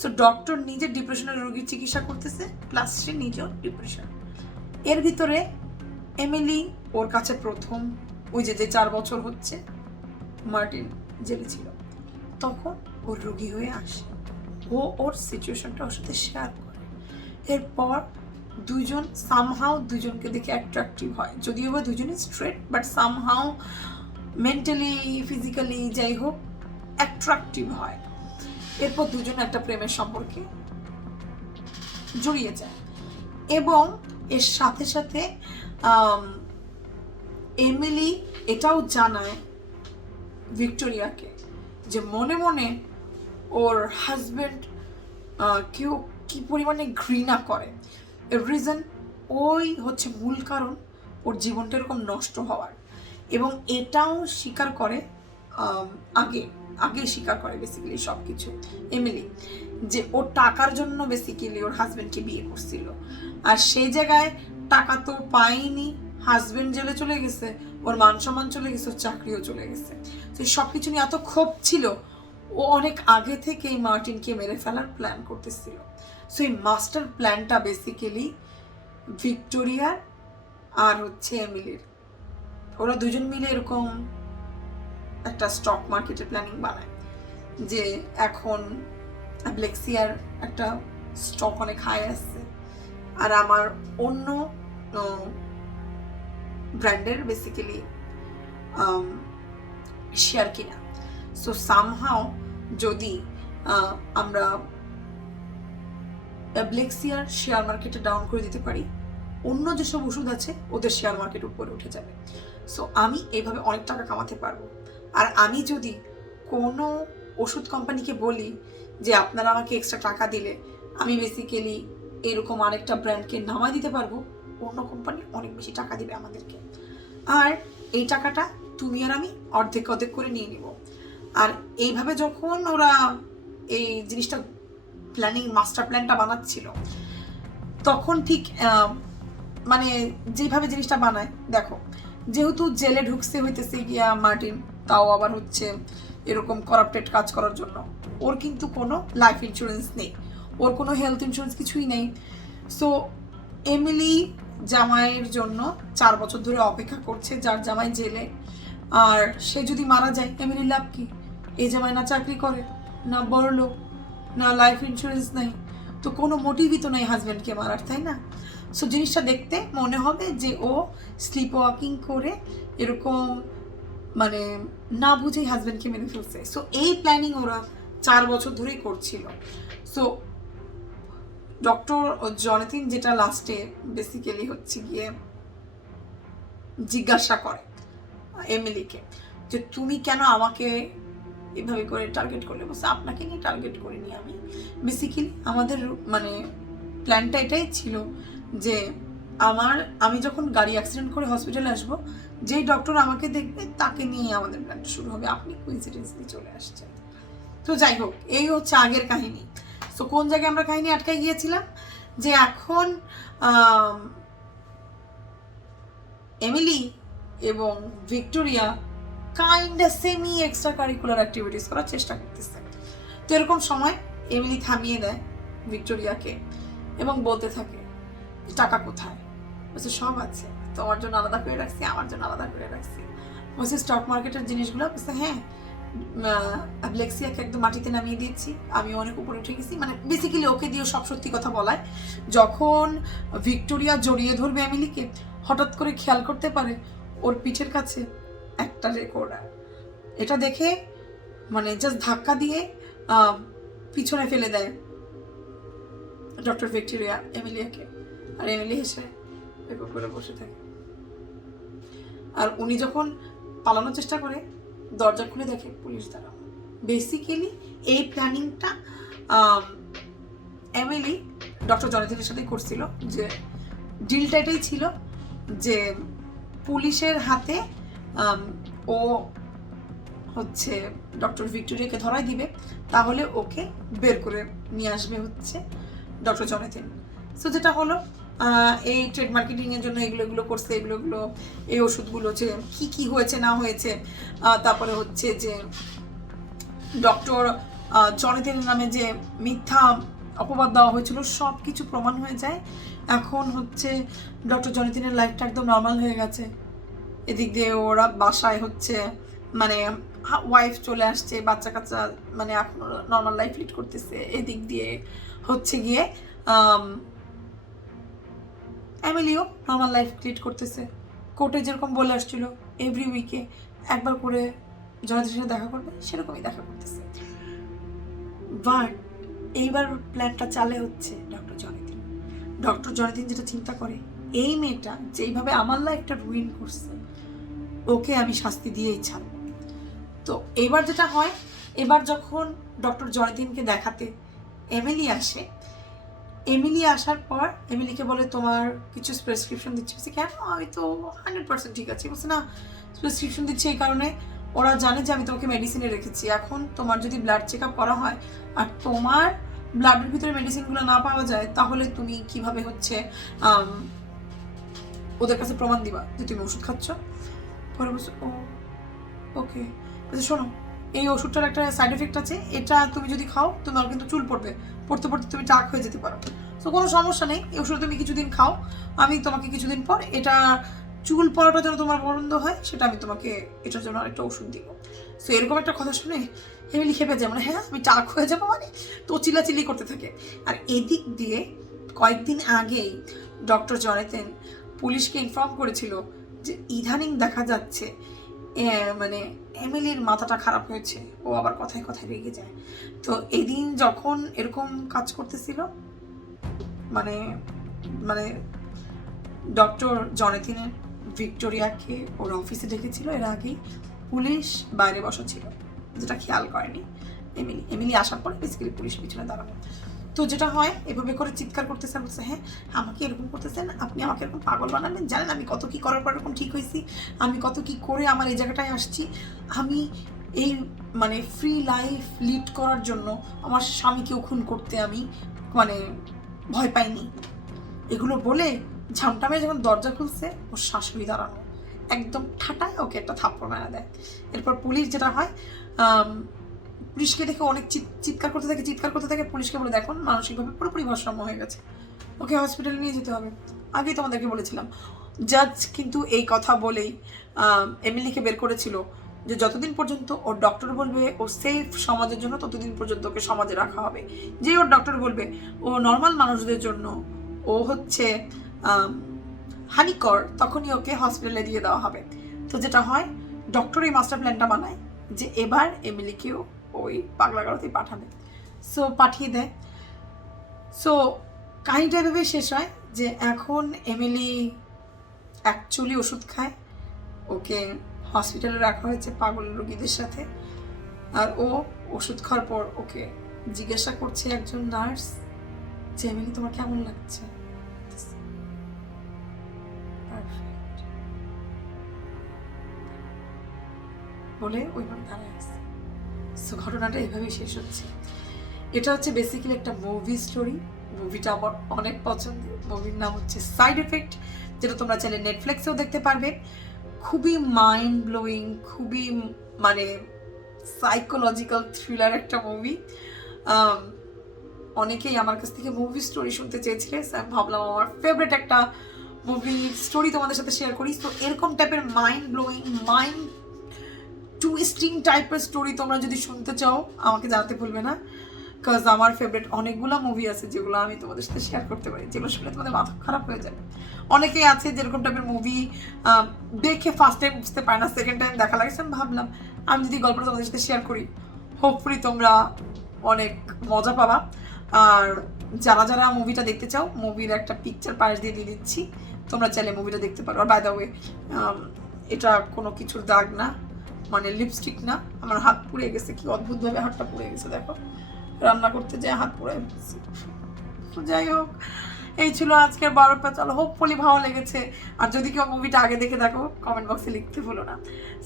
সো ডক্টর নিজে ডিপ্রেশনের রোগীর চিকিৎসা করতেছে, প্লাস সে নিজেও ডিপ্রেশন। এর ভিতরে এমিলি ওর কাছে প্রথম ওই যে 4 বছর হচ্ছে মার্টিন জেলে ছিল, তখন ওর রোগী হয়ে আসে, ও ওর সিচুয়েশনটা ওর সাথে শেয়ার করে। এরপর দুজন সামহাও দুজনকে দেখে অ্যাট্রাকটিভ হয়, যদিও বা দুজনই straight, but somehow mentally physically যাই হোক অ্যাট্রাকটিভ হয়। এরপর দুজন একটা প্রেমের সম্পর্কে জড়িয়ে যায়, এবং এর সাথে সাথে এমিলি এটাও জানায় ভিক্টোরিয়াকে যে মনে মনে ওর হাজবেন্ড কেউ কি পরিমাণে ঘৃণা করে। এর রিজন ওই হচ্ছে মূল কারণ ওর জীবনটা এরকম নষ্ট হওয়ার, এবং এটাও স্বীকার করে আগে স্বীকার করে বেসিক্যালি সব কিছু এমিলি, যে ওর টাকার জন্য বেসিক্যালি ওর হাজবেন্ডকে বিয়ে করছিল, আর সেই জায়গায় টাকা তো পায়নি, হাজবেন্ড জেলে চলে গেছে, ওর মান সম্মান চলে গেছে, ওর চাকরিও চলে গেছে। তো সব কিছু নিয়ে এত ক্ষোভ ছিল, ও অনেক আগে থেকেই মার্টিনকে মেরে ফেলার প্ল্যান করতেছিল। সো এই মাস্টার প্ল্যানটা বেসিক্যালি ভিক্টোরিয়ার আর হচ্ছে এমিলির। ওরা দুজন মিলে এরকম একটা স্টক মার্কেটের প্ল্যানিং বানায় যে এখন অ্যাব্লেক্সিয়ার একটা স্টক অনেক হাই আসছে, আর আমার অন্য ব্র্যান্ডের বেসিক্যালি শেয়ার কিনা। সো সামহাও যদি আমরা অ্যাব্লেক্সিয়ার শেয়ার মার্কেটে ডাউন করে দিতে পারি, অন্য যেসব ওষুধ আছে ওদের শেয়ার মার্কেট উপরে উঠে যাবে। সো আমি এইভাবে অনেক টাকা কামাতে পারবো। আর আমি যদি কোনো ওষুধ কোম্পানিকে বলি যে আপনারা আমাকে এক্সট্রা টাকা দিলে আমি বেসিক্যালি এরকম আরেকটা ব্র্যান্ডকে নামায় দিতে পারবো, অন্য কোম্পানি অনেক বেশি টাকা দিবে আমাদেরকে, আর এই টাকাটা তুমি আর আমি অর্ধেক অর্ধেক করে নিয়ে নিব। আর এইভাবে যখন ওরা এই জিনিসটা প্ল্যানিং মাস্টার প্ল্যানটা বানাচ্ছিল, তখন ঠিক মানে যেভাবে জিনিসটা বানায়, দেখো যেহেতু জেলে ঢুকছে হইতেছে গিয়া মার্টিন, তাও আবার হচ্ছে এরকম করাপ্টেড কাজ করার জন্য, ওর কিন্তু কোনো লাইফ ইন্স্যুরেন্স নেই, ওর কোনো হেলথ ইন্স্যুরেন্স কিছুই নেই। সো এমিলি জামাইয়ের জন্য 4 বছর ধরে অপেক্ষা করছে, যার জামাই জেলে। আর সে যদি মারা যায়, এমিলির লাভ কি? এই জামাই না চাকরি করে, না বড় লোক, না লাইফ ইন্স্যুরেন্স নাই, তো কোনো মোটিভই তো নাই হাজব্যান্ডকে মারার, তাই না? সো জিনিসটা দেখতে মনে হবে যে ও স্লিপ ওয়াকিং করে এরকম মানে না বুঝেই হাজব্যান্ডকে মেরে ফেলছে। সো এই প্ল্যানিং ওরা 4 বছর ধরেই করছিল। সো ডক্টর জনাথন যেটা লাস্টে বেসিক্যালি হচ্ছে গিয়ে জিজ্ঞাসা করে এমিলিকে যে তুমি কেন আমাকে এভাবে করে টার্গেট করলে? বলছে আপনাকে নিয়ে টার্গেট করিনি আমি, বেসিক্যালি আমাদের মানে প্ল্যানটা এটাই ছিল যে আমি যখন গাড়ি অ্যাক্সিডেন্ট করে হসপিটালে আসবো, যেই ডক্টর আমাকে দেখবে তাকে নিয়ে আমাদের প্ল্যানটা শুরু হবে, আপনি কোইন্সিডেন্সলি চলে আসছেন। তো যাই হোক, এই হচ্ছে আগের কাহিনী। তো কোন জায়গায় আমরা কাহিনী আটকায় গিয়েছিলাম, যে এখন এমিলি এবং Victoria kinda semi extra curricular activities করার চেষ্টা করতেছে। তো এরকম সময় এমিলি থামিয়ে দেয় ভিক্টোরিয়াকে এবং বলতে থাকে টাকা কোথায়? বলছে সব আছে, তোমার জন্য আলাদা করে রাখছি, আমার জন্য আলাদা করে রাখছি। বলছে স্টক মার্কেটের জিনিসগুলো? বলছে হ্যাঁ, অ্যাব্লেক্সিয়াকে একদম মাটিতে নামিয়ে দিয়েছি, আমি অনেক উপরে উঠে গেছি। মানে বেসিক্যালি ওকে দিয়ে সব সত্যি কথা বলায়। যখন ভিক্টোরিয়া জড়িয়ে ধরবে এমিলিকে, হঠাৎ করে খেয়াল করতে পারে ওর পিঠের কাছে একটা রেকর্ডার। এটা দেখে মানে জাস্ট ধাক্কা দিয়ে পিছনে ফেলে দেয় ডক্টর ভিক্টোরিয়া এমিলিয়াকে, আর এমিলি হেসে রেকর্ড করে বসে থাকে। আর উনি যখন পালানোর চেষ্টা করে, দরজা খুলে দেখে পুলিশ দাঁড়ানো। বেসিক্যালি এই প্ল্যানিংটা এমিলি ডক্টর জনাথনের সাথে করছিল, যে ডিলটা এটাই ছিল যে পুলিশের হাতে ও হচ্ছে ডক্টর ভিক্টোরিয়াকে ধরাই দিবে, তাহলে ওকে বের করে নিয়ে আসবে হচ্ছে ডক্টর জনাথন। সো যেটা হলো, এই ট্রেড মার্কেটিংয়ের জন্য এগুলো করছে, এগুলো এই ওষুধগুলো যে কি হয়েছে না হয়েছে, তারপরে হচ্ছে যে ডক্টর জনাথনের নামে যে মিথ্যা অপবাদ দেওয়া হয়েছিল সব কিছু প্রমাণ হয়ে যায়। এখন হচ্ছে ডক্টর জনাথনের লাইফটা একদম নর্মাল হয়ে গেছে। এদিক দিয়ে ওরা বাসায় হচ্ছে মানে ওয়াইফ চলে আসছে, বাচ্চা কাচ্চা, মানে এখন নর্মাল লাইফ লিড করতেছে। এদিক দিয়ে হচ্ছে গিয়ে এমিলিও নর্মাল লাইফ লিড করতেছে। কোর্টে যেরকম বলে আসছিল এভরি উইকে একবার করে জনাথনের সাথে দেখা করবে, সেরকমই দেখা করতেছে। বাট এইবার প্ল্যানটা চালে হচ্ছে ডক্টর জনাথন যেটা চিন্তা করে, এই মেয়েটা যেইভাবে আমার লাইফটা রুইন করছে, ওকে আমি শাস্তি দিয়েই ছাড়ব। তো এবার যেটা হয়, এবার যখন ডক্টর জনাথনকে দেখাতে এমিলি আসে, এমিলি আসার পর এমিলিকে বলে তোমার কিছু প্রেসক্রিপশন দিচ্ছে। কেন? আমি তো 100% ঠিক আছি। বলছে না, প্রেসক্রিপশন দিচ্ছে এই কারণে ওরা জানে যে আমি তোমাকে মেডিসিনে রেখেছি। এখন তোমার যদি ব্লাড চেক আপ করা হয় আর তোমার ব্লাডের ভিতরে মেডিসিনগুলো না পাওয়া যায়, তাহলে তুমি কিভাবে হচ্ছে ওদের কাছে প্রমাণ দিবা যে তুমি ওষুধ খাচ্ছ? পরে বলছো ও ওকে। বলছে শোনো, এই ওষুধটার একটা সাইড এফেক্ট আছে, এটা তুমি যদি খাও তোমার কিন্তু চুল পড়বে, পড়তে পড়তে তুমি টাক হয়ে যেতে পারো। তো কোনো সমস্যা নেই, এই ওষুধ তুমি কিছুদিন খাও, আমি তোমাকে কিছুদিন পর এটা চুল পড়াটা যেন তোমার বন্ধ হয় সেটা আমি তোমাকে এটার জন্য আরেকটা ওষুধ দিব। সো এরকম একটা কথা শুনে এমিলি খেপে যায়, মানে হ্যাঁ আমি টাক হয়ে যাবো মানে, তো চিল্লাচিল্লি করতে থাকে। আর এদিক দিয়ে কয়েকদিন আগেই ডক্টর জনেথন পুলিশকে ইনফর্ম করেছিল যে ইদানিং দেখা যাচ্ছে মানে এমিলির মাথাটা খারাপ হয়েছে, ও আবার কথায় কথায় রেগে যায়। তো এদিন যখন এরকম কাজ করতেছিল মানে মানে ডক্টর জনেথিনের ভিক্টোরিয়াকে ওর অফিসে ডেকেছিল এর আগেই, পুলিশ বাইরে বসা ছিল, যেটা খেয়াল করেনি এমিলি আসার পরে বেসিক্যালি পুলিশ পিছনে দাঁড়ানো। তো যেটা হয় এভাবে করে চিৎকার করতেছেন, বলছে হ্যাঁ আমাকে এরকম করতেছেন, আপনি আমাকে এরকম পাগল বানাবেন, জানেন আমি কত কি করার পর এরকম ঠিক হয়েছি, আমি কত কি করে আমার এই জায়গাটায় আসছি, আমি এই মানে ফ্রি লাইফ লিড করার জন্য আমার স্বামীকেও খুন করতে আমি মানে ভয় পাইনি। এগুলো বলে ঝামটামে যখন দরজা খুলছে ওর শাশুড়ি দাঁড়ানো, একদম ঠাটায় ওকে একটা থাপ্পড় মারা দেয়। এরপর পুলিশ যেটা হয় পুলিশকে দেখে অনেক চিৎকার করতে থাকে, পুলিশকে বলে দেখুন মানসিকভাবে পুরোপুরি ভারসাম্য হয়ে গেছে, ওকে হসপিটালে নিয়ে যেতে হবে। আগেই তোমাদেরকে বলেছিলাম। জাজ কিন্তু এই কথা বলেই এমিলিকে বের করেছিল যে যতদিন পর্যন্ত ওর ডক্টর বলবে ও সেফ সমাজের জন্য, ততদিন পর্যন্ত ওকে সমাজে রাখা হবে। যে ওর ডক্টর বলবে ও নর্মাল মানুষদের জন্য ও হচ্ছে হানিকর, তখনই ওকে হসপিটালে দিয়ে দেওয়া হবে। তো যেটা হয় ডক্টর এই মাস্টার প্ল্যানটা বানায় যে এবার এমিলিকেও ওই পাগলা গারোতেই পাঠাবে। সো পাঠিয়ে দেয়। সো কাহিনীটা এভাবে শেষ হয় যে এখন এমিলি অ্যাকচুয়ালি ওষুধ খায়, ওকে হসপিটালে রাখা হয়েছে পাগল রোগীদের সাথে। আর ও ওষুধ খাওয়ার পর ওকে জিজ্ঞাসা করছে একজন নার্স যে এমিলি তোমার কেমন লাগছে, বলে ওইভাবে দাঁড়ায় আছে। সো ঘটনাটা এভাবেই শেষ হচ্ছে। এটা হচ্ছে বেসিক্যালি একটা মুভি স্টোরি। মুভিটা আমার অনেক পছন্দের। মুভির নাম হচ্ছে সাইড এফেক্ট, যেটা তোমরা চাইলে নেটফ্লিক্সেও দেখতে পারবে। খুবই মাইন্ড ব্লোয়িং, খুবই মানে সাইকোলজিক্যাল থ্রিলার একটা মুভি। অনেকেই আমার কাছ থেকে মুভি স্টোরি শুনতে চেয়েছিলে, আমি ভাবলাম আমার ফেভারিট একটা মুভি স্টোরি তোমাদের সাথে শেয়ার করি। তো এরকম টাইপের মাইন্ড ব্লোয়িং, মাইন্ড টুইস্টিং টাইপের স্টোরি তোমরা যদি শুনতে চাও আমাকে জানাতে ভুলবে না, বিকজ আমার ফেভারিট অনেকগুলো মুভি আছে যেগুলো আমি তোমাদের সাথে শেয়ার করতে পারি, যেগুলো শুনলে তোমাদের মাথা খারাপ হয়ে যাবে। অনেকেই আছে যেরকম টাইপের মুভি দেখে ফার্স্ট টাইম বুঝতে পারে না, সেকেন্ড টাইম দেখা লাগছে। আমি ভাবলাম আমি যদি গল্পটা তোমাদের সাথে শেয়ার করি, হোপফুলি তোমরা অনেক মজা পাবা। আর যারা যারা মুভিটা দেখতে চাও, মুভির একটা পিকচার পাশ দিয়ে দিয়ে দিচ্ছি, তোমরা চাইলে মুভিটা দেখতে পারো। আর বাই দ্য ওয়ে এটা কোনো কিছুর দাগ না, মানে লিপস্টিক না। আমার হাত পুড়ে গেছে, কি অদ্ভুতভাবে হাতটা পুড়ে গেছে, দেখো রান্না করতে যেয়ে হাত পুড়ে গেছে। যাই হোক, এই ছিল আজকের 12 পেচাল। হোপফুলি ভালো লেগেছে। আর যদি কেউ মুভিটা আগে দেখে দেখো, কমেন্ট বক্সে লিখতে ভুলো না।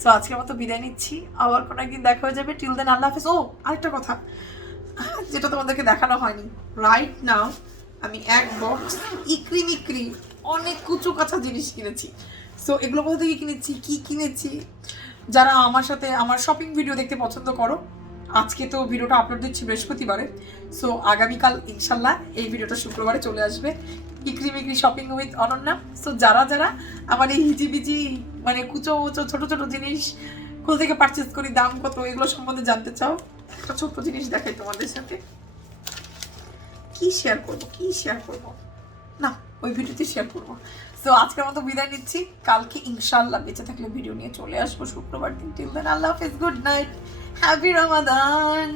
সো আজকের মতো বিদায় নিচ্ছি, আবার কোনো একদিন দেখা হয়ে যাবে। টিল দেন আল্লাহ হাফেজ। ও আরেকটা কথা যেটা তোমাদেরকে দেখানো হয়নি, রাইট নাও আমি এক বক্স ইকরি অনেক কুচু কাঁচা জিনিস কিনেছি। সো এগুলো কোথা থেকে কিনেছি, কি কিনেছি, যারা আমার সাথে আমার শপিং ভিডিও দেখতে পছন্দ করো, আজকে তো ভিডিওটা আপলোড দিচ্ছি বৃহস্পতিবারে, সো আগামীকাল ইনশাল্লাহ এই ভিডিওটা শুক্রবারে চলে আসবে, Ikri shopping with Ananya. So যারা যারা আমার এই হিজিবিজি মানে কুচো উচো ছোটো ছোটো জিনিস কোথা থেকে পারচেস করি, দাম কত, এগুলো সম্বন্ধে জানতে চাও, একটা ছোট্ট জিনিস দেখাই তোমাদের সাথে। কি শেয়ার করবো না, ওই ভিডিওতে শেয়ার করবো। সো আজকের মতো বিদায় নিচ্ছি, কালকে ইনশাল্লাহ বেঁচে থাকলে ভিডিও নিয়ে চলে আসবো শুক্রবার দিন। টিল দেন আল্লাহ হাফেজ, গুড নাইট, হ্যাপি রমাদান।